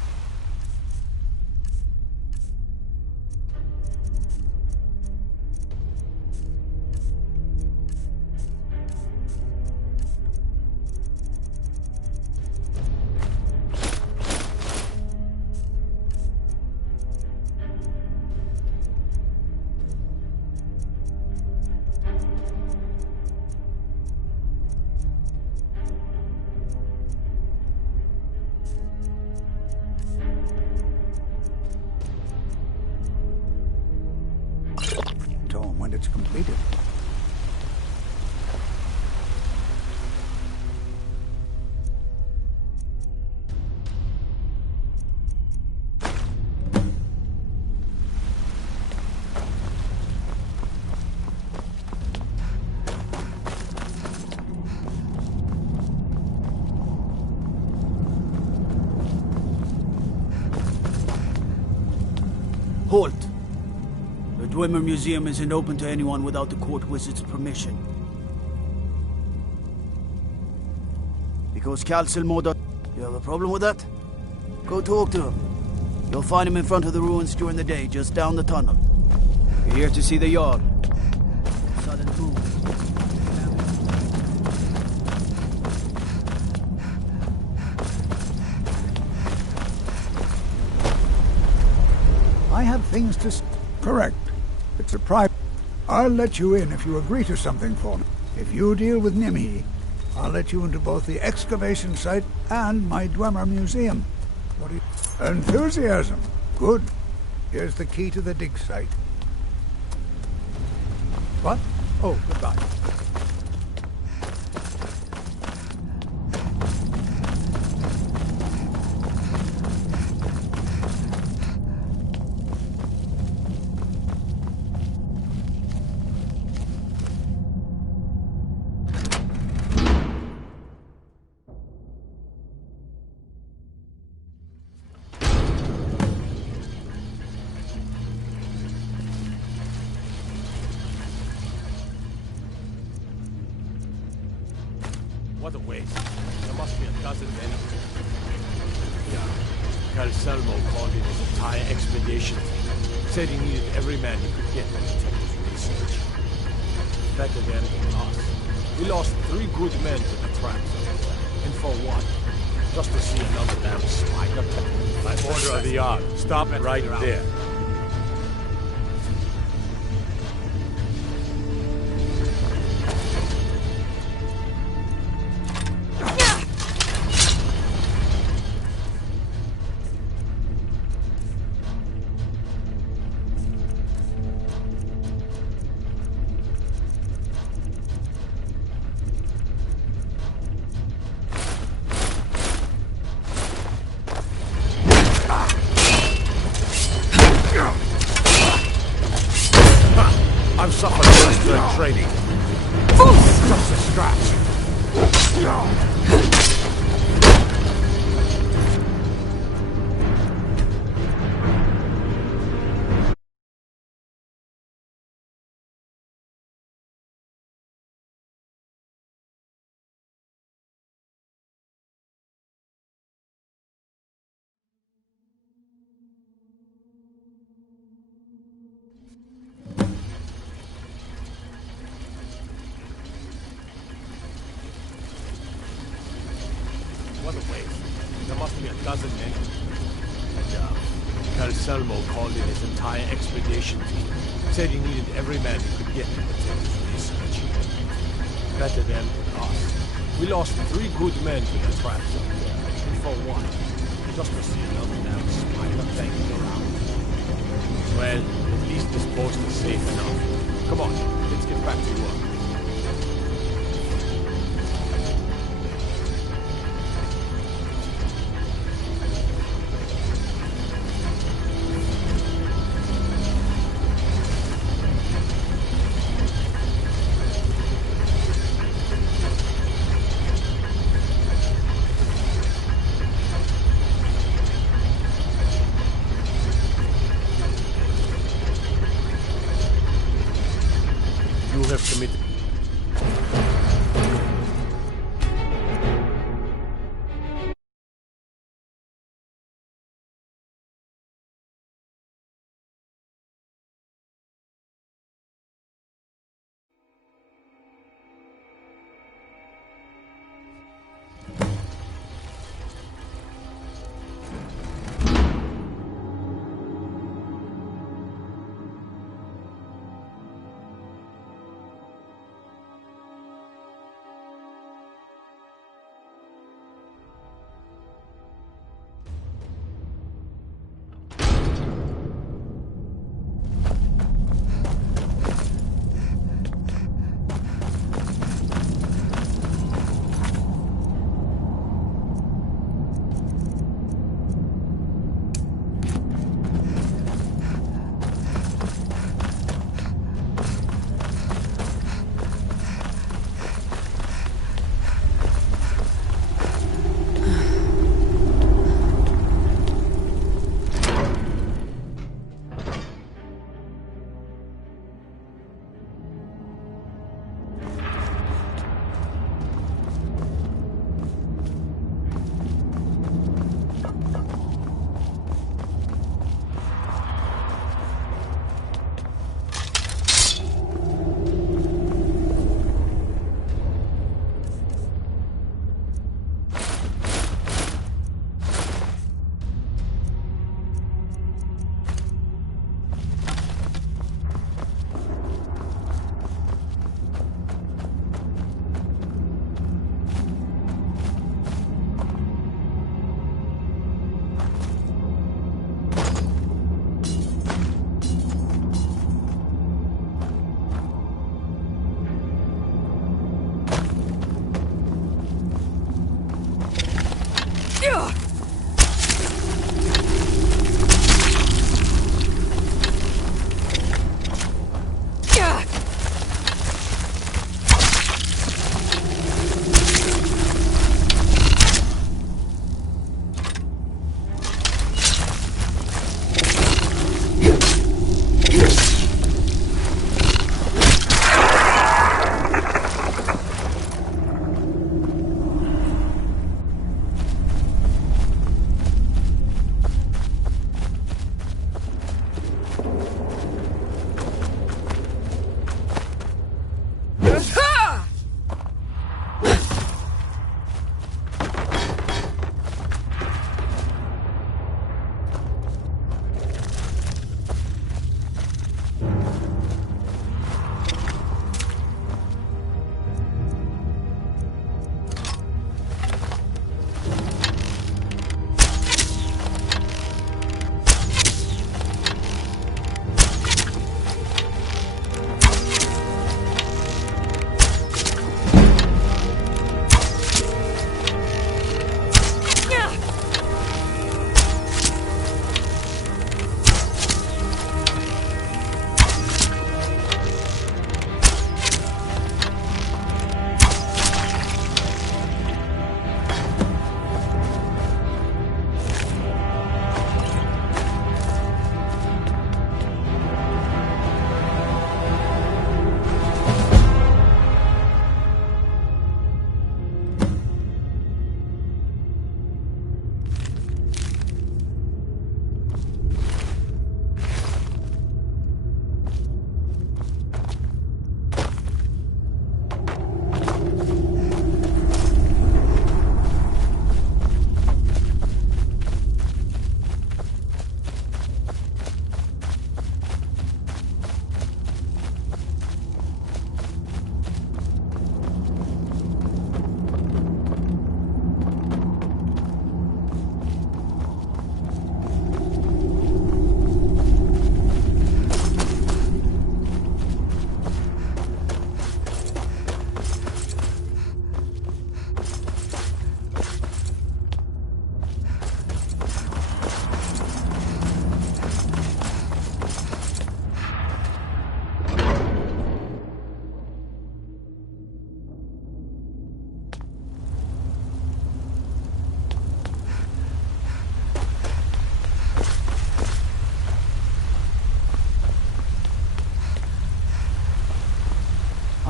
When it's completed. Halt! The Dwemer Museum isn't open to anyone without the court wizard's permission. Because Calcelmoda... You have a problem with that? Go talk to him. You'll find him in front of the ruins during the day, just down the tunnel. You're here to see the Jarl. Sudden move. I have things to... Correct. It's a private... I'll let you in if you agree to something for me. If you deal with Nimhi, I'll let you into both the excavation site and my Dwemer Museum. What do you... Enthusiasm. Good. Here's the key to the dig site. What? Oh, goodbye. What a waste. There must be a dozen men. Yeah. Calcelmo called in his entire expedition team. Said he needed every man he could get to protect his research. Better than us. We lost 3 good men to the traps. And for what? Just to see another damn spider. By order of the Jarl. Stop it right there. I've suffered worse than training. Just a scratch. What a waste. There must be a dozen men. And, Calcelmo called in his entire expedition team. Said he needed every man he could get to protect his research. Better than us. We lost 3 good men to the traps up there. And for what? Just to see another damn spider banging around. supposed to be safe enough. Come on, let's get back to work.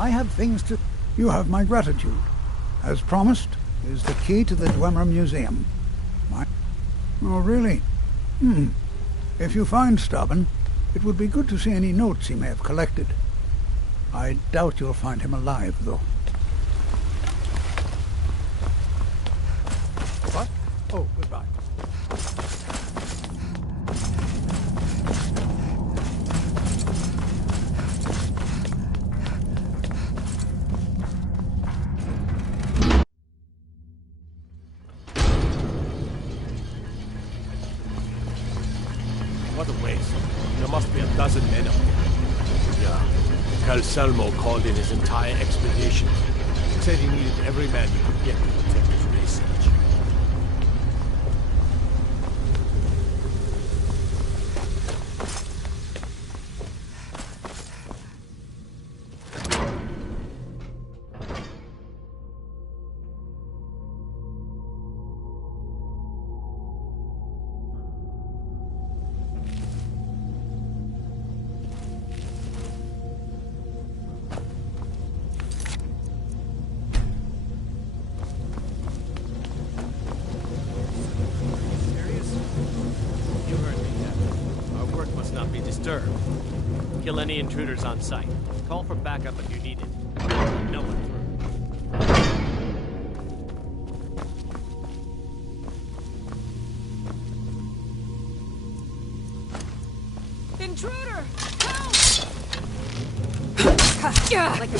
I have things to... You have my gratitude. As promised, is the key to the Dwemer Museum. Oh, really? If you find Stubborn, it would be good to see any notes he may have collected. I doubt you'll find him alive, though. What? Oh, goodbye. What a waste. There must be a dozen men up there. Yeah. Calcelmo called in his entire expedition. Said he needed every man he could get to protect his research. Kill any intruders on sight. Call for backup if you need it. No one through. Intruder! Help! Like a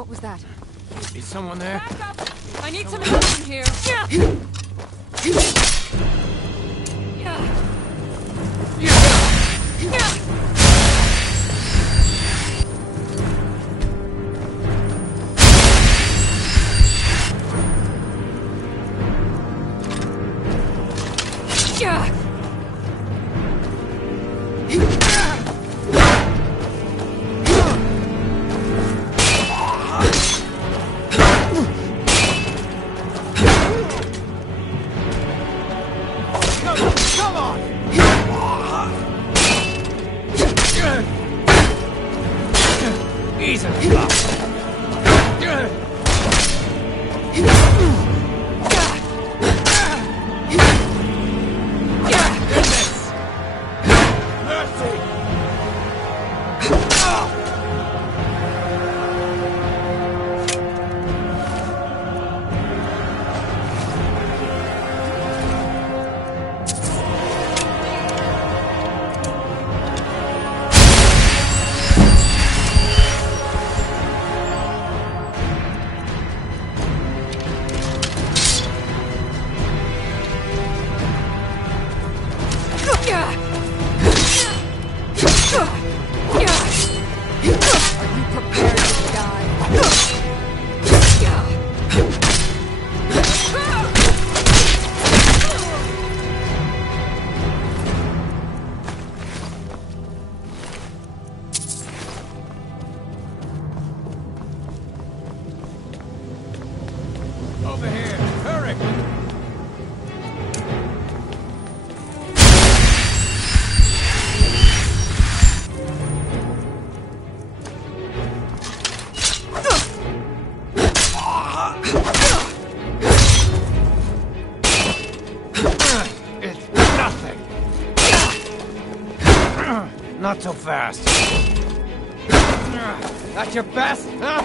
What was that? Is someone there? Back up! I need some help in here. Over here! Hurry! It's nothing! Not so fast! That's your best, huh?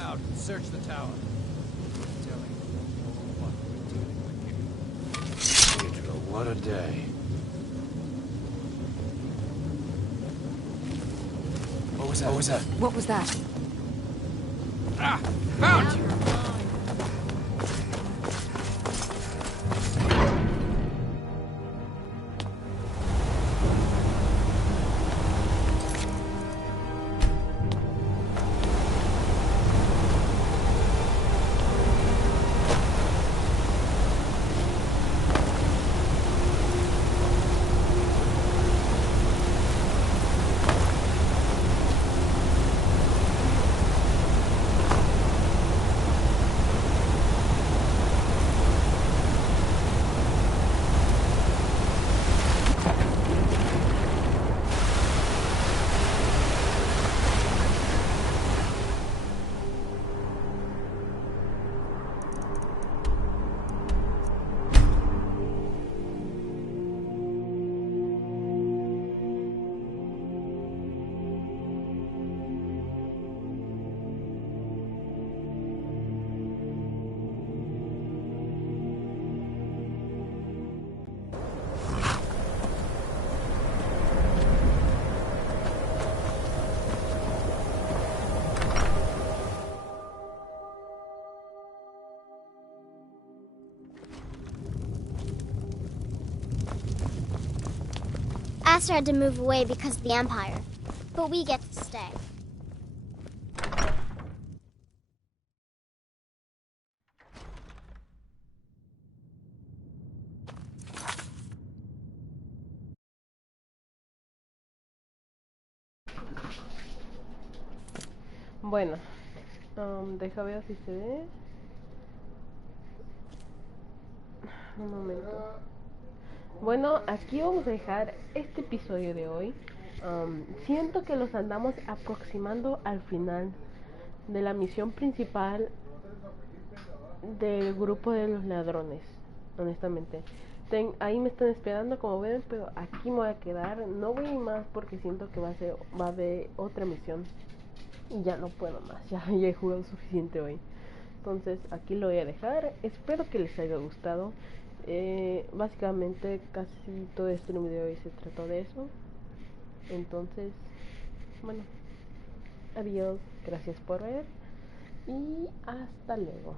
out and search the tower. What a day. What was that? What was that? Ah! Found you! Aster had to move away because of the Empire, but we get to stay. Bueno, deja ver si se ve. Un momento. Bueno, aquí vamos a dejar este episodio de hoy. Siento que los andamos aproximando al final de la misión principal del grupo de los ladrones, honestamente. Ahí me están esperando, como ven, pero aquí me voy a quedar. No voy más porque siento que va a haber otra misión y ya no puedo más. Ya he jugado suficiente hoy. Entonces aquí lo voy a dejar. Espero que les haya gustado. Básicamente casi todo este video de hoy se trató de eso. Entonces, bueno, adiós, gracias por ver y hasta luego.